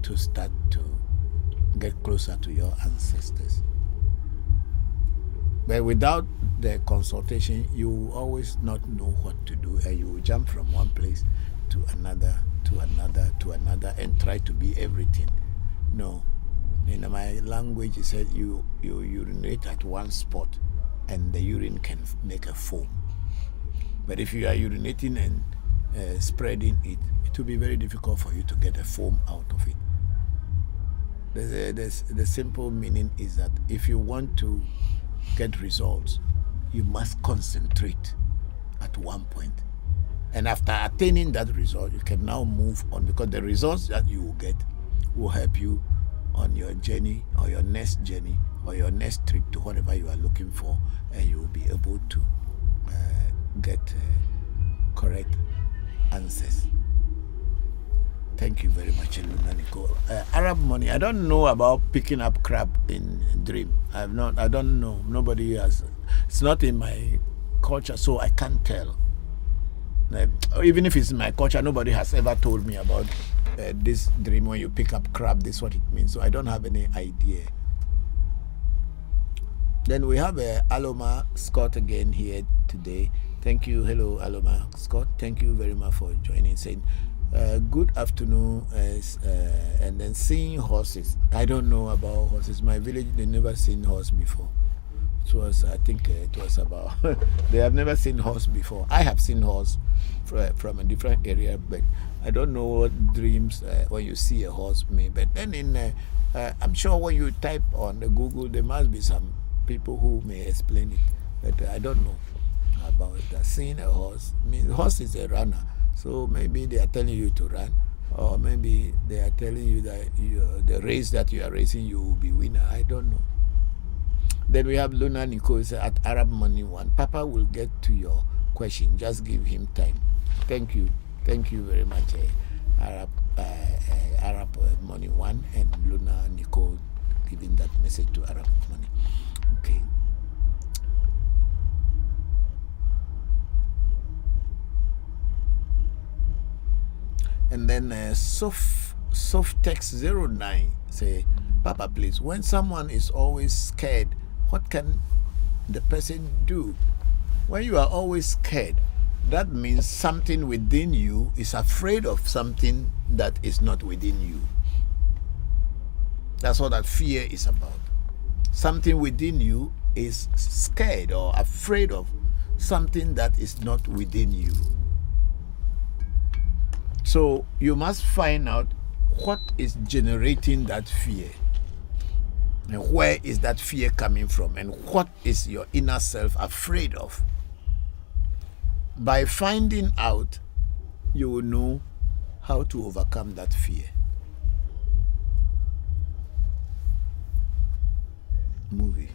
to start to get closer to your ancestors. But without the consultation, you will always not know what to do, and you will jump from one place to another, to another, to another, and try to be everything. No. In my language, it said you urinate at one spot, and the urine can make a foam. But if you are urinating and spreading it, it will be very difficult for you to get a foam out of it. The simple meaning is that if you want to get results, you must concentrate at one point. And after attaining that result, you can now move on, because the results that you will get will help you on your journey, or your next journey, or your next trip to whatever you are looking for, and you will be able to get correct answers. Thank you very much, Luna Nicole. Arab Money, I don't know about picking up crab in dream. I don't know. Nobody has. It's not in my culture, so I can't tell. Even if it's in my culture, nobody has ever told me about this dream. When you pick up crab, this is what it means. So I don't have any idea. Then we have Aloma Scott again here today. Thank you. Hello, Aloma Scott. Thank you very much for joining. Saying, good afternoon. And then seeing horses. I don't know about horses. My village, they never seen horse before. It was, I think it was about, they have never seen horse before. I have seen horse from a different area, but I don't know what dreams when you see a horse mean. But then I'm sure when you type on the Google, there must be some people who may explain it. But I don't know about that. Seeing a horse, I mean, horse is a runner. So maybe they are telling you to run, or maybe they are telling you that the race that you are racing, you will be winner. I don't know. Then we have Luna Nicole at Arab Money 1. Papa will get to your question. Just give him time. Thank you. Thank you very much, Arab message to Arab money. Okay. And then Softex09 say, Papa, please, when someone is always scared, what can the person do? When you are always scared, that means something within you is afraid of something that is not within you. That's what that fear is about. Something within you is scared or afraid of something that is not within you. So you must find out what is generating that fear. And where is that fear coming from? And what is your inner self afraid of? By finding out, you will know how to overcome that fear. Movie.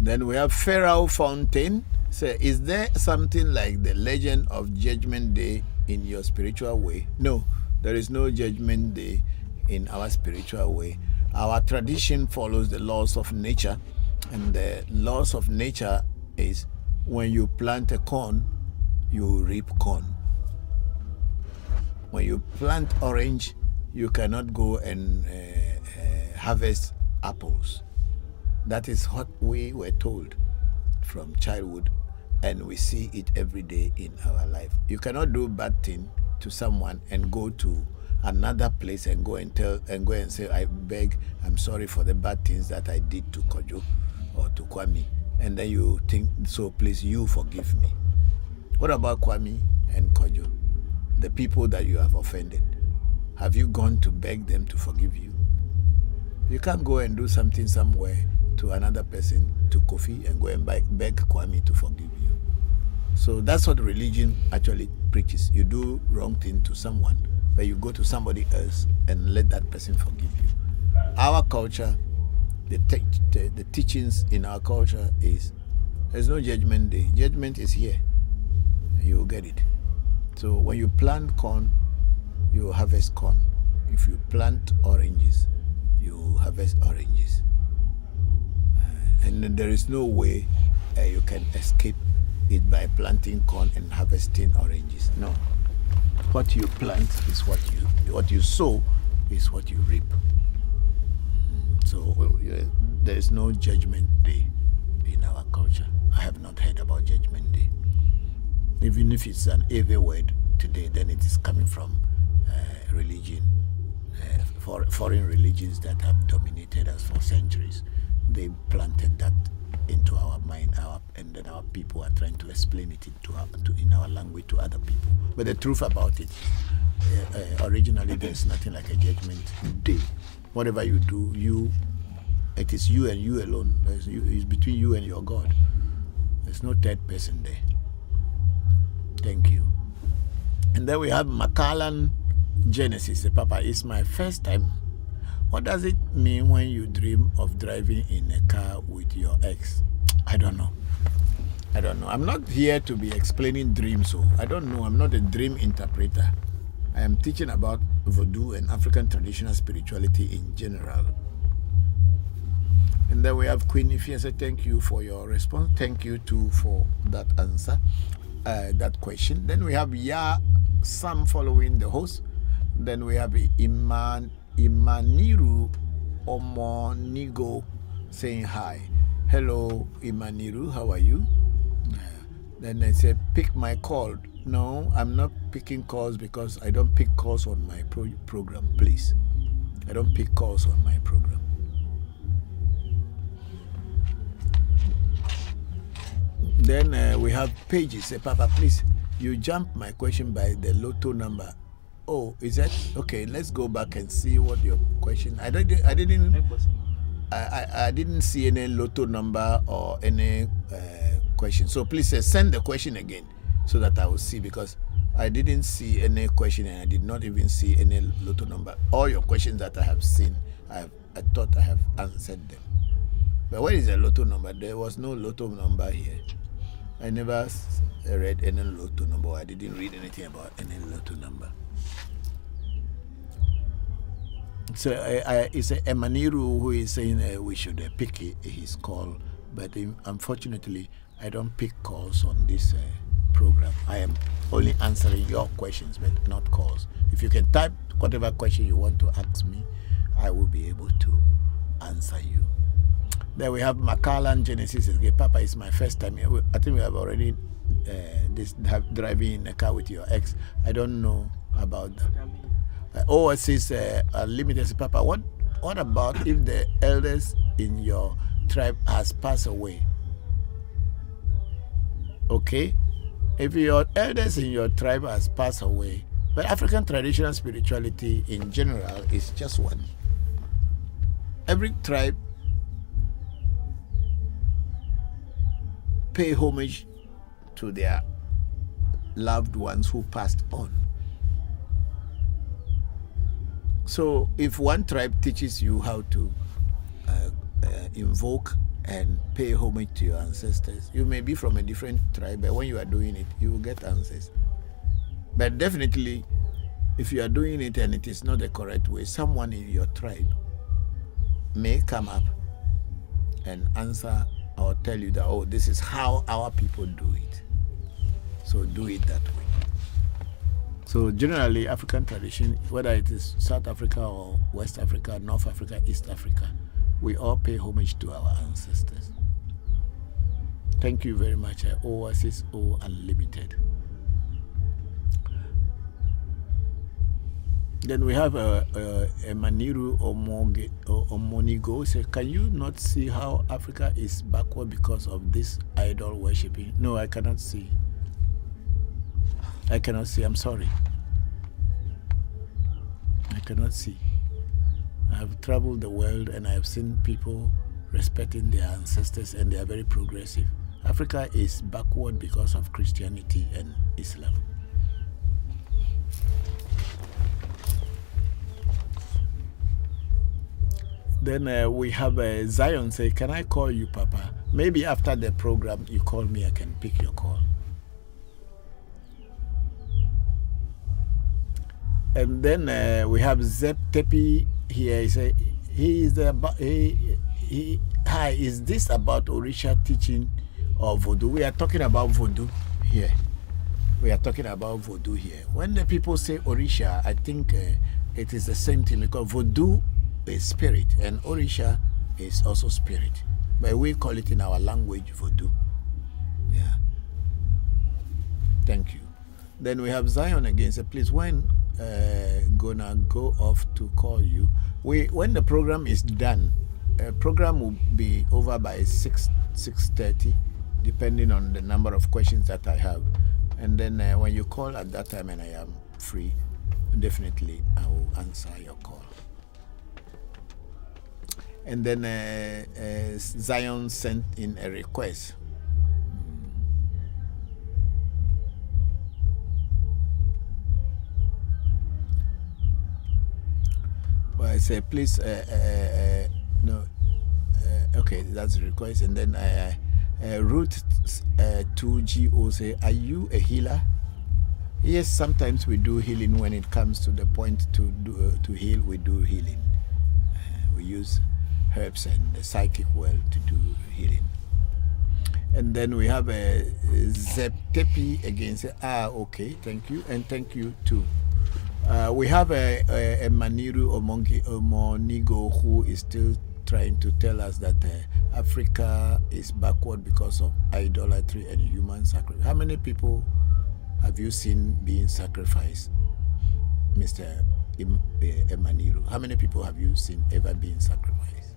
Then we have Pharaoh Fountain. Say, is there something like the legend of Judgment Day in your spiritual way? No, there is no Judgment Day in our spiritual way. Our tradition follows the laws of nature, and the laws of nature is when you plant a corn, you reap corn. When you plant orange, you cannot go and harvest apples. That is what we were told from childhood, and we see it every day in our life. You cannot do bad thing to someone and go to another place and go and say, I beg, I'm sorry for the bad things that I did to Kojo or to Kwame, and then you think, so please, you forgive me. What about Kwame and Kojo, the people that you have offended? Have you gone to beg them to forgive you? You can't go and do something somewhere to another person, to Kofi, and go and beg Kwame to forgive you. So that's what religion actually preaches. You do wrong thing to someone, but you go to somebody else and let that person forgive you. Our culture, the teachings in our culture is, there's no Judgment Day. Judgment is here. You will get it. So when you plant corn, you harvest corn. If you plant oranges, you harvest oranges. And there is no way you can escape it by planting corn and harvesting oranges. No. What you plant is what you sow is what you reap. So there is no Judgment Day in our culture. I have not heard about Judgment Day. Even if it's an evil word today, then it is coming from religion, foreign religions that have dominated us for centuries. They planted that into our mind, and then our people are trying to explain it in our language to other people. But the truth about it, originally there's nothing like a Judgment Day. Whatever you do, it is you and you alone. It's between you and your God. There's no third person there. Thank you. And then we have Macallan Genesis. Papa, it's my first time. What does it mean when you dream of driving in a car with your ex? I don't know. I'm not here to be explaining dreams, so I don't know. I'm not a dream interpreter. I am teaching about Voodoo and African traditional spirituality in general. And then we have Queen Ify. Say thank you for your response. Thank you too for that answer, that question. Then we have Sam following the host. Then we have Imaniru Omonigo saying hi. Hello, Imaniru, how are you? Then I said, pick my call. No, I'm not picking calls because I don't pick calls on my program, please. I don't pick calls on my program. Then we have Pages. Say, Papa, please, you jumped my question by the lotto number. Oh, is that okay? Let's go back and see what your question. I didn't see any lotto number or any question. So please send the question again so that I will see, because I didn't see any question and I did not even see any lotto number. All your questions that I have seen, I thought I have answered them. But where is the lotto number? There was no lotto number here. I never read any lotto number. I didn't read anything about any lotto number. So it's Emaniru who is saying we should pick his call, but unfortunately, I don't pick calls on this program. I am only answering your questions, but not calls. If you can type whatever question you want to ask me, I will be able to answer you. Then we have Macallan Genesis. Papa, it's my first time here. I think we have already driving in a car with your ex. I don't know about that. Oasis Limited. Papa, what about if the elders in your tribe has passed away? Okay, if your elders in your tribe has passed away, but African traditional spirituality in general is just one. Every tribe pay homage to their loved ones who passed on. So if one tribe teaches you how to invoke and pay homage to your ancestors, you may be from a different tribe, but when you are doing it, you will get answers. But definitely, if you are doing it and it is not the correct way, someone in your tribe may come up and answer or tell you that, oh, this is how our people do it. So do it that way. So generally, African tradition, whether it is South Africa or West Africa, North Africa, East Africa, we all pay homage to our ancestors. Thank you very much, Oasis O Unlimited. Then we have Maniru Omonigo say, can you not see how Africa is backward because of this idol worshipping? No, I cannot see. I cannot see. I'm sorry. I cannot see. I have traveled the world and I have seen people respecting their ancestors and they are very progressive. Africa is backward because of Christianity and Islam. Then we have Zion say, can I call you, Papa? Maybe after the program you call me, I can pick your call. And then we have Zep Tepi here. He say, hi, is this about Orisha teaching or voodoo? We are talking about voodoo here. We are talking about voodoo here. When the people say Orisha, I think it is the same thing because voodoo is spirit and Orisha is also spirit. But we call it in our language voodoo. Yeah. Thank you. Then we have Zion again. Say, please, when gonna go off to call you? When the program is done, program will be over by 6:30, depending on the number of questions that I have. And then when you call at that time and I am free, definitely I will answer your call. And then Zion sent in a request. I say, please, no, okay, that's a request. And then Route 2GO say, are you a healer? Yes, sometimes we do healing when it comes to the point to heal. We do healing. We use herbs and the psychic world to do healing. And then we have a Zeptepi again. Say, okay, thank you, and thank you too. We have a Maniru Omonigo who is still trying to tell us that Africa is backward because of idolatry and human sacrifice. How many people have you seen being sacrificed, Mr. Maniru? How many people have you seen ever being sacrificed?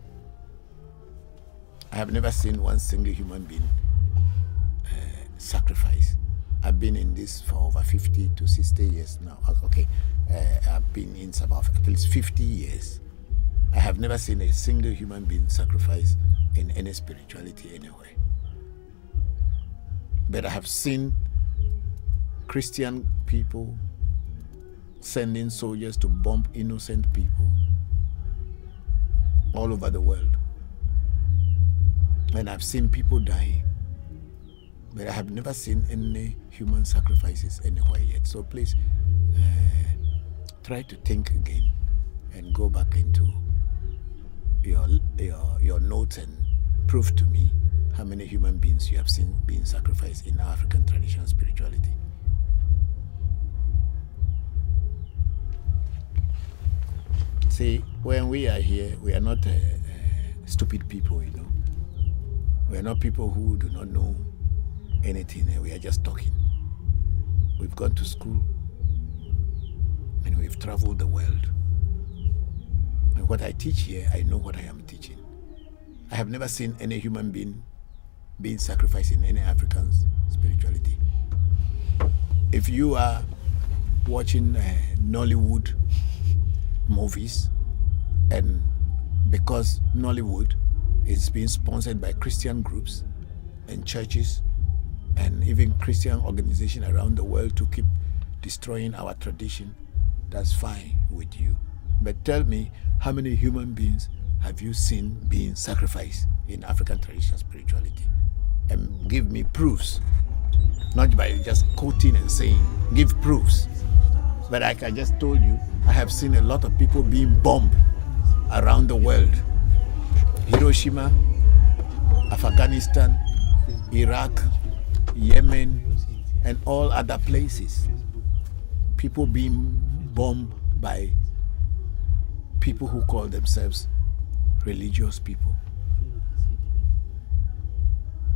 I have never seen one single human being sacrificed. I've been in this for over 50 to 60 years now. Okay, I've been in about at least 50 years. I have never seen a single human being sacrificed in any spirituality anywhere. But I have seen Christian people sending soldiers to bomb innocent people all over the world. And I've seen people dying. But I have never seen any human sacrifices anywhere yet. So please try to think again and go back into your notes and prove to me how many human beings you have seen being sacrificed in African traditional spirituality. See, when we are here, we are not stupid people, you know. We are not people who do not know anything. We are just talking. We've gone to school and we've traveled the world. And what I teach here, I know what I am teaching. I have never seen any human being being sacrificed in any African spirituality. If you are watching Nollywood movies, and because Nollywood is being sponsored by Christian groups and churches and even Christian organizations around the world to keep destroying our tradition, that's fine with you. But tell me, how many human beings have you seen being sacrificed in African traditional spirituality? And give me proofs, not by just quoting and saying, give proofs. But like I just told you, I have seen a lot of people being bombed around the world. Hiroshima, Afghanistan, Iraq, Yemen, and all other places. People being bombed by people who call themselves religious people.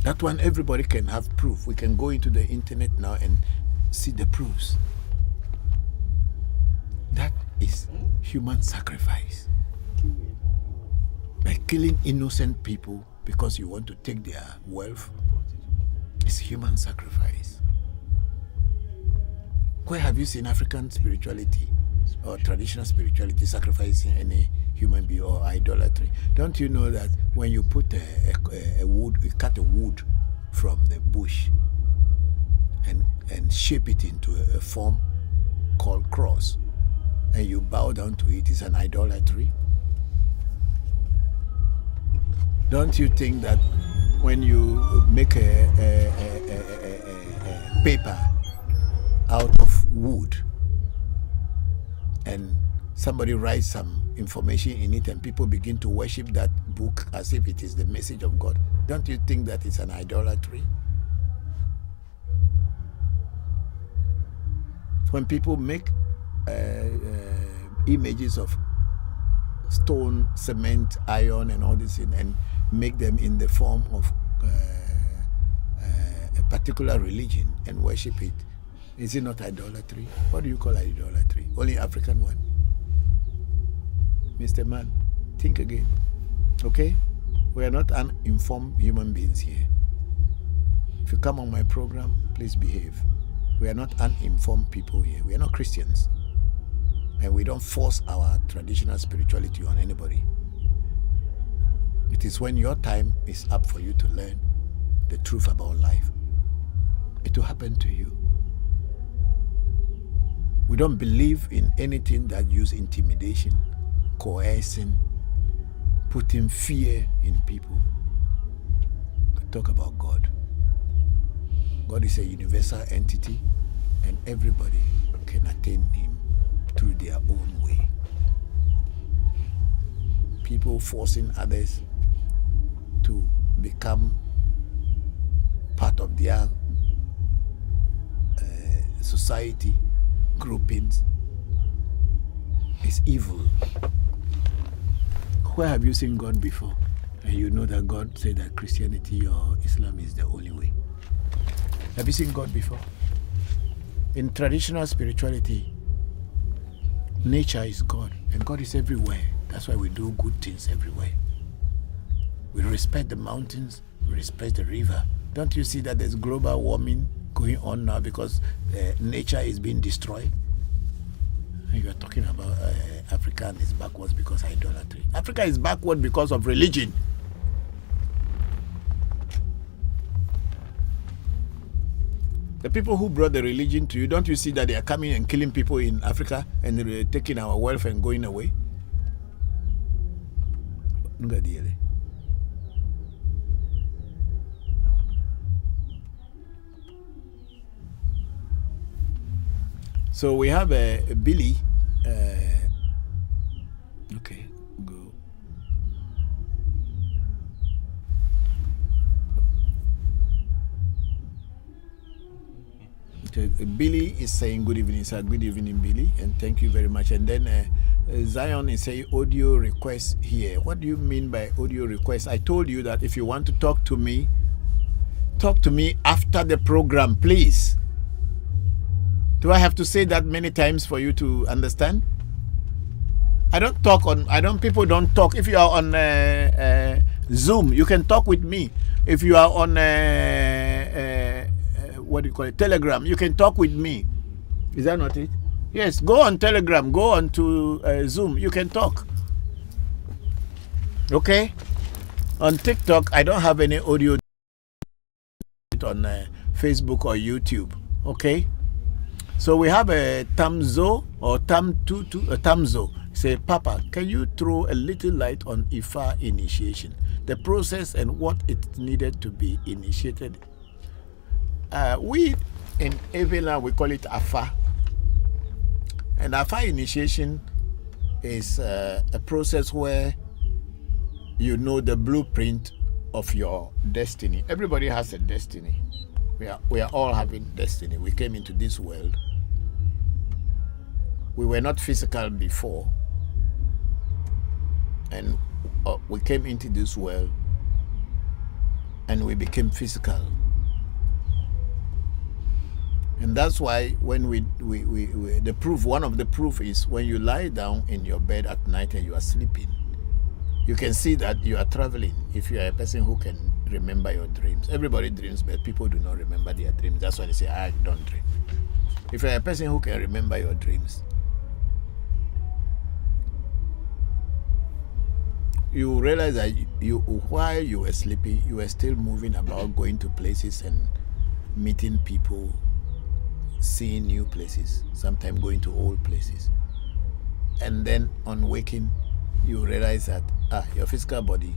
That one, everybody can have proof. We can go into the internet now and see the proofs. That is human sacrifice. By killing innocent people because you want to take their wealth, it's human sacrifice. Where have you seen African spirituality or traditional spirituality sacrificing any human being or idolatry? Don't you know that when you put a wood, you cut a wood from the bush and shape it into a form called cross, and you bow down to it, is an idolatry? Don't you think that when you make a paper out of wood and somebody writes some information in it and people begin to worship that book as if it is the message of God, don't you think that it's an idolatry? When people make images of stone, cement, iron, and all this and make them in the form of a particular religion and worship it, is it not idolatry? What do you call idolatry? Only African one. Mr. Man, think again. Okay? We are not uninformed human beings here. If you come on my program, please behave. We are not uninformed people here. We are not Christians. And we don't force our traditional spirituality on anybody. It is when your time is up for you to learn the truth about life, it will happen to you. We don't believe in anything that uses intimidation, coercing, putting fear in people. We talk about God. God is a universal entity, and everybody can attain Him through their own way. People forcing others to become part of their society groupings is evil. Where have you seen God before? And you know that God said that Christianity or Islam is the only way. Have you seen God before? In traditional spirituality, nature is God, and God is everywhere. That's why we do good things everywhere. We respect the mountains, we respect the river. Don't you see that there's global warming going on now because nature is being destroyed? And you are talking about Africa is backwards because of idolatry. Africa is backward because of religion. The people who brought the religion to you, don't you see that they are coming and killing people in Africa and they're taking our wealth and going away? So we have a Billy Okay, go. Okay, Billy is saying good evening, sir. Good evening, Billy, and thank you very much. And then Zion is saying audio request here. What do you mean by audio request? I told you that if you want to talk to me after the program, please. Do I have to say that many times for you to understand? People don't talk. If you are on Zoom, you can talk with me. If you are on what do you call it, Telegram, you can talk with me. Is that not it? Yes, go on Telegram, go on to Zoom, you can talk. Okay? On TikTok, I don't have any audio on Facebook or YouTube. Okay? So we have a Tamzo or Tamzo. Say, Papa, can you throw a little light on Ifa initiation, the process and what it needed to be initiated? We in Avila, we call it Afa. And Afa initiation is a process where you know the blueprint of your destiny. Everybody has a destiny. We are all having destiny. We came into this world. We were not physical before. And we came into this world and we became physical. And that's why when the proof, one of the proof is when you lie down in your bed at night and you are sleeping, you can see that you are traveling if you are a person who can remember your dreams. Everybody dreams, but people do not remember their dreams. That's why they say, I don't dream. If you are a person who can remember your dreams, you realize that while you were sleeping, you were still moving about, going to places and meeting people, seeing new places, sometimes going to old places. And then on waking, you realize that your physical body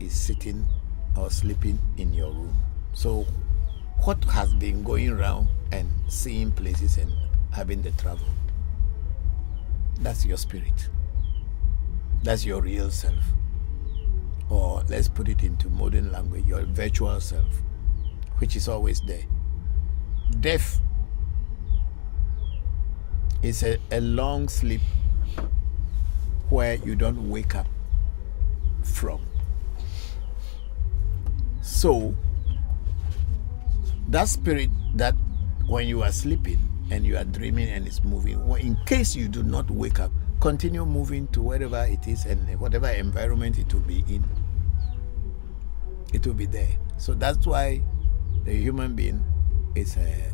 is sitting or sleeping in your room. So what has been going around and seeing places and having the travel? That's your spirit. That's your real self. Or let's put it into modern language, your virtual self, which is always there. Death is a long sleep where you don't wake up from. So that spirit that when you are sleeping and you are dreaming and it's moving, well, in case you do not wake up, continue moving to wherever it is and whatever environment it will be in, it will be there. So that's why the human being is a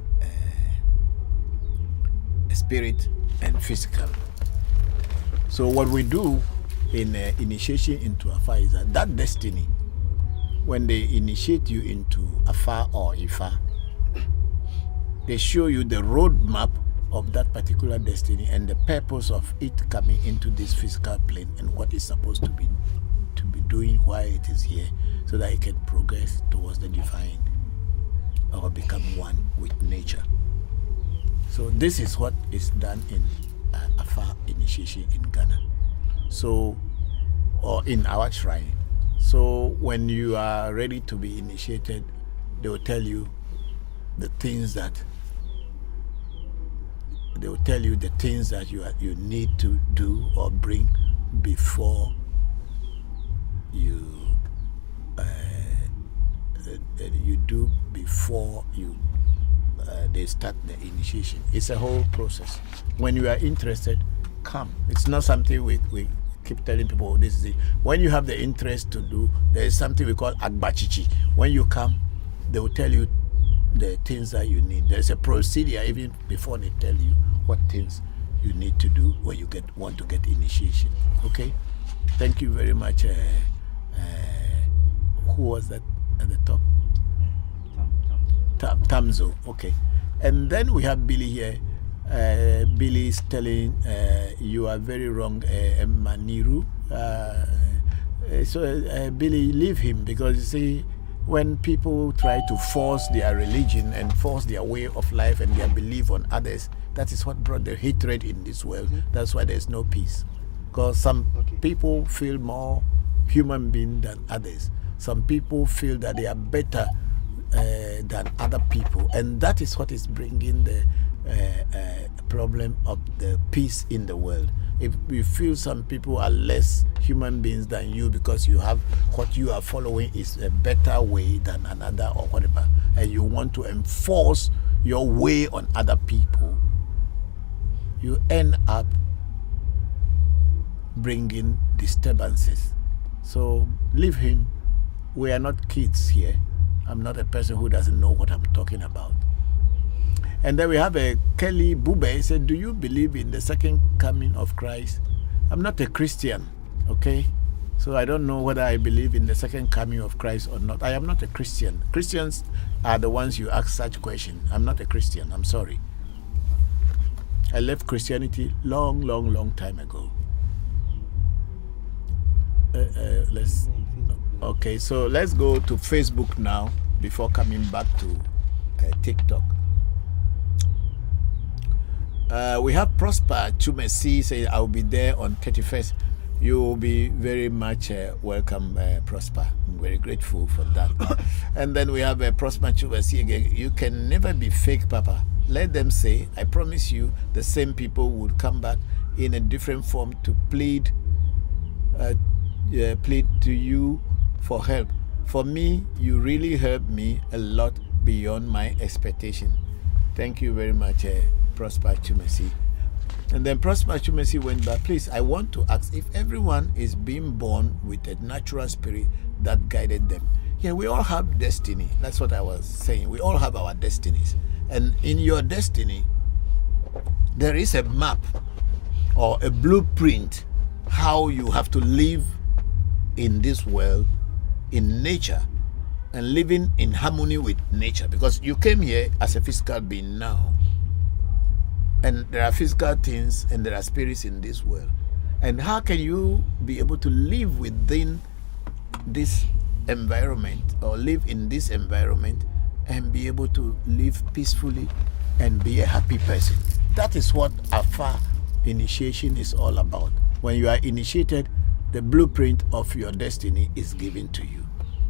spirit and physical. So what we do in initiation into Afa is that destiny, when they initiate you into Afa or Ifa, they show you the roadmap of that particular destiny and the purpose of it coming into this physical plane and what it's supposed to be doing while it is here, so that it can progress towards the divine or become one with nature. So this is what is done in Afa initiation in Ghana. So, or in our shrine. So when you are ready to be initiated, they will tell you the things that you need to do or bring before they start the initiation. It's a whole process. When you are interested, come. It's not something we keep telling people, oh, this is it. When you have the interest to do, there is something we call agbachichi. When you come, they will tell you the things that you need. There's a procedure even before they tell you what things you need to do when you want to get initiation. Okay? Thank you very much. Who was that at the top? Tamzo. Okay. And then we have Billy here. Billy is telling you are very wrong, Maniru. So Billy, leave him, because you see, when people try to force their religion and force their way of life and their belief on others, that is what brought the hatred in this world. That's why there's no peace. Because some people feel more human being than others. Some people feel that they are better than other people, and that is what is bringing the problem of the peace in the world. If you feel some people are less human beings than you because you have what you are following is a better way than another or whatever, and you want to enforce your way on other people, you end up bringing disturbances. So leave him. We are not kids here. I'm not a person who doesn't know what I'm talking about. And then we have a Kelly Bube. He said, do you believe in the second coming of Christ? I'm not a Christian, okay? So I don't know whether I believe in the second coming of Christ or not. I am not a Christian. Christians are the ones you ask such questions. I'm not a Christian. I'm sorry. I left Christianity long time ago. Okay, so let's go to Facebook now before coming back to TikTok. We have Prosper Chumesi saying, I'll be there on 31st. You will be very much welcome, Prosper. I'm very grateful for that. And then we have Prosper Chumesi again. You can never be fake, Papa. Let them say, I promise you, the same people would come back in a different form to plead to you for help. For me, you really helped me a lot beyond my expectation. Thank you very much, Prosper Chumesi. And then Prosper Chumesi went back. Please, I want to ask if everyone is being born with a natural spirit that guided them. Yeah, we all have destiny. That's what I was saying. We all have our destinies. And in your destiny, there is a map or a blueprint how you have to live in this world, in nature, and living in harmony with nature. Because you came here as a physical being now, and there are physical things and there are spirits in this world. And how can you be able to live within this environment or live in this environment and be able to live peacefully and be a happy person? That is what Afa initiation is all about. When you are initiated, the blueprint of your destiny is given to you.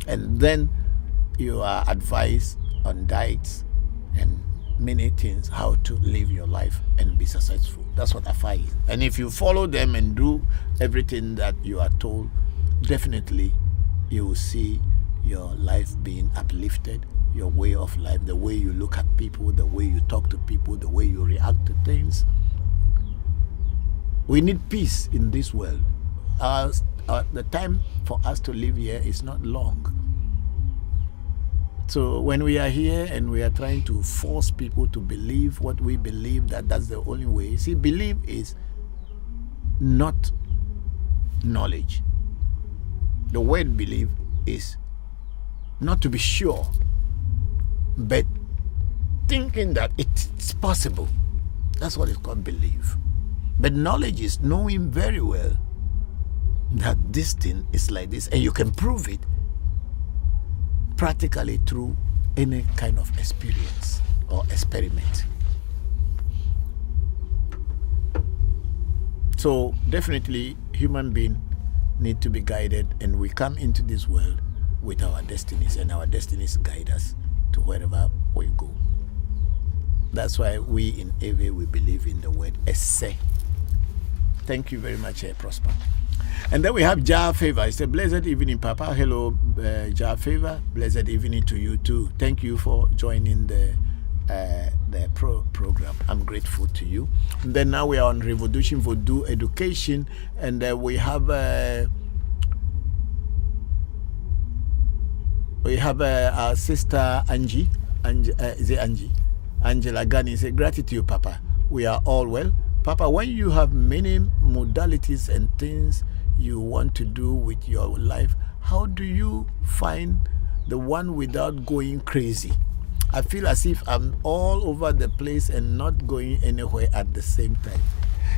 And then you are advised on diets and many things, how to live your life and be successful. That's what Afa is. And if you follow them and do everything that you are told, definitely you will see your life being uplifted, your way of life, the way you look at people, the way you talk to people, the way you react to things. We need peace in this world. The time for us to live here is not long. So when we are here and we are trying to force people to believe what we believe, that's the only way. See, belief is not knowledge. The word believe is not to be sure, but thinking that it's possible. That's what it's called belief. But knowledge is knowing very well that this thing is like this, and you can prove it practically through any kind of experience or experiment. So definitely human beings need to be guided, and we come into this world with our destinies, and our destinies guide us to wherever we go. That's why we in Ewe, we believe in the word esse. Thank you very much, Prosper. And then we have Jar Favor. It's a blessed evening, Papa. Hello, Jar Favor. Blessed evening to you too. Thank you for joining the program. I'm grateful to you. And then now we are on Revolution Voodoo Education, and we have our sister Angie. Is it Angie? Angela Gani. Say gratitude, Papa. We are all well. Papa, when you have many modalities and things you want to do with your life, how do you find the one without going crazy? I feel as if I'm all over the place and not going anywhere at the same time.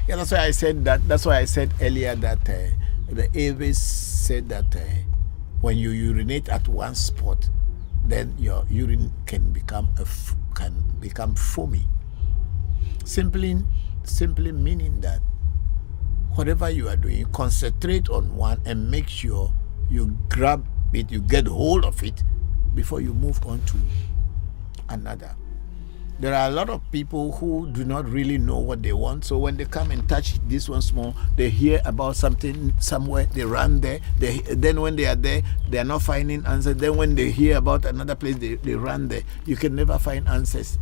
Yeah, that's why I said that. That's why I said earlier that the Aves said that when you urinate at one spot, then your urine can become foamy. Simply meaning that whatever you are doing, concentrate on one and make sure you grab it, you get hold of it before you move on to another. There are a lot of people who do not really know what they want. So when they come and touch this one small, they hear about something somewhere, they run there. Then when they are there, they are not finding answers. Then when they hear about another place, they run there. You can never find answers.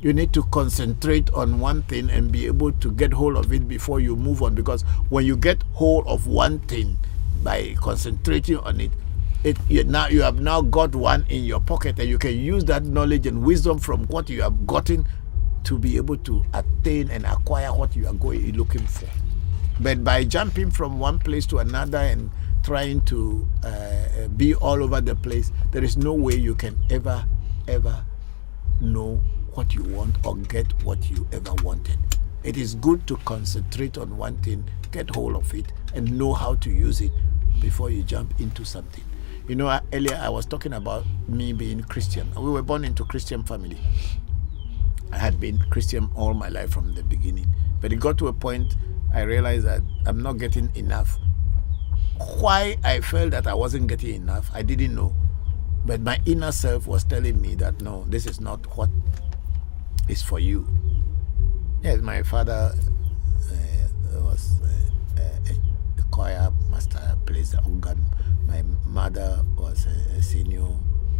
You need to concentrate on one thing and be able to get hold of it before you move on. Because when you get hold of one thing by concentrating on it, you have now got one in your pocket, and you can use that knowledge and wisdom from what you have gotten to be able to attain and acquire what you are looking for. But by jumping from one place to another and trying to be all over the place, there is no way you can ever know what you want or get what you ever wanted. It is good to concentrate on one thing, get hold of it, and know how to use it before you jump into something. You know, earlier I was talking about me being Christian. We were born into Christian family. I had been Christian all my life from the beginning. But it got to a point I realized that I'm not getting enough. Why I felt that I wasn't getting enough, I didn't know. But my inner self was telling me that, no, this is not what is for you. Yes, my father was a choir master, plays the organ. My mother was a senior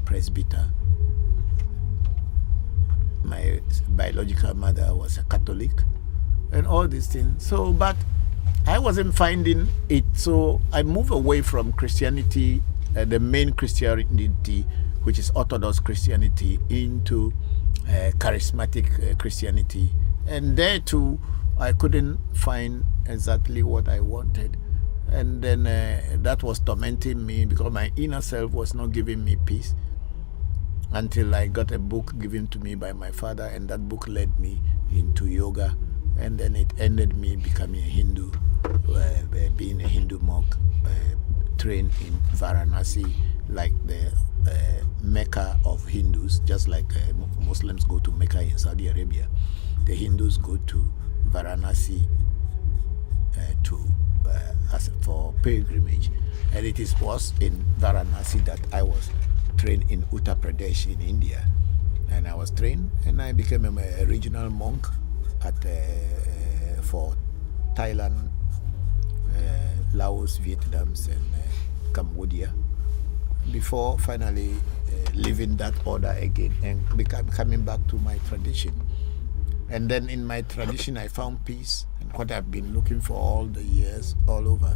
presbyter. My biological mother was a Catholic, and all these things. So, but I wasn't finding it, so I moved away from Christianity, the main Christianity, which is Orthodox Christianity, into charismatic Christianity. And there too, I couldn't find exactly what I wanted. And then that was tormenting me because my inner self was not giving me peace until I got a book given to me by my father, and that book led me into yoga, and then it ended me becoming a Hindu, being a Hindu monk, trained in Varanasi, like the Mecca of Hindus, just like Muslims go to Mecca in Saudi Arabia. The Hindus go to Varanasi for pilgrimage, and it was in Varanasi that I was trained in Uttar Pradesh in India, and I was trained and I became a regional monk for Thailand, Laos, Vietnam, and Cambodia, before finally leaving that order again and coming back to my tradition. And then in my tradition I found peace, and what I've been looking for all the years, all over,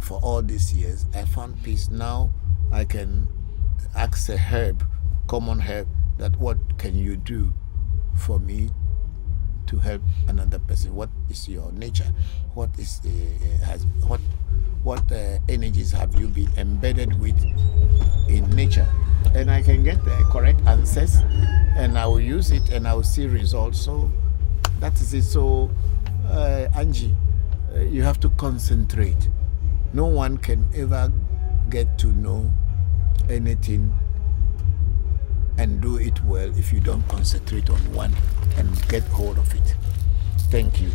for all these years, I found peace. Now I can ask a herb, common herb, that what can you do for me to help another person? What is your nature? What is what energies have you been embedded with in nature? And I can get the correct answers, and I will use it, and I will see results. So that is it. So Angie, you have to concentrate. No one can ever get to know anything and do it well if you don't concentrate on one and get hold of it. Thank you.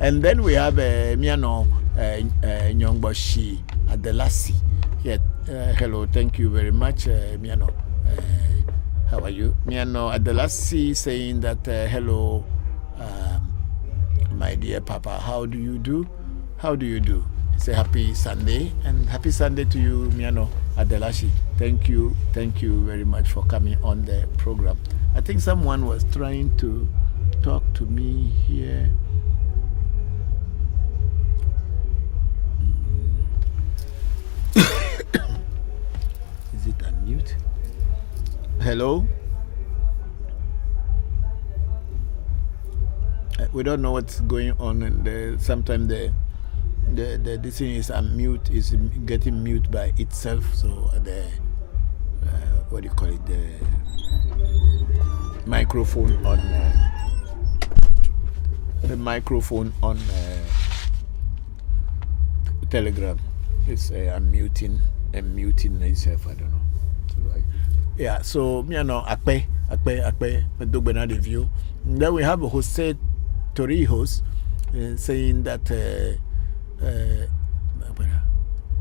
And then we have Miano Nyongboshi Adelasi. Yeah, hello, thank you very much, Miano. How are you? Miano Adelasi saying that, hello, my dear Papa, how do you do? How do you do? Say happy Sunday, and happy Sunday to you, Miano Adelashi. Thank you very much for coming on the program. I think someone was trying to talk to me here. Is it unmute? Hello? We don't know what's going on, and sometimes this thing is unmute, is getting mute by itself. So the what do you call it? The microphone on Telegram is unmuting and muting itself. I don't know. So, yeah. So me know akpe do the view. Then we have Jose Torrijos. saying that,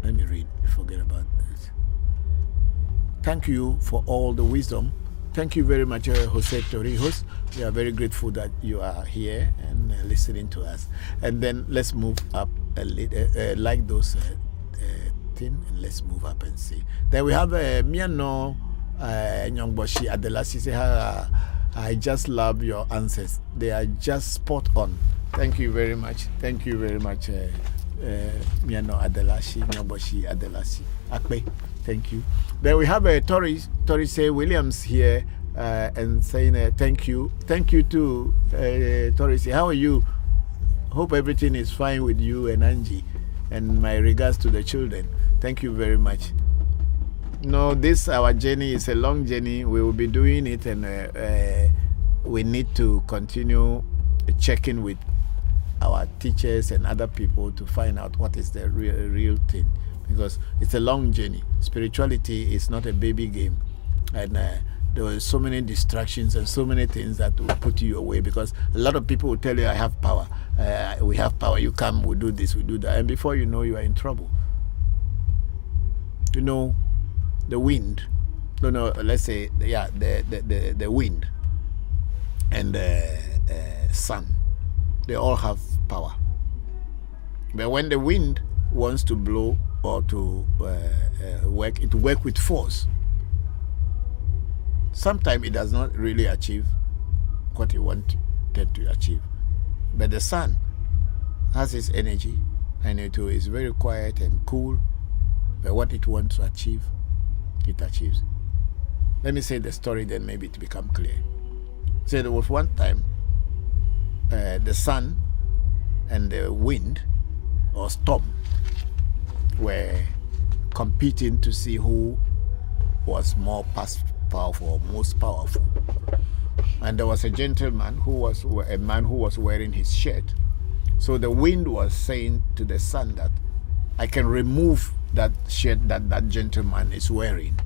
let me read, forget about this. Thank you for all the wisdom. Thank you very much, Jose Torrijos. We are very grateful that you are here and listening to us. And then let's move up a little, like those things, and let's move up and see. Then we have Miano Nyongboshi Adelasi say, I just love your answers. They are just spot on. Thank you very much. Thank you very much, Miano Adelashi, Nyongboshi Adelasi. Akpe. Thank you. Then we have Tori Williams here and saying thank you. Thank you to Tori. How are you? Hope everything is fine with you and Angie. And my regards to the children. Thank you very much. No, our journey is a long journey. We will be doing it, and we need to continue checking with our teachers and other people to find out what is the real thing, because it's a long journey. Spirituality is not a baby game, and there are so many distractions and so many things that will put you away, because a lot of people will tell you, I have power, we have power, you come, we do this, we do that, and before you know, you are in trouble. You know, the wind, let's say, the wind and the sun, they all have power. But when the wind wants to blow or to work, it works with force. Sometimes it does not really achieve what it wanted to achieve. But the sun has its energy, and it is very quiet and cool. But what it wants to achieve, it achieves. Let me say the story, then maybe it become clear. So there was one time the sun and the wind or storm were competing to see who was more powerful or most powerful. And there was a gentleman who was a man who was wearing his shirt. So the wind was saying to the sun that I can remove that shirt that gentleman is wearing.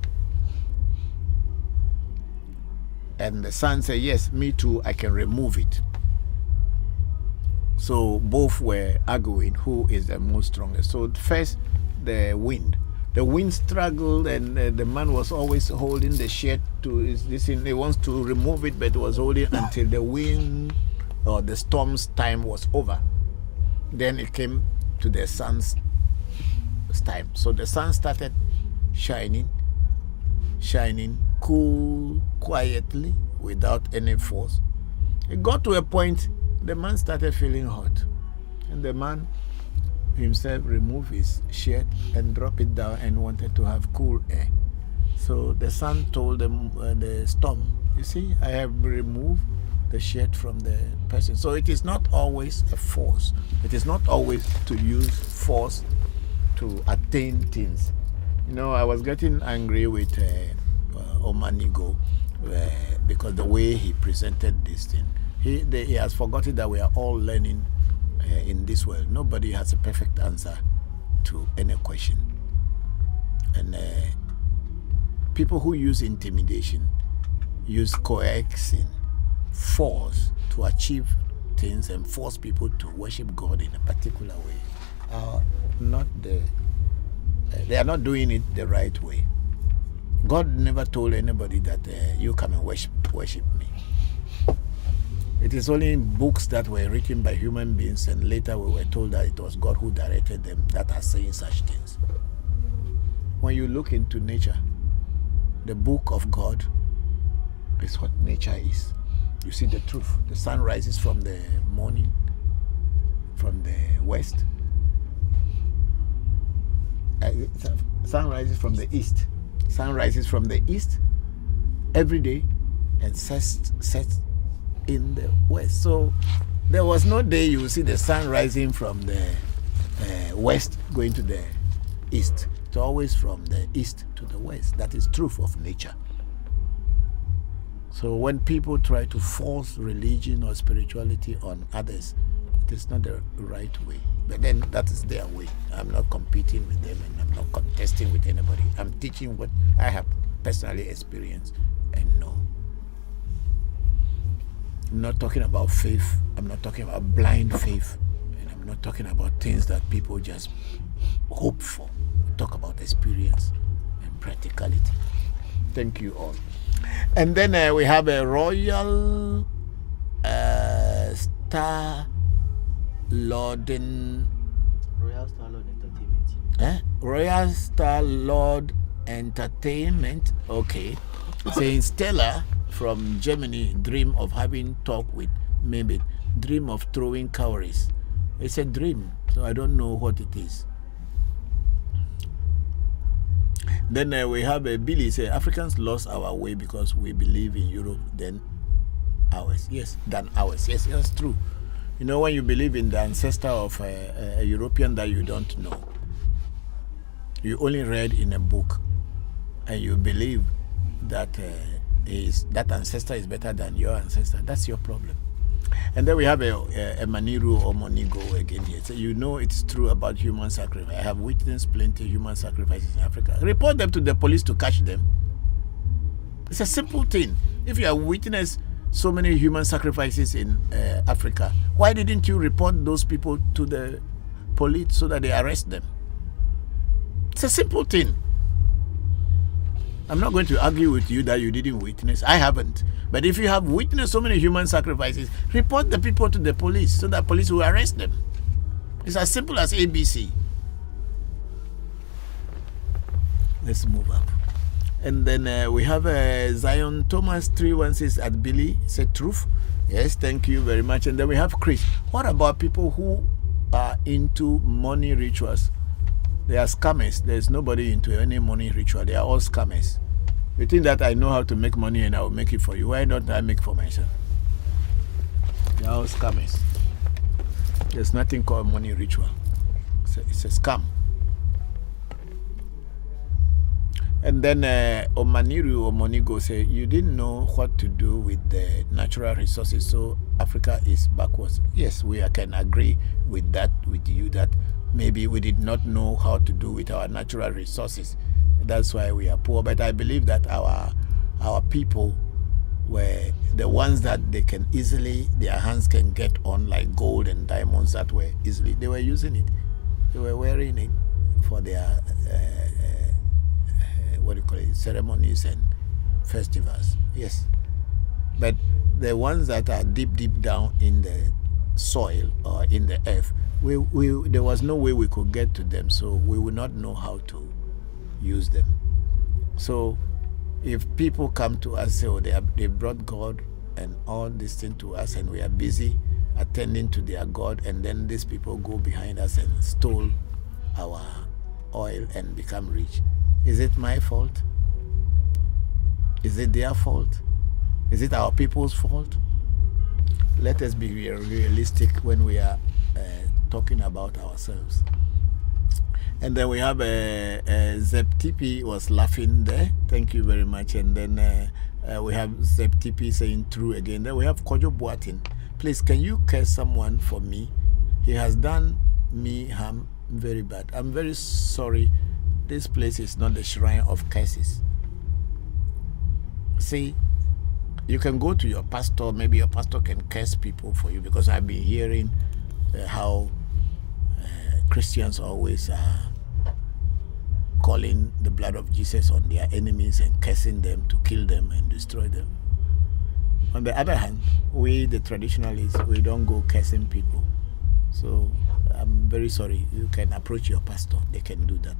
And the sun said, yes, me too, I can remove it. So both were arguing who is the most strongest. So first, the wind struggled, and the man was always holding the shirt to this thing. He wants to remove it, but was holding until the wind or the storm's time was over. Then it came to the sun's time. So the sun started shining, cool, quietly, without any force. It got to a point, the man started feeling hot. And the man himself removed his shirt and dropped it down and wanted to have cool air. So the sun told the storm, you see, I have removed the shirt from the person. So it is not always a force. It is not always to use force to attain things. You know, I was getting angry with Omanigo because the way he presented this thing. He has forgotten that we are all learning in this world. Nobody has a perfect answer to any question. And people who use intimidation, use coercing, force to achieve things and force people to worship God in a particular way are not they are not doing it the right way. God never told anybody that you come and worship me. It is only in books that were written by human beings, and later we were told that it was God who directed them, that are saying such things. When you look into nature, the book of God is what nature is. You see the truth. The sun rises from the morning, from the west. Sun rises from the east. Sun rises from the east every day and sets in the west. So there was no day you will see the sun rising from the west going to the east. It's always from the east to the west. That is truth of nature. So when people try to force religion or spirituality on others, it is not the right way. But then that is their way. I'm not competing with them, and I'm not contesting with anybody. I'm teaching what I have personally experienced and know. I'm not talking about faith. I'm not talking about blind faith. We're not talking about things that people just hope for. We talk about experience and practicality. Thank you all. And then we have a Royal Star Lorden. Royal Star Lord Entertainment. Royal Star Lord Entertainment. Okay. Saying Stella from Germany dream of having talk with maybe dream of throwing cowries. It's a dream, so I don't know what it is. Then we have Billy say Africans lost our way because we believe in Europe than ours. Yes, than ours. Yes, that's true. You know, when you believe in the ancestor of a European that you don't know, you only read in a book, and you believe that that ancestor is better than your ancestor. That's your problem. And then we have a Maniru or Monigo again here. So you know it's true about human sacrifice. I have witnessed plenty of human sacrifices in Africa. Report them to the police to catch them. It's a simple thing. If you have witnessed so many human sacrifices in Africa, why didn't you report those people to the police so that they arrest them? It's a simple thing. I'm not going to argue with you that you didn't witness. I haven't. But if you have witnessed so many human sacrifices, report the people to the police so that police will arrest them. It's as simple as ABC. Let's move up. And then we have Zion Thomas 316 at Billy said truth. Yes, thank you very much. And then we have Chris. What about people who are into money rituals? They are scammers. There's nobody into any money ritual. They are all scammers. You think that I know how to make money and I will make it for you? Why not I make for myself? They are all scammers. There's nothing called money ritual. It's a scam. And then Omaniru or Monigo say, you didn't know what to do with the natural resources, so Africa is backwards. Yes, we can agree with that, with you, that maybe we did not know how to do with our natural resources. That's why we are poor. But I believe that our people were the ones that they can easily, their hands can get on, like gold and diamonds that were easily, they were using it. They were wearing it for their, ceremonies and festivals. Yes. But the ones that are deep down in the soil or in the earth, there was no way we could get to them, so we would not know how to use them. So if people come to us, say, oh, they brought God and all this thing to us, and we are busy attending to their God, and then these people go behind us and stole our oil and become rich. Is it my fault? Is it their fault? Is it our people's fault? Let us be realistic when we are talking about ourselves. And then we have Zep TP was laughing there. Thank you very much. And then we have Zep TP saying true again. Then we have Kojo Boatin. Please, can you curse someone for me? He has done me harm very bad. I'm very sorry. This place is not the shrine of curses. See, you can go to your pastor. Maybe your pastor can curse people for you, because I've been hearing how Christians always are calling the blood of Jesus on their enemies and cursing them to kill them and destroy them. On the other hand, we, the traditionalists, we don't go cursing people. So I'm very sorry. You can approach your pastor. They can do that.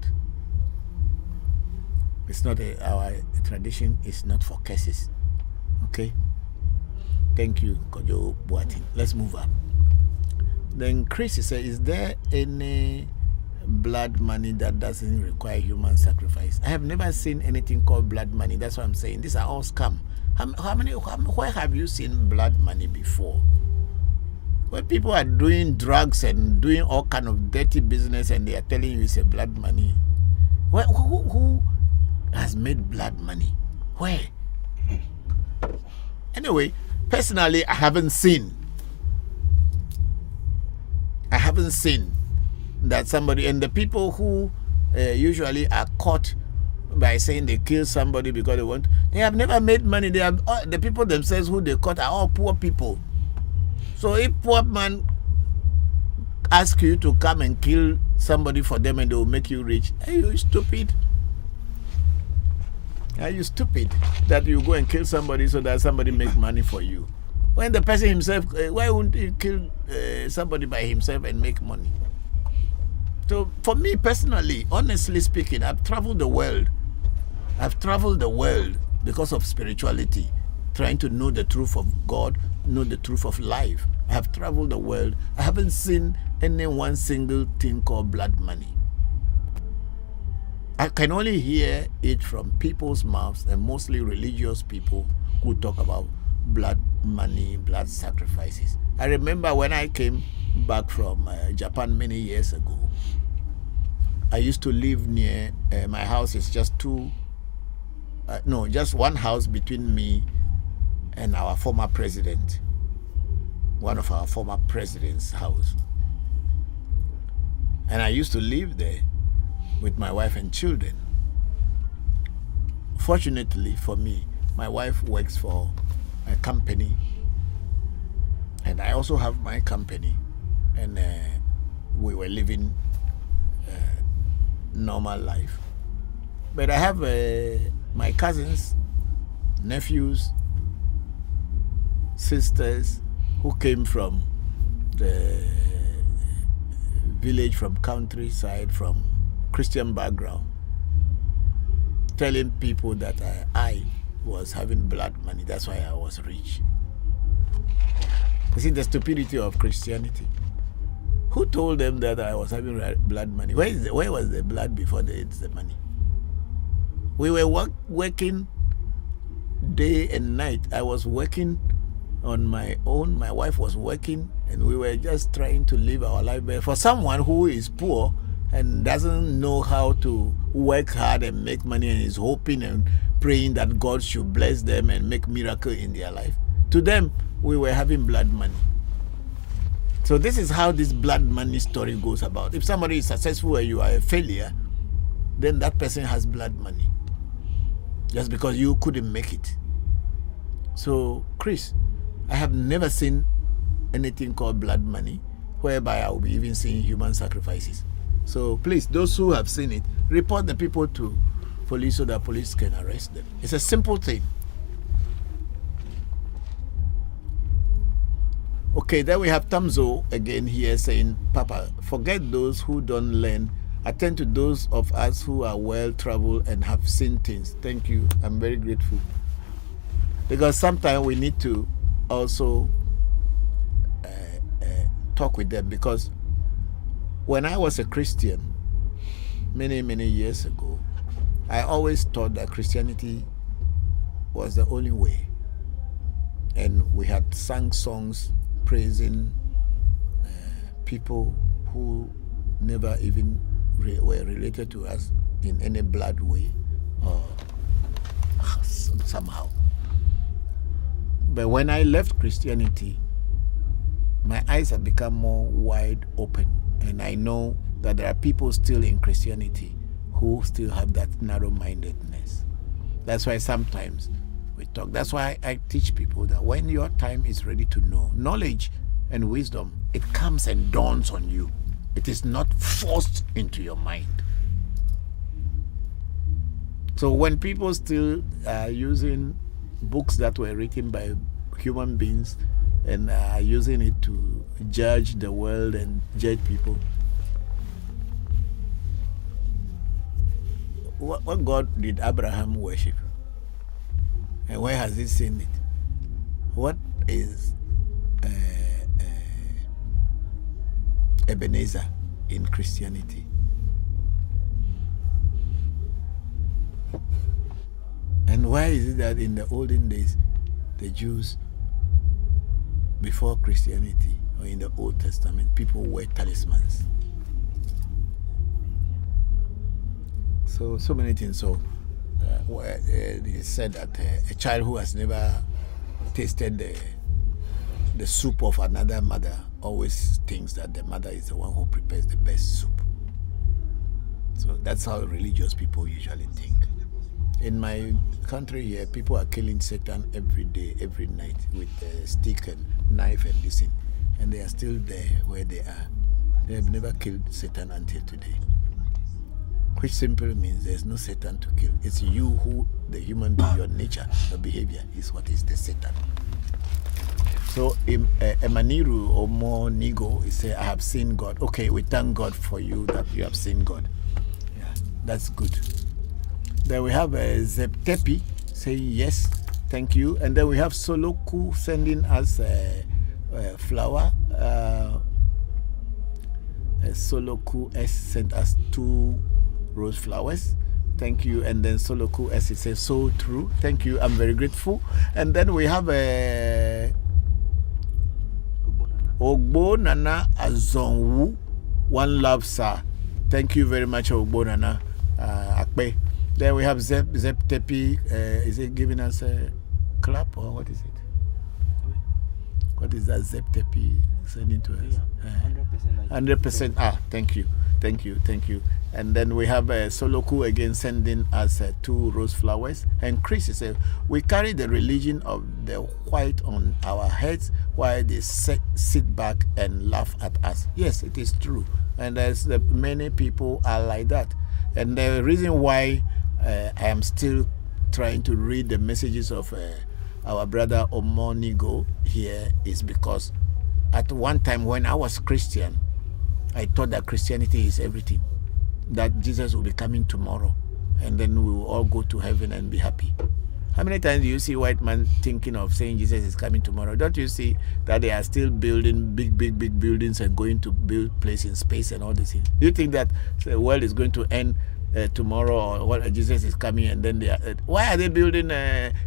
It's not our tradition is not for curses. Okay? Thank you, Kojo Boatin. Let's move up. Then Chris says, is there any blood money that doesn't require human sacrifice? I have never seen anything called blood money. That's what I'm saying. These are all scam. Where have you seen blood money before? When people are doing drugs and doing all kind of dirty business and they are telling you it's a blood money. Who has made blood money? Where? Anyway, personally, I haven't seen that somebody, and the people who usually are caught by saying they kill somebody because they have never made money. They have the people themselves who they caught are all poor people. So if poor man ask you to come and kill somebody for them and they will make you rich. Are you stupid? Are you stupid that you go and kill somebody so that somebody makes money for you? When the person himself, why wouldn't he kill somebody by himself and make money? So for me personally, honestly speaking, I've traveled the world. I've traveled the world because of spirituality, trying to know the truth of God, know the truth of life. I have traveled the world. I haven't seen any one single thing called blood money. I can only hear it from people's mouths, and mostly religious people who talk about blood money, blood sacrifices. I remember when I came back from Japan many years ago, I used to live near, my house is just just one house between me and our former president, one of our former president's house. And I used to live there with my wife and children. Fortunately for me, my wife works for a company, and I also have my company, and we were living normal life. But I have my cousins, nephews, sisters who came from the village, from countryside, from Christian background, telling people that I was having blood money. That's why I was rich. You see the stupidity of Christianity. Who told them that I was having blood money? Where was the blood before the money? We were working day and night. I was working on my own. My wife was working, and we were just trying to live our life. But for someone who is poor and doesn't know how to work hard and make money, and is hoping and praying that God should bless them and make miracle in their life, to them we were having blood money. So this is how this blood money story goes about. If somebody is successful and you are a failure, then that person has blood money, just because you couldn't make it. So Chris, I have never seen anything called blood money whereby I will be even seeing human sacrifices. So please, those who have seen it, report the people to police so that police can arrest them. It's a simple thing. Okay, then we have Tamzo again here saying, Papa, forget those who don't learn. Attend to those of us who are well-traveled and have seen things. Thank you. I'm very grateful. Because sometimes we need to also talk with them, because when I was a Christian many, many years ago, I always thought that Christianity was the only way. And we had sung songs praising people who never even were related to us in any blood way or somehow. But when I left Christianity, my eyes have become more wide open, and I know that there are people still in Christianity who still have that narrow-mindedness. That's why sometimes we talk. That's why I teach people that when your time is ready to know, knowledge and wisdom, it comes and dawns on you. It is not forced into your mind. So when people still are using books that were written by human beings and are using it to judge the world and judge people, what God did Abraham worship? And where has he seen it? What is Ebenezer in Christianity? And why is it that in the olden days, the Jews, before Christianity, or in the Old Testament, people wear talismans? So many things. So they said that a child who has never tasted the soup of another mother always thinks that the mother is the one who prepares the best soup. So that's how religious people usually think. In my country here, people are killing Satan every day, every night with a stick and knife and this thing, and they are still there where they are. They have never killed Satan until today. Which simply means there's no Satan to kill. It's you who, the human being, your nature, your behavior is what is the Satan. So Emaniru Omo Nigo, he said, I have seen God. Okay, we thank God for you that you have seen God. Yeah, that's good. Then we have Zeptepi saying yes, thank you. And then we have Soloku sending us a flower. Soloku S sent us 2 rose flowers. Thank you. And then Soloku S, it says, so true. Thank you. I'm very grateful. And then we have Ogbo Nana Azonwu. One love, sir. Thank you very much, Ogbo Nana Akpe. Then we have Zep Tepi. Is it giving us a clap or what is it? What is that Zep Tepi sending to us? 100%. Ah, thank you. And then we have Soloku again sending us 2 rose flowers. And Chris says, we carry the religion of the white on our heads while they sit back and laugh at us. Yes, it is true. And there's many people are like that. And the reason why I am still trying to read the messages of our brother Omonigo here is because at one time when I was Christian, I thought that Christianity is everything, that Jesus will be coming tomorrow, and then we will all go to heaven and be happy. How many times do you see white man thinking of saying Jesus is coming tomorrow? Don't you see that they are still building big buildings and going to build places in space and all these things? Do you think that the world is going to end tomorrow, or what, Jesus is coming, and then they are, why are they building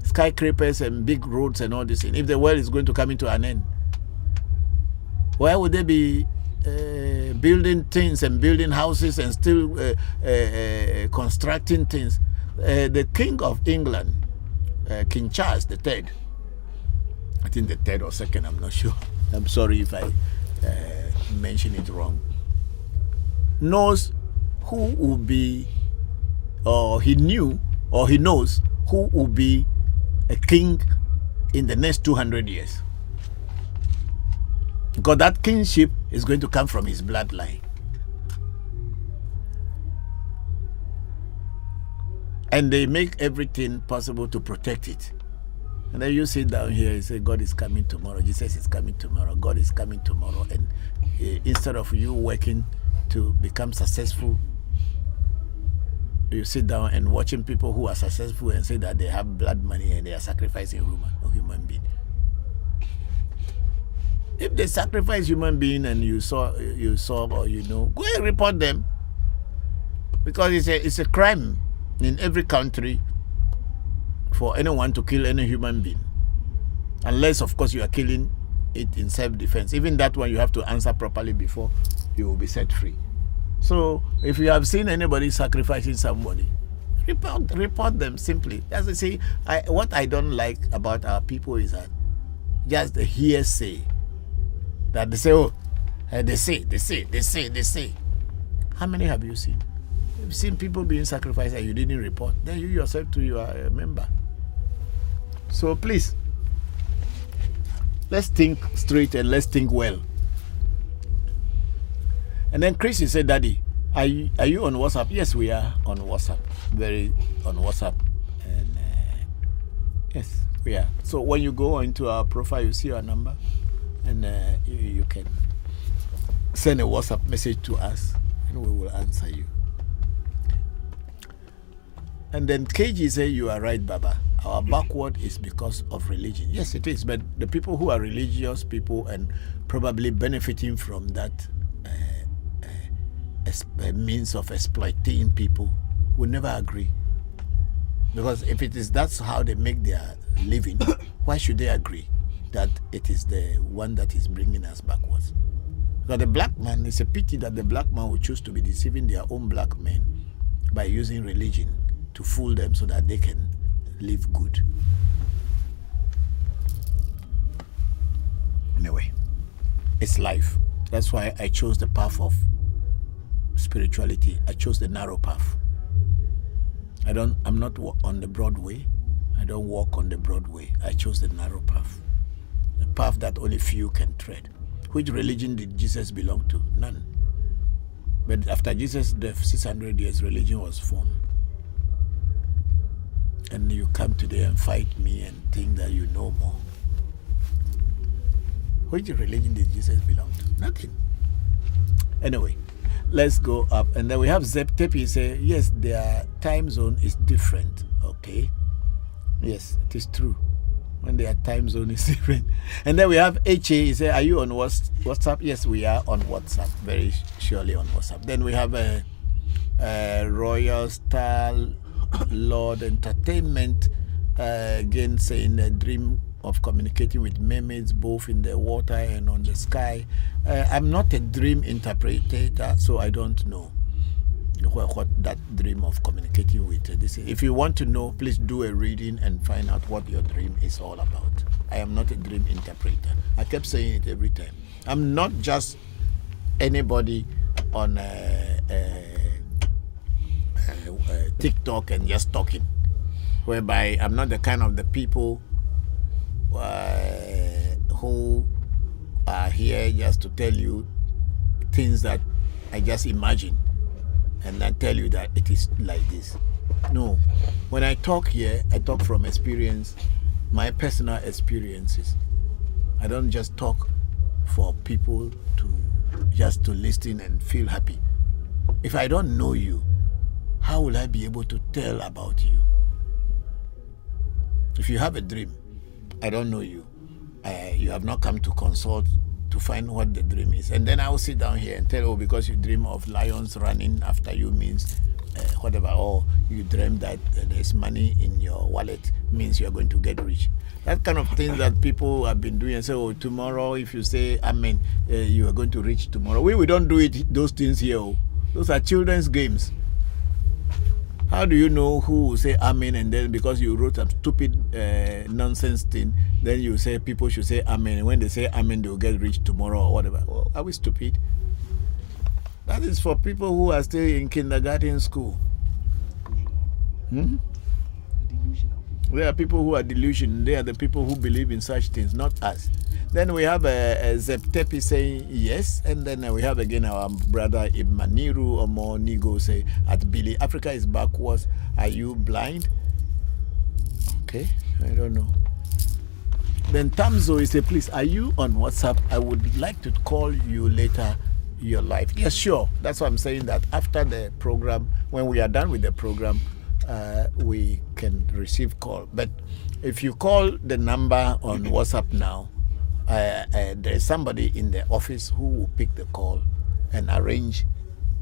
skyscrapers and big roads and all this thing if the world is going to come into an end? Why would they be building things and building houses and still constructing things? The King of England, King Charles III, I think the 3rd or 2nd, I'm not sure. I'm sorry if I mention it wrong. Knows who will be, or he knew, or he knows who will be a king in the next 200 years. Because that kingship is going to come from his bloodline. And they make everything possible to protect it. And then you sit down here and say, God is coming tomorrow. Jesus is coming tomorrow. God is coming tomorrow. And instead of you working to become successful, you sit down and watching people who are successful and say that they have blood money and they are sacrificing human being. If they sacrifice human being and you saw or you know, go and report them, because it's a crime in every country for anyone to kill any human being, unless of course you are killing it in self-defense. Even that one you have to answer properly before you will be set free. So if you have seen anybody sacrificing somebody, report them simply. As I say, what I don't like about our people is that just the hearsay. That they say, oh, they say. How many have you seen? You've seen people being sacrificed and you didn't report. Then you yourself too, you are a member. So please, let's think straight and let's think well. And then Chris said, Daddy, are you on WhatsApp? Yes, we are on WhatsApp. Very on WhatsApp. And yes, we are. So when you go into our profile, you see our number. And you can send a WhatsApp message to us and we will answer you. And then KG say, you are right, Baba. Our backward is because of religion. Yes, it is. But the people who are religious people and probably benefiting from that means of exploiting people will never agree. Because if that's how they make their living, why should they agree that it is the one that is bringing us backwards? Because the black man, it's a pity that the black man will choose to be deceiving their own black men by using religion to fool them so that they can live good. Anyway, it's life. That's why I chose the path of spirituality. I chose the narrow path. I'm not on the broad way. I don't walk on the broad way. I chose the narrow path. The path that only few can tread. Which religion did Jesus belong to? None. But after Jesus' death, 600 years, religion was formed. And you come today and fight me and think that you know more. Which religion did Jesus belong to? Nothing. Anyway, let's go up. And then we have Zep Tepi say, yes, their time zone is different. Okay. Yes, it is true. When their time zone is different. And then we have HA, he say, are you on WhatsApp? Yes, we are on WhatsApp. Very surely on WhatsApp. Then we have a Royal Star Lord Entertainment, again saying a dream of communicating with mermaids both in the water and on the sky. I'm not a dream interpreter, so I don't know what that dream of communicating with this is. If you want to know, please do a reading and find out what your dream is all about. I am not a dream interpreter. I kept saying it every time. I'm not just anybody on TikTok and just talking, whereby I'm not the kind of the people who are here just to tell you things that I just imagine and I tell you that it is like this. No. When I talk here, I talk from experience, my personal experiences. I don't just talk for people to listen and feel happy. If I don't know you, how will I be able to tell about you? If you have a dream, I don't know you. You have not come to consult to find what the dream is. And then I will sit down here and tell, because you dream of lions running after you means whatever, or you dream that there's money in your wallet means you're going to get rich. That kind of thing that people have been doing and say, tomorrow if you say amen, you are going to reach tomorrow. We don't do those things here. Those are children's games. How do you know who will say amen, and then because you wrote a stupid nonsense thing, then you say people should say amen, and when they say amen they will get rich tomorrow or whatever? Are we stupid? That is for people who are still in kindergarten school. There are people who are delusional. They are the people who believe in such things, not us. Then we have a Zeptepi saying yes, and then we have again our brother Imaniru Omo Nigo say, at Billy, Africa is backwards. Are you blind? Okay, I don't know. Then Tamzo is a please, are you on WhatsApp? I would like to call you later your life. Yes, sure. That's why I'm saying that after the program, when we are done with the program, we can receive call. But if you call the number on WhatsApp now, there is somebody in the office who will pick the call and arrange,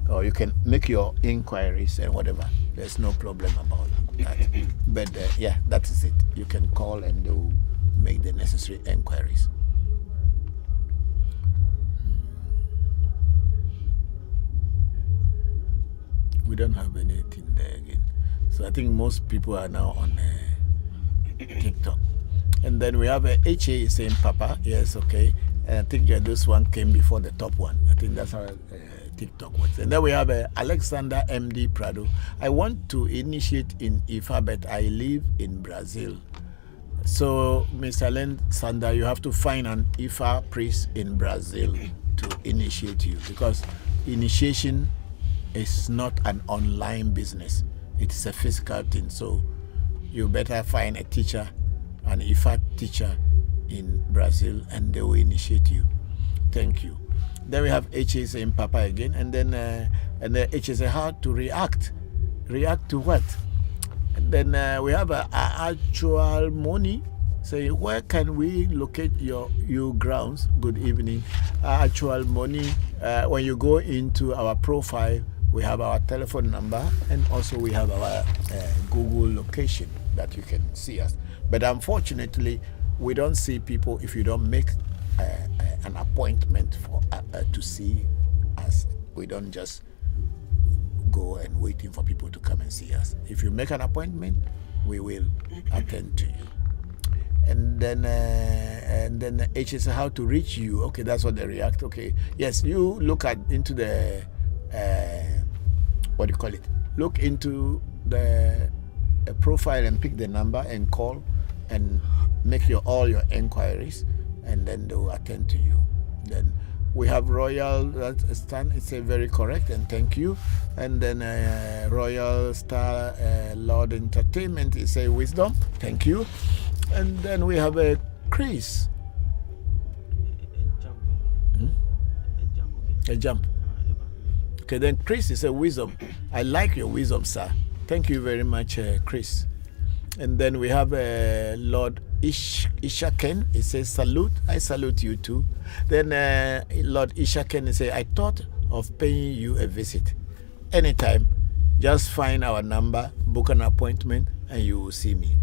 or you can make your inquiries and whatever. There's no problem about that. But yeah, that is it. You can call and they will make the necessary inquiries. We don't have anything there again. So I think most people are now on TikTok. And then we have a HA saying Papa. Yes, okay. And I think this one came before the top one. I think that's how TikTok works. And then we have Alexander MD Prado. I want to initiate in IFA, but I live in Brazil. So, Mr. Alexander, you have to find an IFA priest in Brazil to initiate you, because initiation is not an online business. It's a physical thing. So you better find a teacher, an IFA teacher in Brazil, and they will initiate you. Thank you. Then we have HA saying Papa again, and then HA say how to react. React to what? And then we have actual money. Say, where can we locate your grounds? Good evening. Actual money. When you go into our profile, we have our telephone number, and also we have our Google location that you can see us. But unfortunately, we don't see people if you don't make an appointment for to see us. We don't just go and waiting for people to come and see us. If you make an appointment, we will attend to you. And then the H is how to reach you. Okay, that's what they react. Okay, yes, you look into the what do you call it? Look into the profile and pick the number and call and make all your inquiries, and then they will attend to you. Then We have Royal Stan. It's a very correct, and thank you. And then Royal Star Lord Entertainment is a wisdom. Thank you. And then we have a Chris. A jump. Okay, then Chris is a wisdom. I like your wisdom, sir. Thank you very much, Chris. And then we have Lord Ishaken. He says, salute. I salute you too. Then Lord Ishaken says, I thought of paying you a visit. Anytime, just find our number, book an appointment, and you will see me.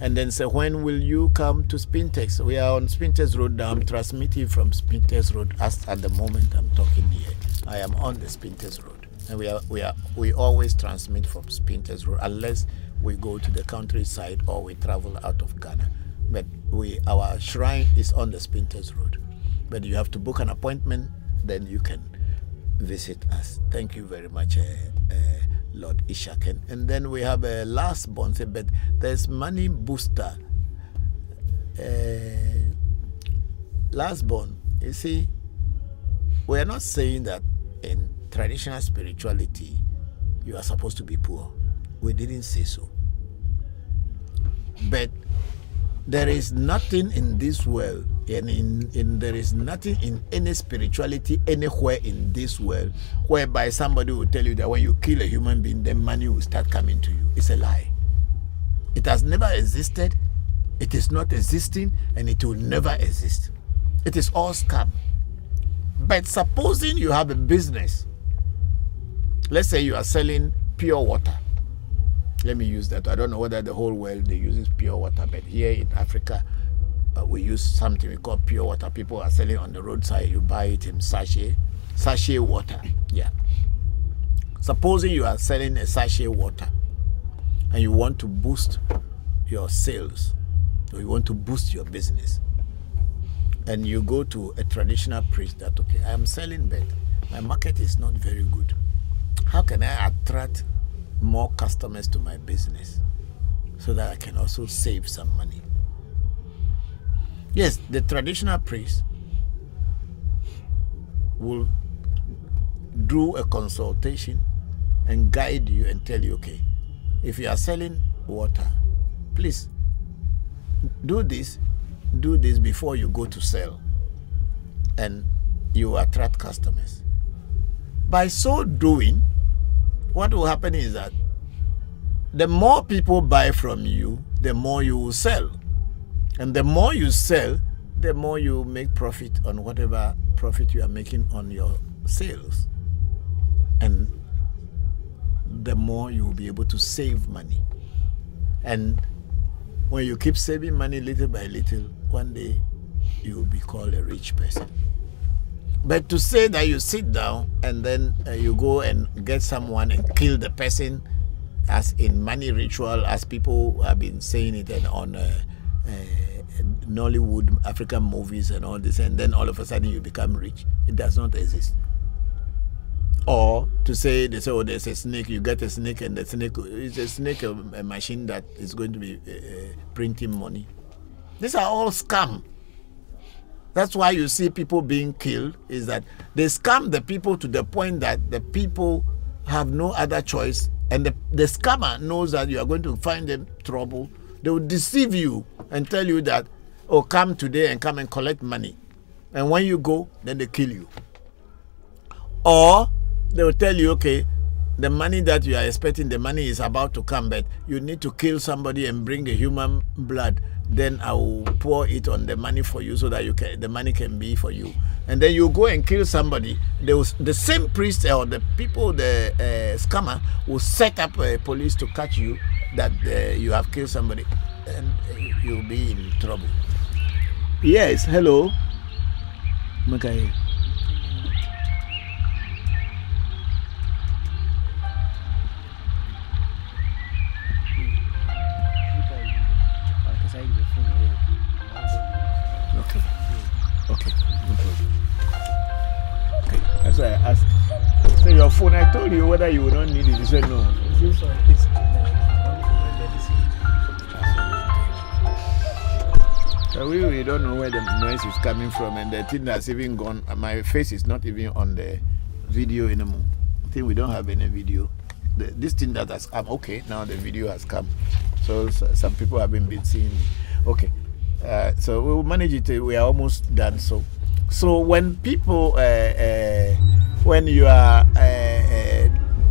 And then say, when will you come to Spintex? We are on Spintex Road now. I'm transmitting from Spintex Road as at the moment I'm talking here. I am on the Spintex Road. And we always transmit from Spintex Road unless we go to the countryside or we travel out of Ghana. But our shrine is on the Spintex Road. But you have to book an appointment, then you can visit us. Thank you very much, Lord Ishaken. And then we have a last bond, but there's money booster. Last bond, you see, we are not saying that in traditional spirituality you are supposed to be poor. We didn't say so. But there is nothing in this world, and there is nothing in any spirituality anywhere in this world whereby somebody will tell you that when you kill a human being, then money will start coming to you. It's a lie. It has never existed, it is not existing, and it will never exist. It is all scam. But supposing you have a business, let's say you are selling pure water. Let me use that. I don't know whether the whole world they use pure water, but here in Africa, we use something we call pure water. People are selling on the roadside. You buy it in sachet water. Yeah. Supposing you are selling a sachet water, and you want to boost your sales, or you want to boost your business, and you go to a traditional priest that, okay, I am selling, but my market is not very good. How can I attract more customers to my business so that I can also save some money? Yes, the traditional priest will do a consultation and guide you and tell you, okay, if you are selling water, please do this before you go to sell, and you attract customers. By so doing, what will happen is that the more people buy from you, the more you will sell. And the more you sell, the more you make profit on whatever profit you are making on your sales. And the more you will be able to save money. And when you keep saving money little by little, one day you will be called a rich person. But to say that you sit down and then you go and get someone and kill the person, as in money ritual, as people have been saying it and on Nollywood, African movies and all this, and then all of a sudden you become rich, it does not exist. Or to say, they say, oh, there's a snake, you get a snake, and the snake is a snake, a machine that is going to be printing money. These are all scam. That's why you see people being killed, is that they scam the people to the point that the people have no other choice, and the scammer knows that you are going to find them trouble. They will deceive you and tell you that, oh, come today and come and collect money. And when you go, then they kill you. Or they will tell you, okay, the money that you are expecting, the money is about to come, but you need to kill somebody and bring the human blood. Then I will pour it on the money for you so that the money can be for you. And then you go and kill somebody. The same priest or the people, the scammer, will set up a police to catch you that you have killed somebody, and you'll be in trouble. Yes, hello. Okay. Okay. Okay. That's why I asked. So your phone, I told you whether you would not need it. You said no. We don't know where the noise is coming from, and the thing that's even gone. My face is not even on the video anymore. I think we don't have any video. This thing that has come, okay, now the video has come. So some people haven't been seeing me. Okay, so we will manage it. We are almost done. So when people, when you are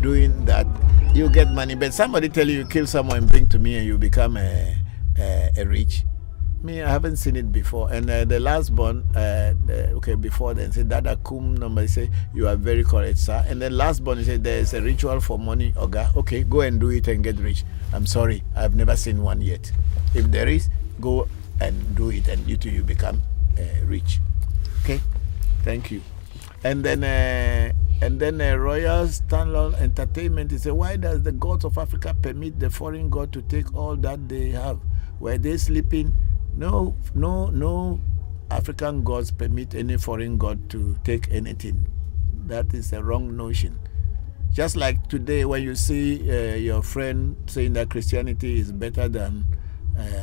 doing that, you get money. But somebody tell you kill someone, bring to me, and you become a rich. Me, I haven't seen it before. And the last born, okay, before then, said Dada Kum number, say you are very correct, sir. And then last born, he said there is a ritual for money, Oga. Okay, go and do it and get rich. I'm sorry, I've never seen one yet. If there is, go and do it, and you too, you become rich. Okay, thank you. And then Royal Stanley Entertainment, he said, why does the gods of Africa permit the foreign god to take all that they have? Were they sleeping? No African gods permit any foreign god to take anything. That is a wrong notion. Just like today, when you see your friend saying that Christianity is better than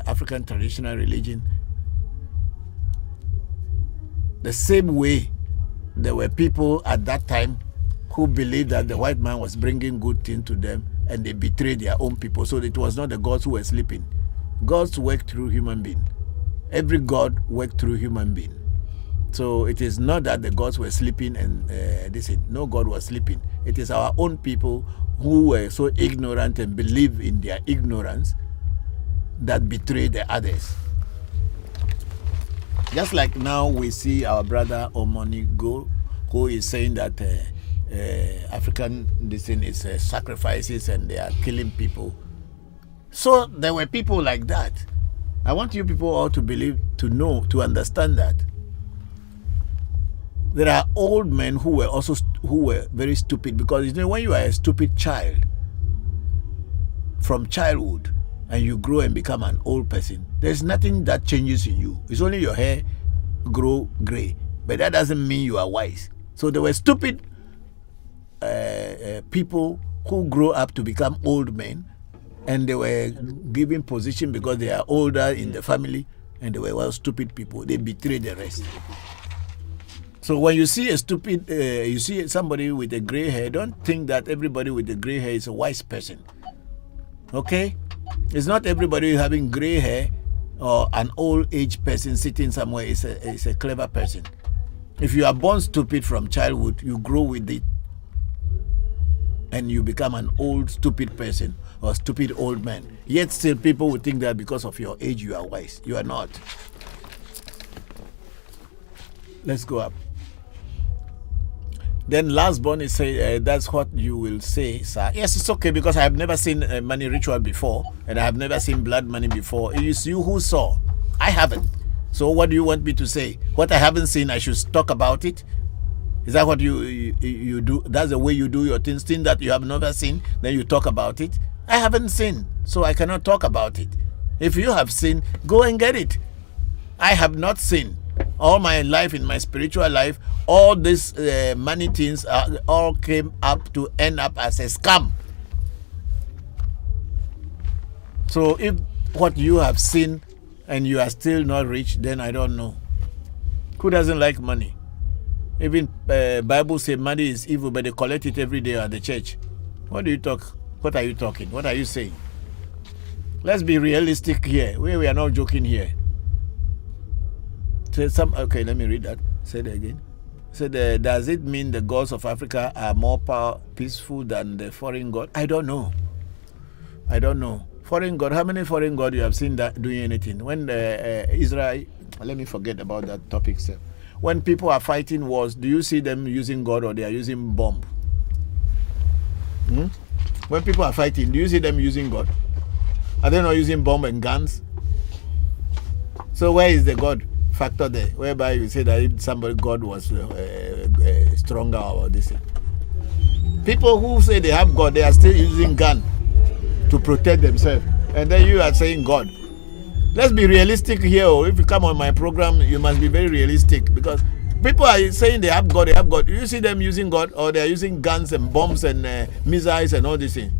African traditional religion, the same way there were people at that time who believed that the white man was bringing good things to them, and they betrayed their own people. So it was not the gods who were sleeping. Gods work through human beings. Every god worked through human being. So it is not that the gods were sleeping and no god was sleeping. It is our own people who were so ignorant and believe in their ignorance that betray the others. Just like now we see our brother Omoni Go, who is saying that African descent is sacrifices and they are killing people. So there were people like that. I want you people all to believe, to know, to understand that there are old men who were very stupid, because you know, when you are a stupid child from childhood and you grow and become an old person, there's nothing that changes in you. It's only your hair grow gray, but that doesn't mean you are wise. So there were stupid people who grow up to become old men, and they were given position because they are older in the family, and they were well stupid people. They betrayed the rest. So when you see a stupid, you see somebody with a gray hair, don't think that everybody with a gray hair is a wise person. Okay? It's not everybody having gray hair or an old age person sitting somewhere is a clever person. If you are born stupid from childhood, you grow with it and you become an old stupid person or stupid old man. Yet still people would think that because of your age you are wise. You are not. Let's go up. Then last born is say that's what you will say, sir. Yes, it's okay, because I have never seen money ritual before, and I have never seen blood money before. It is you who saw. I haven't. So what do you want me to say? What I haven't seen, I should talk about it? Is that what you do? That's the way you do your things. Things that you have never seen, then you talk about it. I haven't seen, so I cannot talk about it. If you have seen, go and get it. I have not seen. All my life, in my spiritual life, all these money things all came up to end up as a scam. So if what you have seen and you are still not rich, then I don't know. Who doesn't like money? Even Bible says money is evil, but they collect it every day at the church. What do you talk? What are you talking? What are you saying? Let's be realistic here. We are not joking here. Okay, let me read that. Say that again. Said, does it mean the gods of Africa are more peaceful than the foreign god? I don't know. I don't know. Foreign god, how many foreign god you have seen that doing anything? When Israel, let me forget about that topic, sir. When people are fighting wars, do you see them using God or they are using bomb? When people are fighting, do you see them using God? Are they not using bomb and guns? So where is the God factor there, whereby you say that if somebody God was stronger or this? People who say they have God, they are still using gun to protect themselves, and then you are saying God. Let's be realistic here. If you come on my program, you must be very realistic, because people are saying they have God, they have God. Do you see them using God, or they are using guns and bombs and missiles and all these things?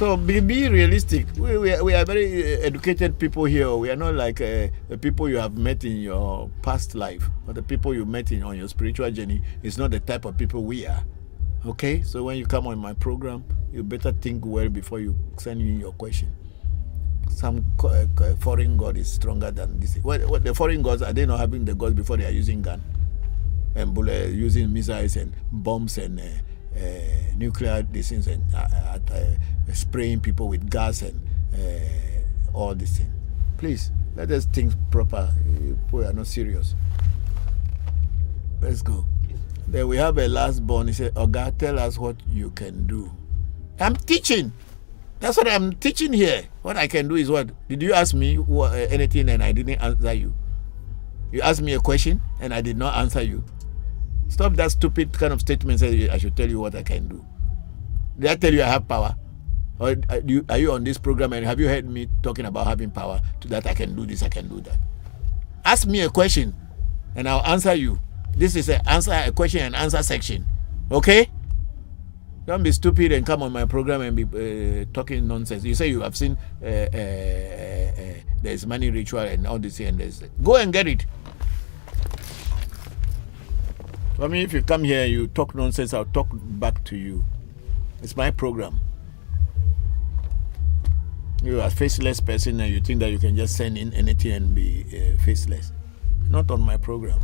So be realistic. We are very educated people here. We are not like the people you have met in your past life or the people you met on your spiritual journey. It's not the type of people we are. Okay? So when you come on my program, you better think well before you send in your question. Some foreign god is stronger than this. What the foreign gods, are they not having the gods before they are using gun and using missiles and bombs and nuclear things and spraying people with gas and all these things? Please, let us think proper. We are not serious. Let's go. Then we have a last born. He said, Oga, tell us what you can do. I'm teaching. That's what I'm teaching here. What I can do is what? Did you ask me anything and I didn't answer you? You asked me a question and I did not answer you. Stop that stupid kind of statement. Say I should tell you what I can do. Did I tell you I have power? Or are you on this program and have you heard me talking about having power to that I can do this, I can do that? Ask me a question and I'll answer you. This is a question and answer section. Okay? Don't be stupid and come on my program and be talking nonsense. You say you have seen there's money ritual and all this and this. Go and get it. I mean, if you come here, you talk nonsense, I'll talk back to you. It's my program. You are a faceless person and you think that you can just send in anything and be faceless. Not on my program.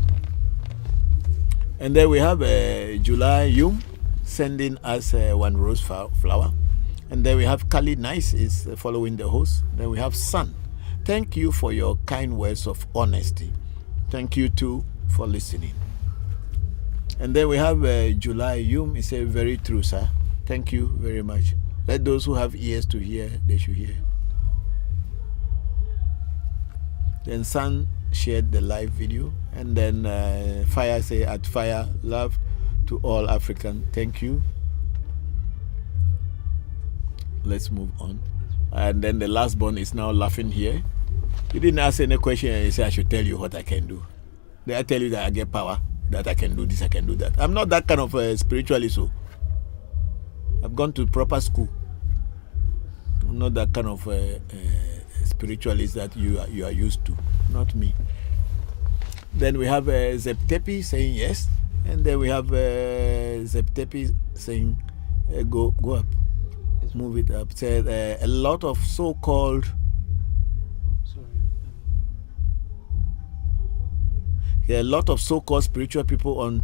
And then we have July Yum sending us one rose flower. And then we have Kali Nice is following the host. Then we have Sun. Thank you for your kind words of honesty. Thank you too for listening. And then we have July Yum. He said, very true, sir. Thank you very much. Let those who have ears to hear, they should hear. Then Sun shared the live video. And then Fire say, at Fire, love to all African. Thank you. Let's move on. And then the last one is now laughing here. He didn't ask any question and he said, I should tell you what I can do. Did I tell you that I get power? That I can do this, I can do that. I'm not that kind of spiritualist. So I've gone to proper school. I'm not that kind of spiritualist that you are used to. Not me. Then we have Zeptepi saying yes. And then we have Zeptepi saying go up. Move it up. Said a lot of so-called a lot of so-called spiritual people on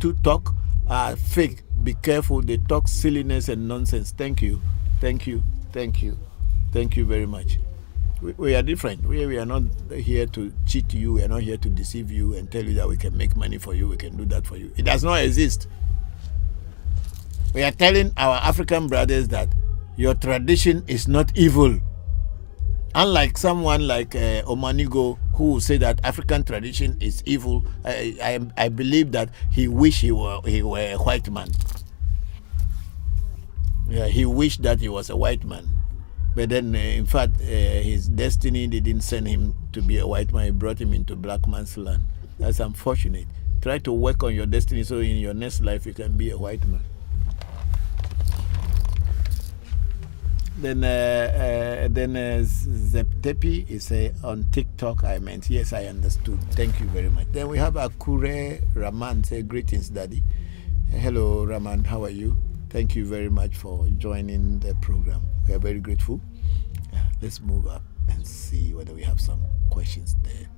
TikTok are fake. Be careful. They talk silliness and nonsense. Thank you. Thank you. Thank you. Thank you very much. We are different. We are not here to cheat you. We are not here to deceive you and tell you that we can make money for you. We can do that for you. It does not exist. We are telling our African brothers that your tradition is not evil. Unlike someone like Omanigo who will say that African tradition is evil, I believe that he wished he were a white man. Yeah, he wished that he was a white man. But then, in fact, his destiny didn't send him to be a white man. It brought him into black man's land. That's unfortunate. Try to work on your destiny so in your next life you can be a white man. Then Zeptepi is on TikTok. I meant, yes, I understood. Thank you very much. Then we have Akure Raman. Say, greetings, Daddy. Hello, Raman. How are you? Thank you very much for joining the program. We are very grateful. Let's move up and see whether we have some questions there.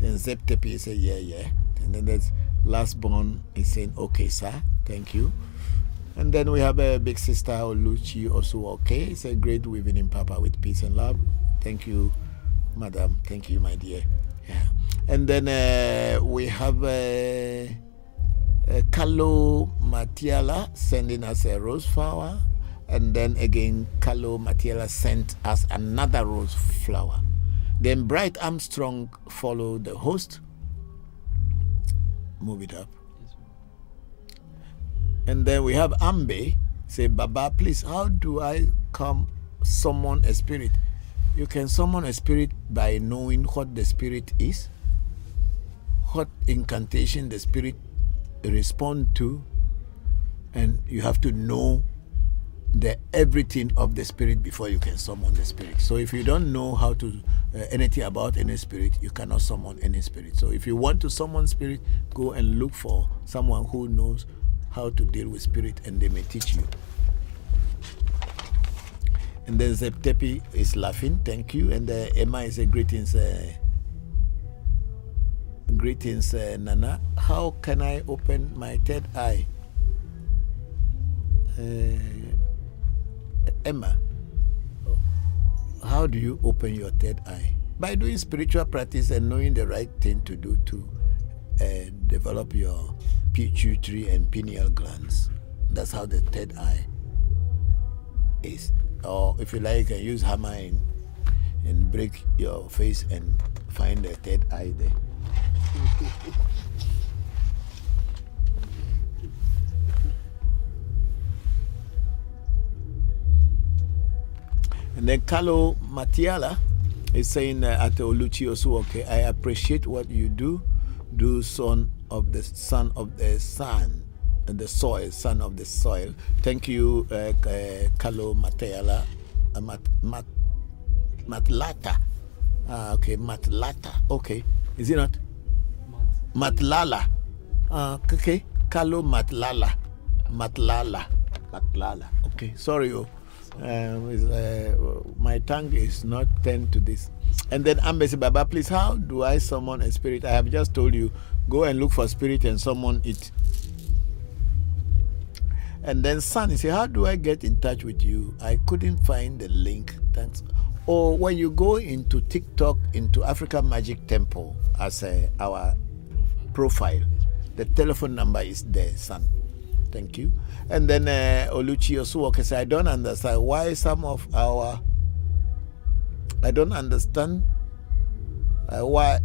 Then Zeptepi say, yeah. And then there's Lastborn is saying, okay, sir. Thank you. And then we have a big sister, Oluchi, also okay. It's a great weaving in Papa with peace and love. Thank you, madam. Thank you, my dear. Yeah. And then we have Kalo Matiala sending us a rose flower. And then again, Kalo Matiala sent us another rose flower. Then Bright Armstrong followed the host. Move it up. And then we have Ambe say, Baba, please, how do I summon a spirit? You can summon a spirit by knowing what the spirit is, what incantation the spirit respond to, and you have to know the everything of the spirit before you can summon the spirit. So if you don't know how to anything about any spirit, you cannot summon any spirit. So if you want to summon spirit, go and look for someone who knows how to deal with spirit, and they may teach you. And then Zeptepi is laughing, thank you. And Emma is a greetings, Nana. How can I open my third eye? Emma, how do you open your third eye? By doing spiritual practice and knowing the right thing to do to develop your pituitary and pineal glands. That's how the third eye is. Or if you like, you can use hammer and break your face and find the third eye there. And then Carlo Matiala is saying at Oluchi Osuoke, I appreciate what you do, son of the sun, the soil, son of the soil. Thank you, Carlo Matiala, Matlata. Okay, Matlata. Okay, is it not? Matlala. Okay, Carlo Matlala. Okay, sorry, my tongue is not turned to this. And then Ambassador Baba, please, how do I summon a spirit? I have just told you, go and look for spirit and summon it. And then Son, he said, how do I get in touch with you? I couldn't find the link. Thanks. Or when you go into TikTok, into Africa Magic Temple as our profile, the telephone number is there, Son. Thank you. And then Oluchi Osuoke said, I don't understand why some of our, I don't understand why,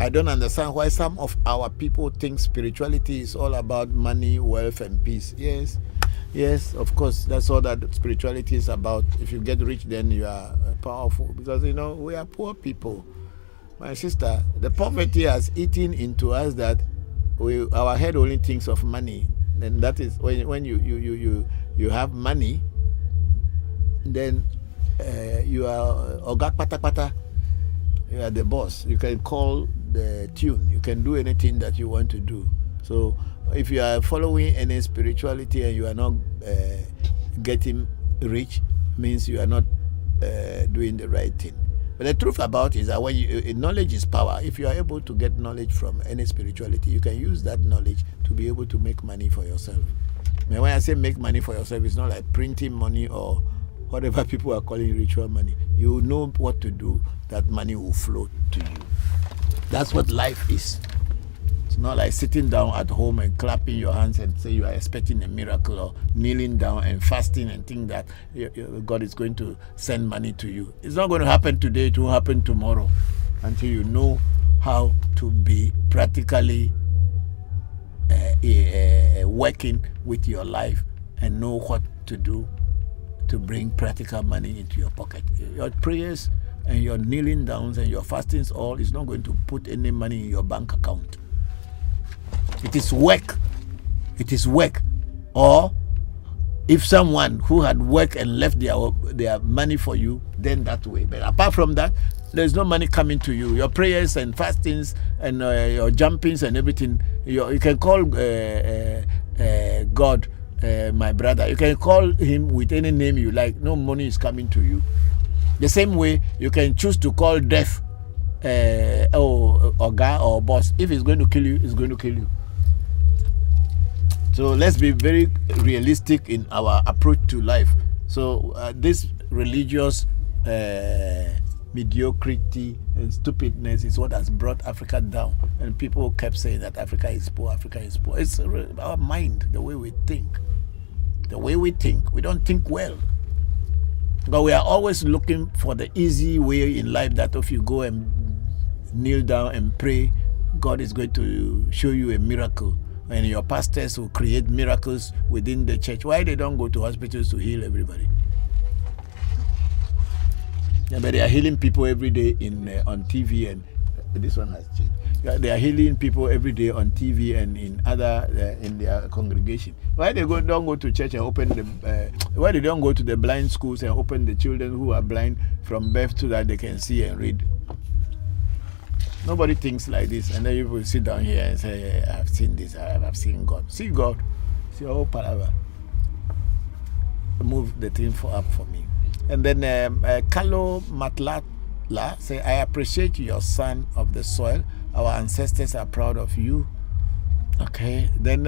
I don't understand why some of our people think spirituality is all about money, wealth, and peace. Yes, of course, that's all that spirituality is about. If you get rich, then you are powerful. Because, we are poor people. My sister, the poverty has eaten into us that our head only thinks of money. And that is when you have money, then you are Ogak Pata Pata. You are the boss. You can call the tune. You can do anything that you want to do. So if you are following any spirituality and you are not getting rich, means you are not doing the right thing. But the truth about it is that when knowledge is power. If you are able to get knowledge from any spirituality, you can use that knowledge to be able to make money for yourself. And when I say make money for yourself, it's not like printing money or whatever people are calling ritual money. You know what to do, that money will flow to you. That's what life is. It's not like sitting down at home and clapping your hands and say you are expecting a miracle, or kneeling down and fasting and think that God is going to send money to you. It's not going to happen today, it will happen tomorrow, until you know how to be practically working with your life and know what to do to bring practical money into your pocket. Your prayers and your kneeling downs and your fastings all is not going to put any money in your bank account. It is work. It is work. Or if someone who had worked and left their money for you, then that way. But apart from that, there's no money coming to you. Your prayers and fastings and your jumpings and everything, you can call God my brother. You can call him with any name you like. No money is coming to you. The same way you can choose to call death or guy or boss. If it's going to kill you, it's going to kill you. So let's be very realistic in our approach to life. So this religious mediocrity and stupidness is what has brought Africa down. And people kept saying that Africa is poor, Africa is poor. It's our mind, the way we think. The way we think, we don't think well. But we are always looking for the easy way in life, that if you go and kneel down and pray, God is going to show you a miracle. And your pastors will create miracles within the church. Why they don't go to hospitals to heal everybody? Yeah, but they are healing people every day on TV, and this one has changed. They are healing people every day on TV and in other in their congregation. Why they don't go to church and open the? Why they don't go to the blind schools and open the children who are blind from birth so that they can see and read? Nobody thinks like this, and then you will sit down here and say, "I've seen this. I've seen God. See God. See all palava. Move the thing up for me." And then Kalo Matlatla say, "I appreciate your son of the soil. Our ancestors are proud of you." Okay. Then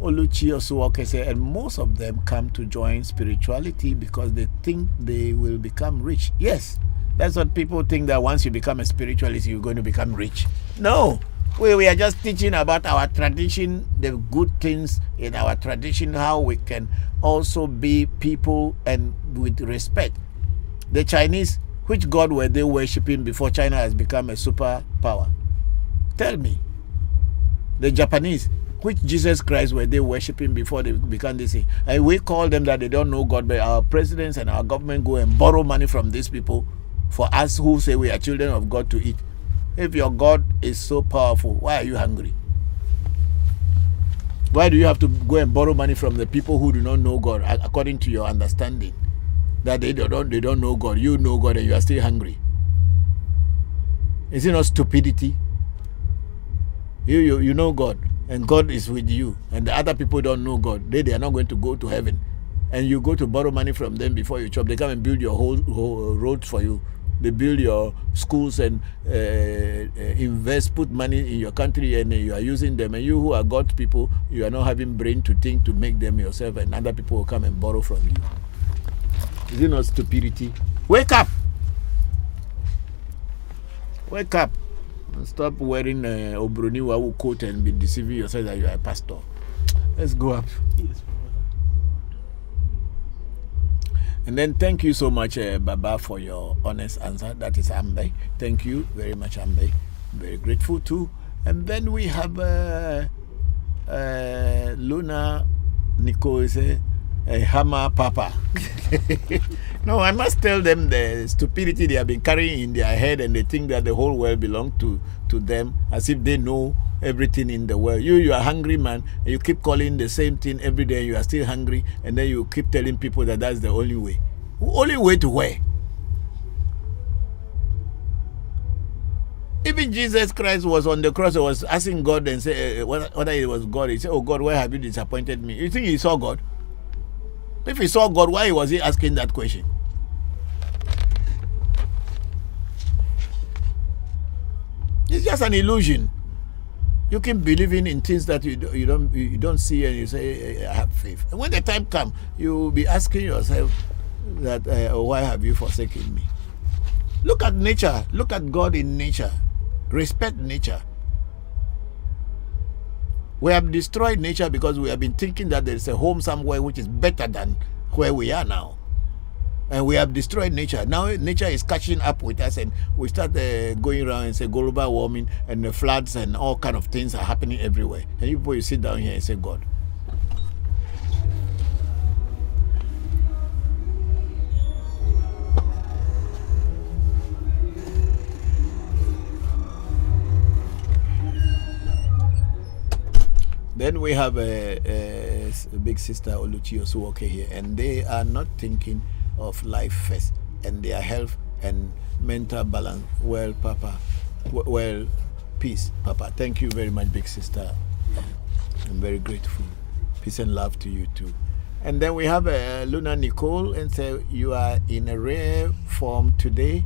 Oluchi Osuoke say, and most of them come to join spirituality because they think they will become rich. Yes, that's what people think, that once you become a spiritualist, you're going to become rich. No. We are just teaching about our tradition, the good things in our tradition, how we can also be people and with respect. The Chinese, which god were they worshipping before China has become a superpower? Tell me. The Japanese, which Jesus Christ were they worshipping before they become this thing? And we call them that they don't know God, but our presidents and our government go and borrow money from these people for us who say we are children of God to eat. If your God is so powerful, why are you hungry? Why do you have to go and borrow money from the people who do not know God, according to your understanding? That they don't know God. You know God and you are still hungry. Is it not stupidity? You know God, and God is with you, and the other people don't know God. They are not going to go to heaven. And you go to borrow money from them before you chop. They come and build your whole roads for you. They build your schools and invest, put money in your country, and you are using them. And you who are God's people, you are not having brain to think to make them yourself, and other people will come and borrow from you. Is it not stupidity? Wake up! Wake up! And stop wearing Obroni Wawu coat and be deceiving yourself that you are a pastor. Let's go up. Yes. And then thank you so much, Baba, for your honest answer. That is Ambe. Thank you very much, Ambe. Very grateful too. And then we have Luna Nico say, Hammer Papa. No, I must tell them the stupidity they have been carrying in their head, and they think that the whole world belongs to them, as if they know everything in the world. You are hungry, man, and you keep calling the same thing every day, and you are still hungry, and then you keep telling people that that's the only way. Only way to where? Even Jesus Christ was on the cross, he was asking God and say whether it was God. He said, "Oh God, why have you disappointed me?" You think he saw God? If he saw God, why was he asking that question? It's just an illusion. You keep believing in things that you don't see, and you say, "I have faith." And when the time comes, you will be asking yourself that, "Why have you forsaken me?" Look at nature. Look at God in nature. Respect nature. We have destroyed nature because we have been thinking that there is a home somewhere which is better than where we are now. And we have destroyed nature. Now nature is catching up with us, and we start going around and say global warming and the floods and all kind of things are happening everywhere. And you sit down here and say, God. Then we have a big sister Oluchi Osuoke here, and they are not thinking of life first and their health and mental balance. Well, Papa, well, peace, Papa. Thank you very much, big sister. I'm very grateful. Peace and love to you too. And then we have Luna Nicole, and say you are in a rare form today,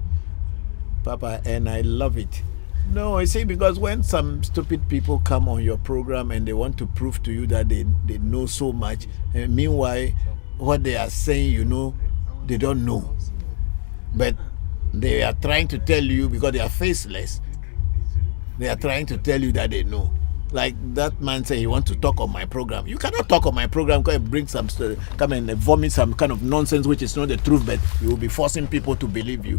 Papa, and I love it. No, I say because when some stupid people come on your program and they want to prove to you that they know so much, and meanwhile, what they are saying, they don't know. But they are trying to tell you, because they are faceless, they are trying to tell you that they know. Like that man said he wants to talk on my program. You cannot talk on my program, come and vomit some kind of nonsense which is not the truth, but you will be forcing people to believe you.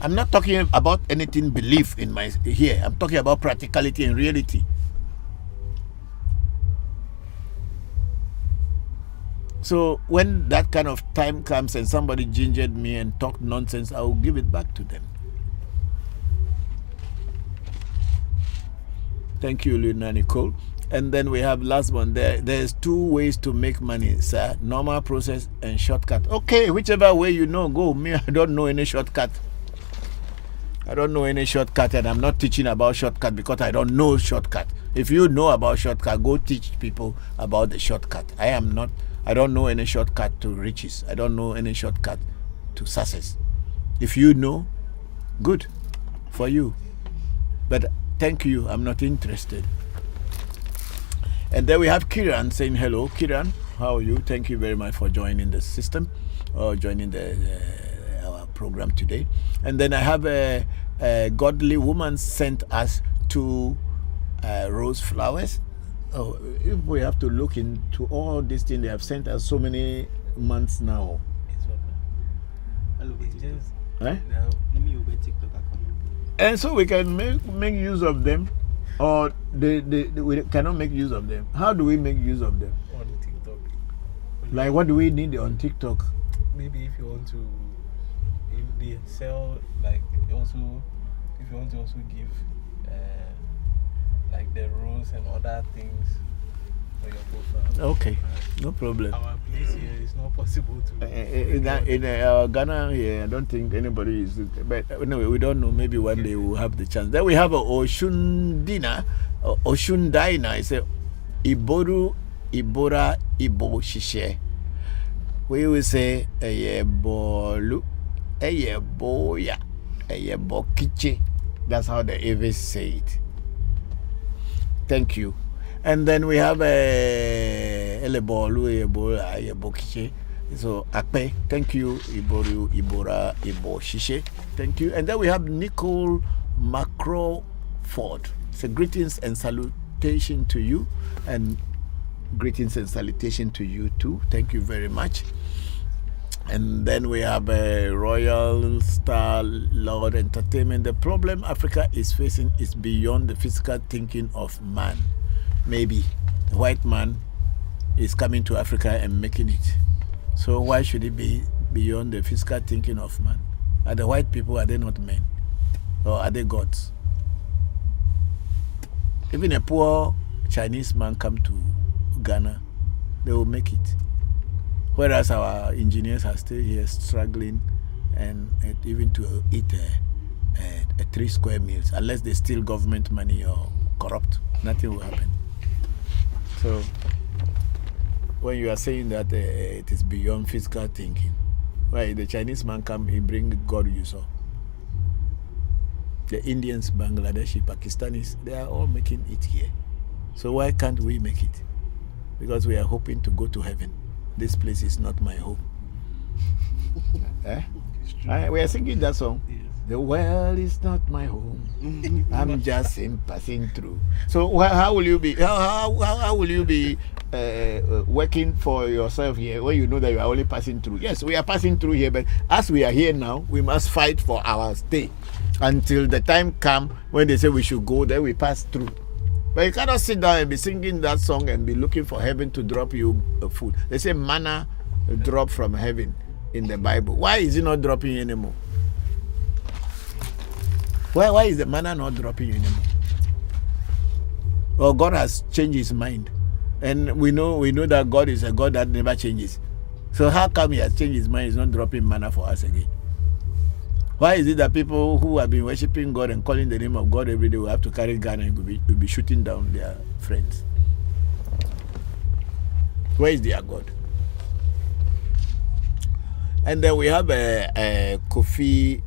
I'm not talking about anything belief in here. I'm talking about practicality and reality. So when that kind of time comes and somebody gingered me and talked nonsense, I will give it back to them. Thank you, Luna Nicole. And then we have last one. There's 2 ways to make money, sir. Normal process and shortcut. Okay, whichever way you know, go. Me, I don't know any shortcut. I don't know any shortcut, and I'm not teaching about shortcut because I don't know shortcut. If you know about shortcut, go teach people about the shortcut. I don't know any shortcut to riches. I don't know any shortcut to success. If you know, good for you. But thank you, I'm not interested. And then we have Kiran saying hello. Kiran, how are you? Thank you very much for joining the system or joining our program today. And then I have a godly woman sent us 2 rose flowers. Oh, if we have to look into all these things, they have sent us so many months now. Let me open TikTok account. And so we can make use of them, or we cannot make use of them. How do we make use of them? On TikTok. Like, what do we need on TikTok? Maybe if you want to, if they sell, like, also, if you want to also give, like, the rules and other things for your profile. Okay, no problem. Our place here is not possible to. In Ghana here, I don't think anybody is. But anyway, we don't know. Maybe one day we'll have the chance. Then we have a Oshundina. Oshundaina is a Iboru, Ibora, Ibo Shishe. We will say a bolu, a boya, a bokiche. That's how the Avis say it. Thank you. And then we have a elebolu, a bokiche. So Akpe, thank you, Iboru, Ibora, Ibo Shishe. Thank you. And then we have Nicole Macroford. So greetings and salutation to you, and greetings and salutation to you too. Thank you very much. And then we have a Royal Star Lord Entertainment. The problem Africa is facing is beyond the physical thinking of man. Maybe the white man is coming to Africa and making it. So why should it be beyond the physical thinking of man? Are the white people, are they not men? Or are they gods? Even a poor Chinese man come to Ghana, they will make it. Whereas our engineers are still here struggling and even to eat 3 square meals. Unless they steal government money or corrupt, nothing will happen. So when you are saying that it is beyond physical thinking, why the Chinese man come, he bring God you saw. The Indians, Bangladeshi, Pakistanis, they are all making it here. So why can't we make it? Because we are hoping to go to heaven. This place is not my home. We are singing that song. Yes. The world is not my home. I'm just passing through. So how will you be? How will you be working for yourself here when you know that you are only passing through? Yes, we are passing through here, but as we are here now, we must fight for our stay until the time comes when they say we should go. Then we pass through. But you cannot sit down and be singing that song and be looking for heaven to drop you food. They say manna drop from heaven in the Bible. Why is it not dropping anymore? Why is the manna not dropping anymore? Well, God has changed his mind. And we know that God is a God that never changes. So how come he has changed his mind? He's not dropping manna for us again? Why is it that people who have been worshiping God and calling the name of God every day will have to carry gun and will be shooting down their friends? Where is their God? And then we have a Kofi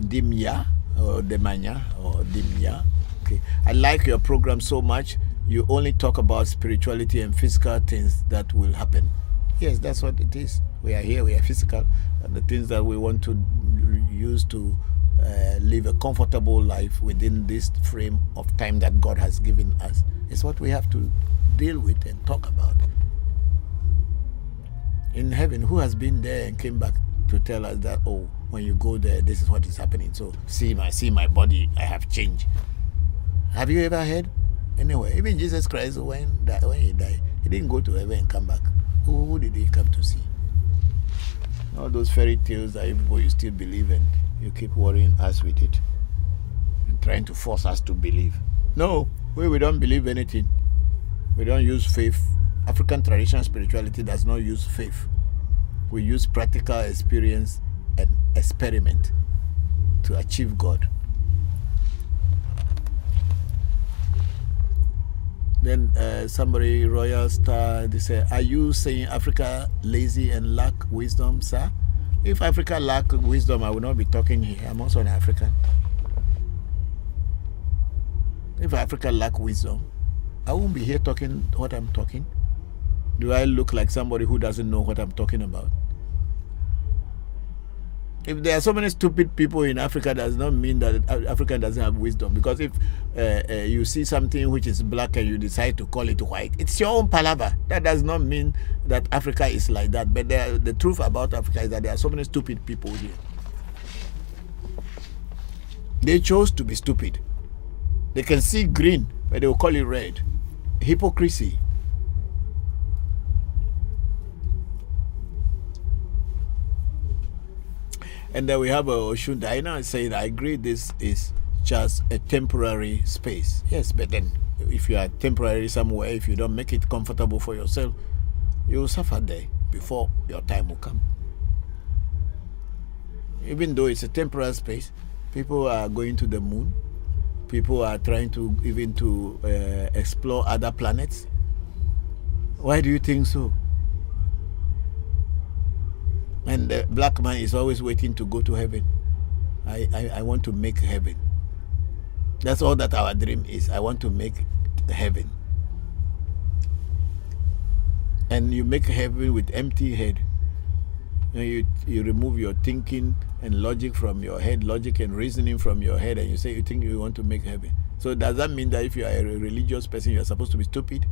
Dimya or Demanya or Dimya. Okay, I like your program so much. You only talk about spirituality and physical things that will happen. Yes, that's what it is. We are here, we are physical, and the things that we want to use to live a comfortable life within this frame of time that God has given us is what we have to deal with and talk about. In heaven, who has been there and came back to tell us that, oh, when you go there, this is what is happening. So see my body, I have changed. Have you ever heard? Anyway, even Jesus Christ, when he died, he didn't go to heaven and come back. Who did he come to see? All those fairy tales that you still believe in, you keep worrying us with it. trying to force us to believe. No, we don't believe anything. We don't use faith. African traditional spirituality does not use faith. We use practical experience and experiment to achieve God. Then somebody, Royal Star, they say, are you saying Africa lazy and lack wisdom, sir? If Africa lack wisdom, I will not be talking here. I'm also an African. If Africa lack wisdom, I won't be here talking what I'm talking. Do I look like somebody who doesn't know what I'm talking about? If there are so many stupid people in Africa, does not mean that Africa doesn't have wisdom. Because if you see something which is black and you decide to call it white, it's your own palaver. That does not mean that Africa is like that. But the truth about Africa is that there are so many stupid people here. They chose to be stupid. They can see green, but they will call it red. Hypocrisy. And then we have Oshun Daina saying, I agree, this is just a temporary space. Yes, but then if you are temporary somewhere, if you don't make it comfortable for yourself, you will suffer there before your time will come. Even though it's a temporary space, people are going to the moon. People are trying to even to explore other planets. Why do you think so? And the black man is always waiting to go to heaven. I want to make heaven. That's all that our dream is. I want to make heaven. And you make heaven with empty head. You remove your thinking and logic from your head, logic and reasoning from your head, and you say you think you want to make heaven. So does that mean that if you are a religious person, you are supposed to be stupid?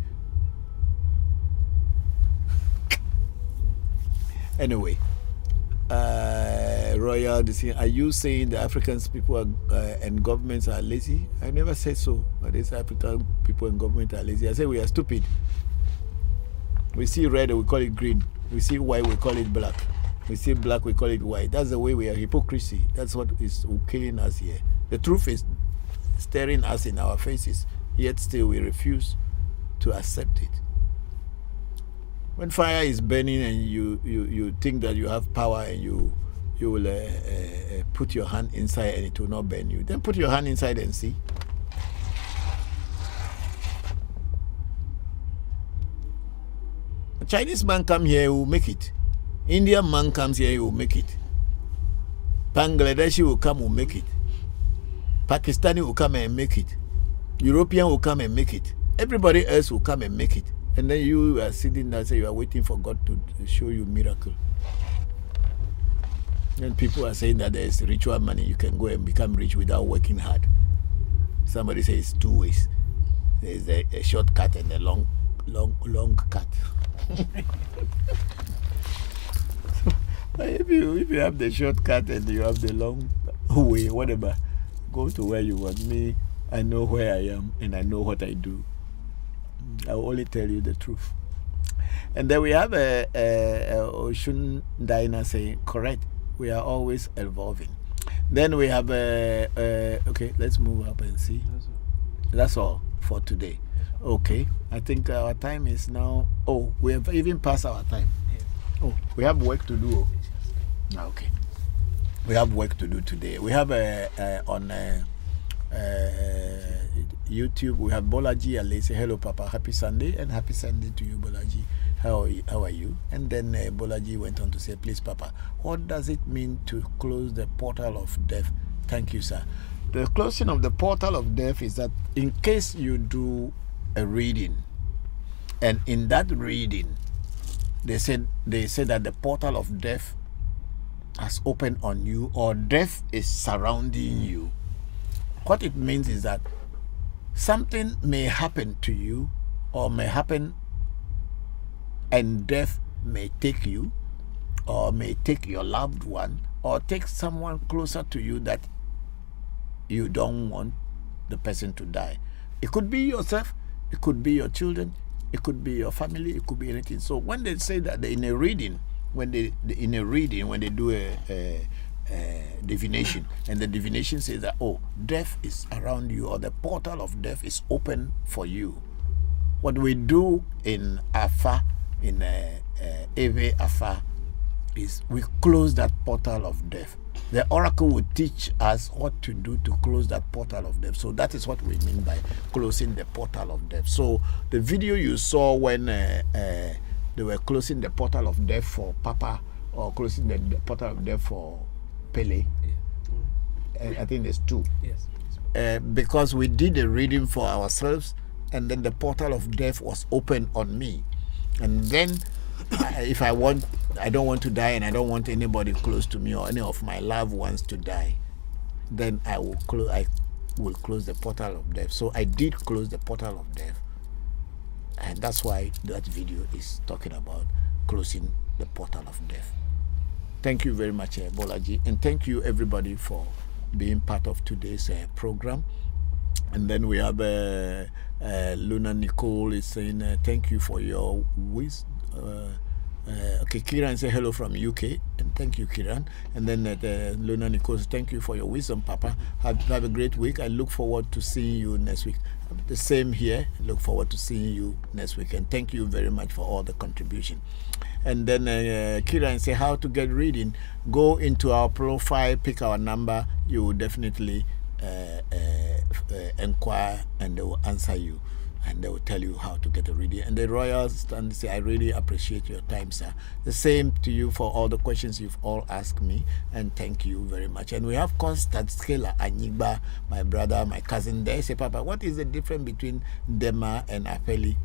Anyway, Royal, are you saying the African people and governments are lazy? I never said so. But these African people and government are lazy. I say we are stupid. We see red, we call it green. We see white, we call it black. We see black, we call it white. That's the way we are. Hypocrisy. That's what is killing us here. The truth is staring us in our faces, yet still we refuse to accept it. When fire is burning and you think that you have power and you will put your hand inside and it will not burn you, then put your hand inside and see. A Chinese man come here, he will make it. Indian man comes here, he will make it. Bangladeshi will come, will make it. Pakistani will come and make it. European will come and make it. Everybody else will come and make it. And then you are sitting there and say you are waiting for God to show you miracle. And people are saying that there is ritual money. You can go and become rich without working hard. Somebody says 2 ways. There is a shortcut and a long cut. If you have the shortcut and you have the long way, whatever, go to where you want. Me, I know where I am and I know what I do. I will only tell you the truth. And then we have a Oshun Dina saying, correct, we are always evolving. Then we have okay, let's move up and see. That's all for today. Okay, I think our time is now, oh, we have even passed our time. Oh, we have work to do. Okay. We have work to do today. We have on YouTube, we have Bolaji and they say, hello Papa, happy Sunday, and happy Sunday to you, Bolaji. How are you? And then Bolaji went on to say, please Papa, what does it mean to close the portal of death? Thank you, sir. The closing of the portal of death is that in case you do a reading, and in that reading, they said that the portal of death has opened on you, or death is surrounding you. What it means is that something may happen to you, or may happen, and death may take you, or may take your loved one, or take someone closer to you that you don't want the person to die. It could be yourself, it could be your children, it could be your family, it could be anything. So when they say that in a reading, when they do divination, and the divination says that, oh, death is around you, or the portal of death is open for you. What we do in Afa, in Eve Afa, is we close that portal of death. The oracle will teach us what to do to close that portal of death. So that is what we mean by closing the portal of death. So the video you saw when they were closing the portal of death for Papa, or closing the portal of death for Pele, I think there's two. Yes. Because we did a reading for ourselves, and then the portal of death was open on me. And then if I don't want to die, and I don't want anybody close to me or any of my loved ones to die, then I will close the portal of death. So I did close the portal of death, and that's why that video is talking about closing the portal of death. Thank you very much, Bolaji, and thank you everybody for being part of today's program. And then we have Luna Nicole is saying thank you for your wisdom. Okay, Kiran say hello from UK, and thank you, Kiran. And then Luna Nicole says thank you for your wisdom, Papa. Have a great week. I look forward to seeing you next week. The same here. Look forward to seeing you next week, and thank you very much for all the contribution. And then Kiran say how to get reading. Go into our profile, pick our number. You will definitely inquire, and they will answer you, and they will tell you how to get a reading. And the royals stand say, I really appreciate your time, sir. The same to you for all the questions you've all asked me, and thank you very much. And we have Constant Scalar Anyigba, my brother, my cousin there. Say, Papa, what is the difference between Dema and Apeli?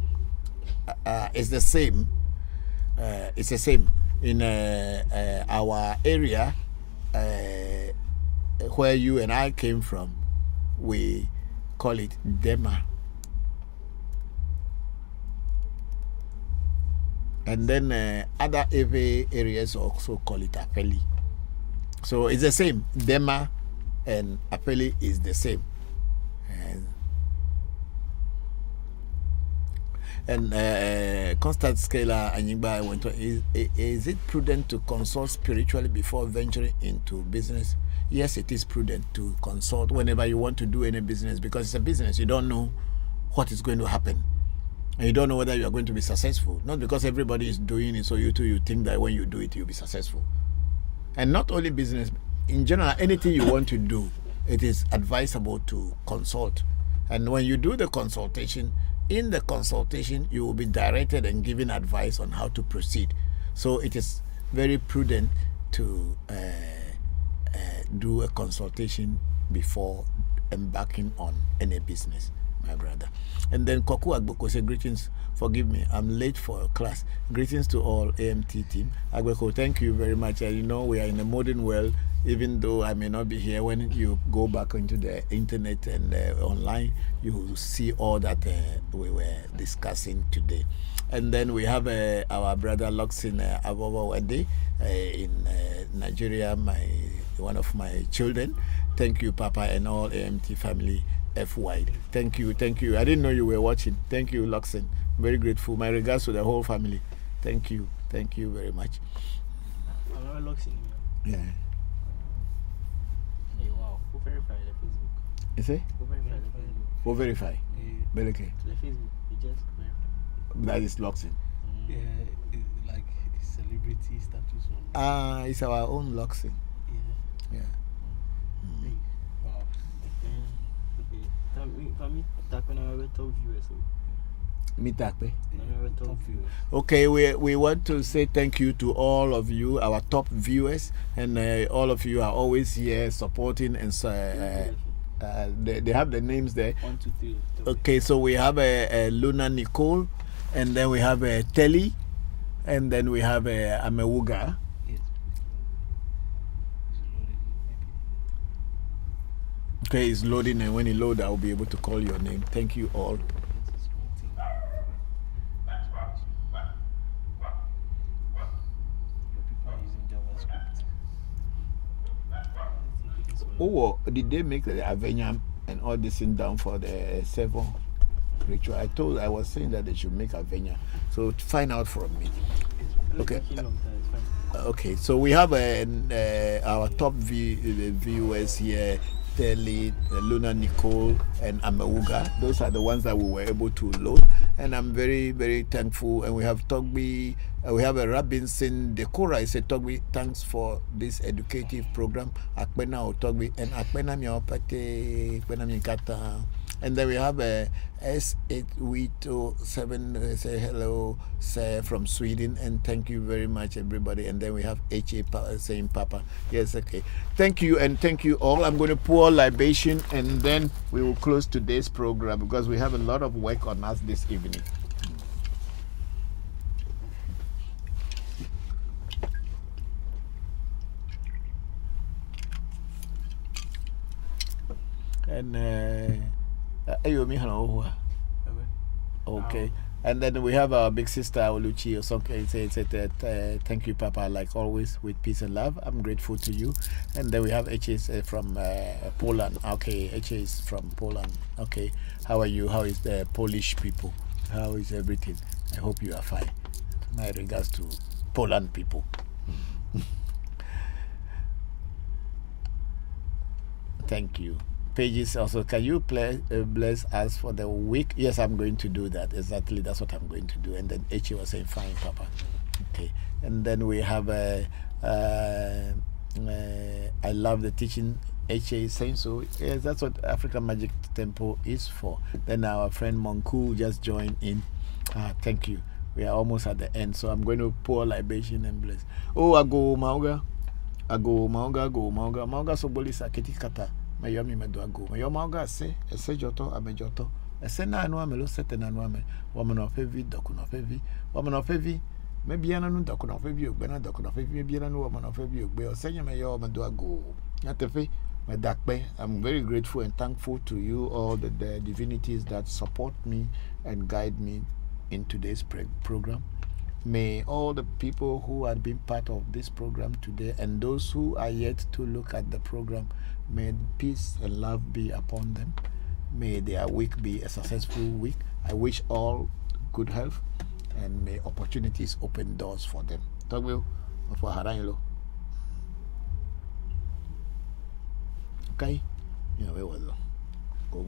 It's the same. It's the same. In our area, where you and I came from, we call it Dema. And then other Eve areas also call it Apeli. So it's the same. Dema and Apeli is the same. And Constant Scalar Anyigba went on, is it prudent to consult spiritually before venturing into business? Yes, it is prudent to consult whenever you want to do any business, because it's a business. You don't know what is going to happen, and you don't know whether you are going to be successful. Not because everybody is doing it, so you too, you think that when you do it, you'll be successful. And not only business, in general, anything you want to do, it is advisable to consult. And when you do the consultation, in the consultation, you will be directed and given advice on how to proceed. So it is very prudent to do a consultation before embarking on any business, my brother. And then Koku Agboko said, greetings, forgive me, I'm late for a class. Greetings to all AMT team. Agboko, thank you very much. You know, we are in a modern world. Even though I may not be here, when you go back into the internet and online, you will see all that we were discussing today. And then we have our brother Luxin Abobawade in Nigeria, one of my children. Thank you, Papa, and all AMT family F-wide. Thank you, thank you. I didn't know you were watching. Thank you, Luxin. Very grateful. My regards to the whole family. Thank you very much. Yeah. Who verified the Facebook? You see? Who verified the Facebook? Who verify? Very okay. The Facebook, you just verified. That is Luxin. Yeah, like celebrity status on. It's our own Luxin. Yeah. Yeah. Wow. Okay. For me, that's when I have top viewers. Top viewers. Okay, we want to say thank you to all of you, our top viewers, and all of you are always here supporting, and they have the names there. 1, 2, 3. Okay, so we have Luna Nicole, and then we have Telly, and then we have Amewuga. Yes. Okay, it's loading, and when it loads, I will be able to call your name. Thank you all. Oh, did they make the Avenya and all this thing down for the seven ritual? I was saying that they should make Avenya. So find out from me. Okay. Okay, so we have our top viewers here. Telly, Luna Nicole, and Amauga. Those are the ones that we were able to load. And I'm very, very thankful. And we have Togbi, we have a Robinson Decora. I said, Togbi, thanks for this educative program. Akpena o Togbi, and Akpena mi opate, Akpena mi kata. And then we have a S8W7 say hello, say from Sweden, and thank you very much, everybody. And then we have HA saying Papa. Yes, okay. Thank you, and thank you all. I'm going to pour libation, and then we will close today's program because we have a lot of work on us this evening. And okay. And then we have our big sister Oluchi Osonke said thank you, Papa, like always, with peace and love. I'm grateful to you. And then we have HS from Poland. Okay, HS from Poland. Okay, how are you? How is the Polish people? How is everything? I hope you are fine. My regards to Poland people. Thank you. Pages also, can you bless us for the week? Yes, I'm going to do that. Exactly, that's what I'm going to do. And then H was saying, fine, Papa. Okay. And then we have I love the teaching. H.A. is saying so. Yes, that's what African Magic Temple is for. Then our friend Monku just joined in. Thank you. We are almost at the end, so I'm going to pour libation and bless. Oh, Ago Mauga. Ago Mauga, go Mauga. Mauga Soboli Saketi Kata. Mayomi Meduago. Mayomaga say, a sejoto, a mejoto, a sena and wamelo set and wame, woman of heavy, docun of heavy, woman of heavy, maybe an unknown docun of heavy, Bena docun of heavy, maybe an woman of heavy, or senya mayo Meduago. Not a fee, my dark bay. I'm very grateful and thankful to you, all the divinities that support me and guide me in today's program. May all the people who have been part of this program today and those who are yet to look at the program, may peace and love be upon them. May their week be a successful week. I wish all good health and may opportunities open doors for them. Thank you for Harangelo. Okay? Yeah, where was it? Go.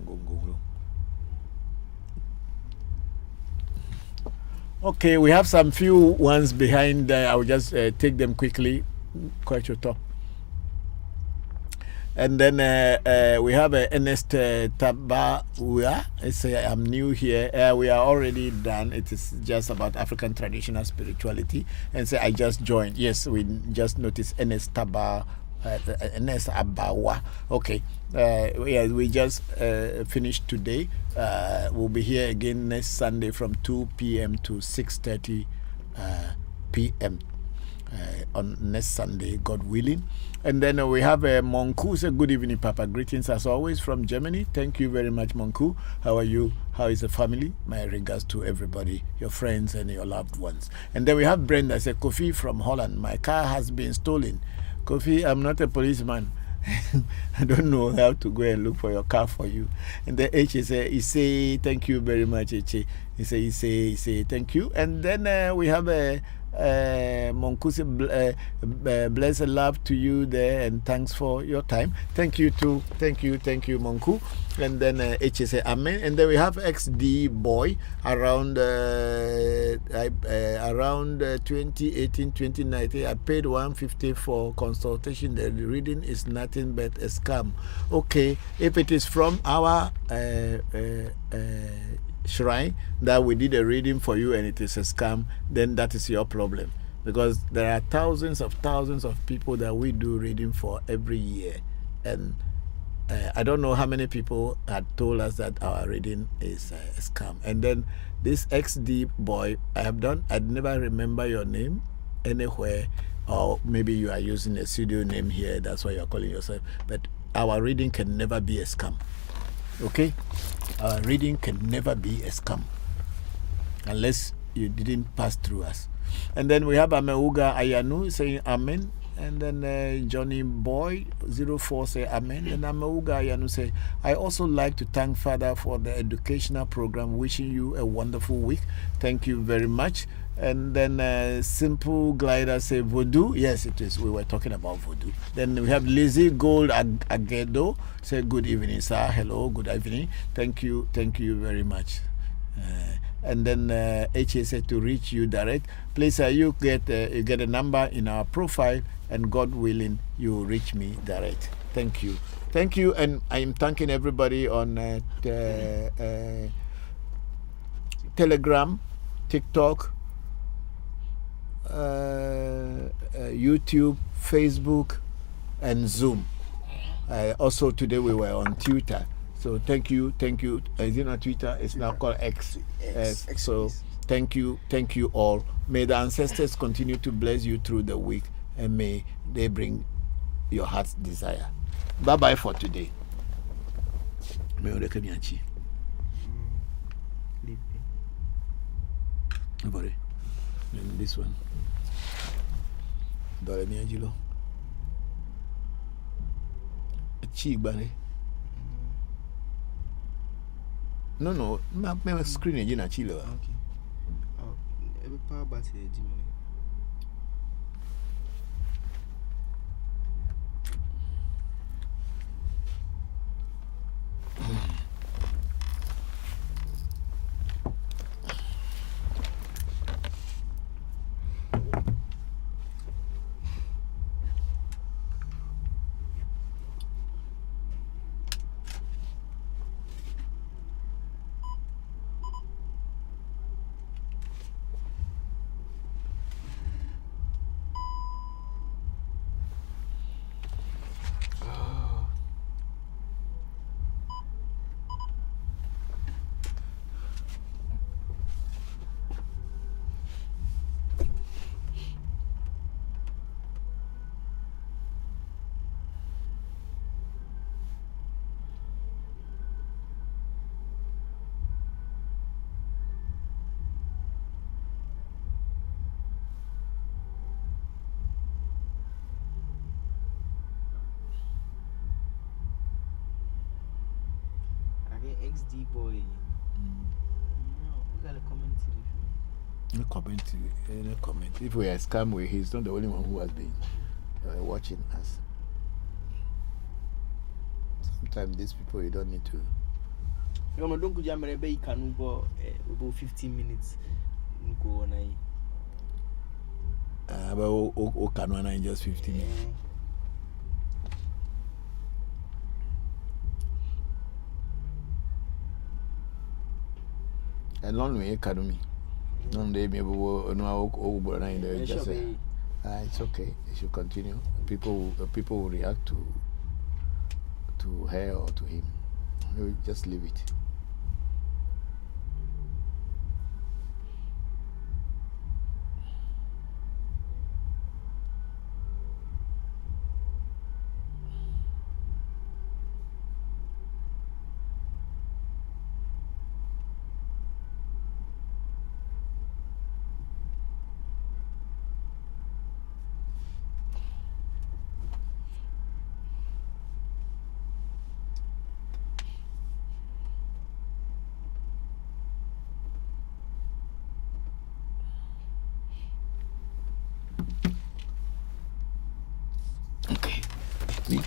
Okay, we have some few ones behind. I will just take them quickly. Quite your top. And then we have Ernest Tabawa. I'm new here. We are already done. It is just about African traditional spirituality. And I just joined. Yes, we just noticed Ernest Tabawa. Ernest Abawa. Okay. We just finished today. We'll be here again next Sunday from 2 p.m. to 6:30 p.m. On next Sunday, God willing. And then we have Monku. Say good evening, Papa. Greetings as always from Germany. Thank you very much, Monku. How are you? How is the family? My regards to everybody, your friends and your loved ones. And then we have Brenda. Say Kofi from Holland. My car has been stolen. Kofi, I'm not a policeman. I don't know how to go and look for your car for you. And the H he say thank you very much, H. He say thank you. And then we have a Monkusi, bless and love to you there, and thanks for your time. Thank you too. Thank you, Monku. And then H say amen. And then we have XD boy around 2018, 2019. I paid $150 for consultation. The reading is nothing but a scam. Okay, if it is from our shrine that we did a reading for you and it is a scam, then that is your problem, because there are thousands of people that we do reading for every year, and I don't know how many people had told us that our reading is a scam. And then this XD boy, I'd never remember your name anywhere, or maybe you are using a pseudo name here, that's why you're calling yourself, but our reading can never be a scam. Okay? Our reading can never be a scam unless you didn't pass through us. And then we have Ameuga Ayanu saying amen. And then Johnny Boy 04 say amen. And Ameuga Ayanu say, I also like to thank Father for the educational program. Wishing you a wonderful week. Thank you very much. And then Simple Glider say Voodoo. Yes, it is. We were talking about Voodoo. Then we have Lizzie Gold Agedo. Say good evening, sir. Hello, good evening. Thank you very much. And then HA said to reach you direct. Please, you get a number in our profile, and God willing, you reach me direct. Thank you. And I'm thanking everybody on Telegram, TikTok, YouTube, Facebook, and Zoom. Also today we were on Twitter. So thank you. Is it not Twitter? It's now called X. So thank you all. May the ancestors continue to bless you through the week, and may they bring your heart's desire. Bye for today. This one. No, my screen again at Chile. Okay. Every power battery, XD boy. We got a comment. No comment. If we are scam, he's not the only one who has been watching us. Sometimes these people you don't need to. Don't go jam you can go about 15 minutes. Go on. But can just 15 minutes. And long way academy. None day maybe no just it's okay. It should continue. People will react to her or to him. You just leave it. Okay. Me,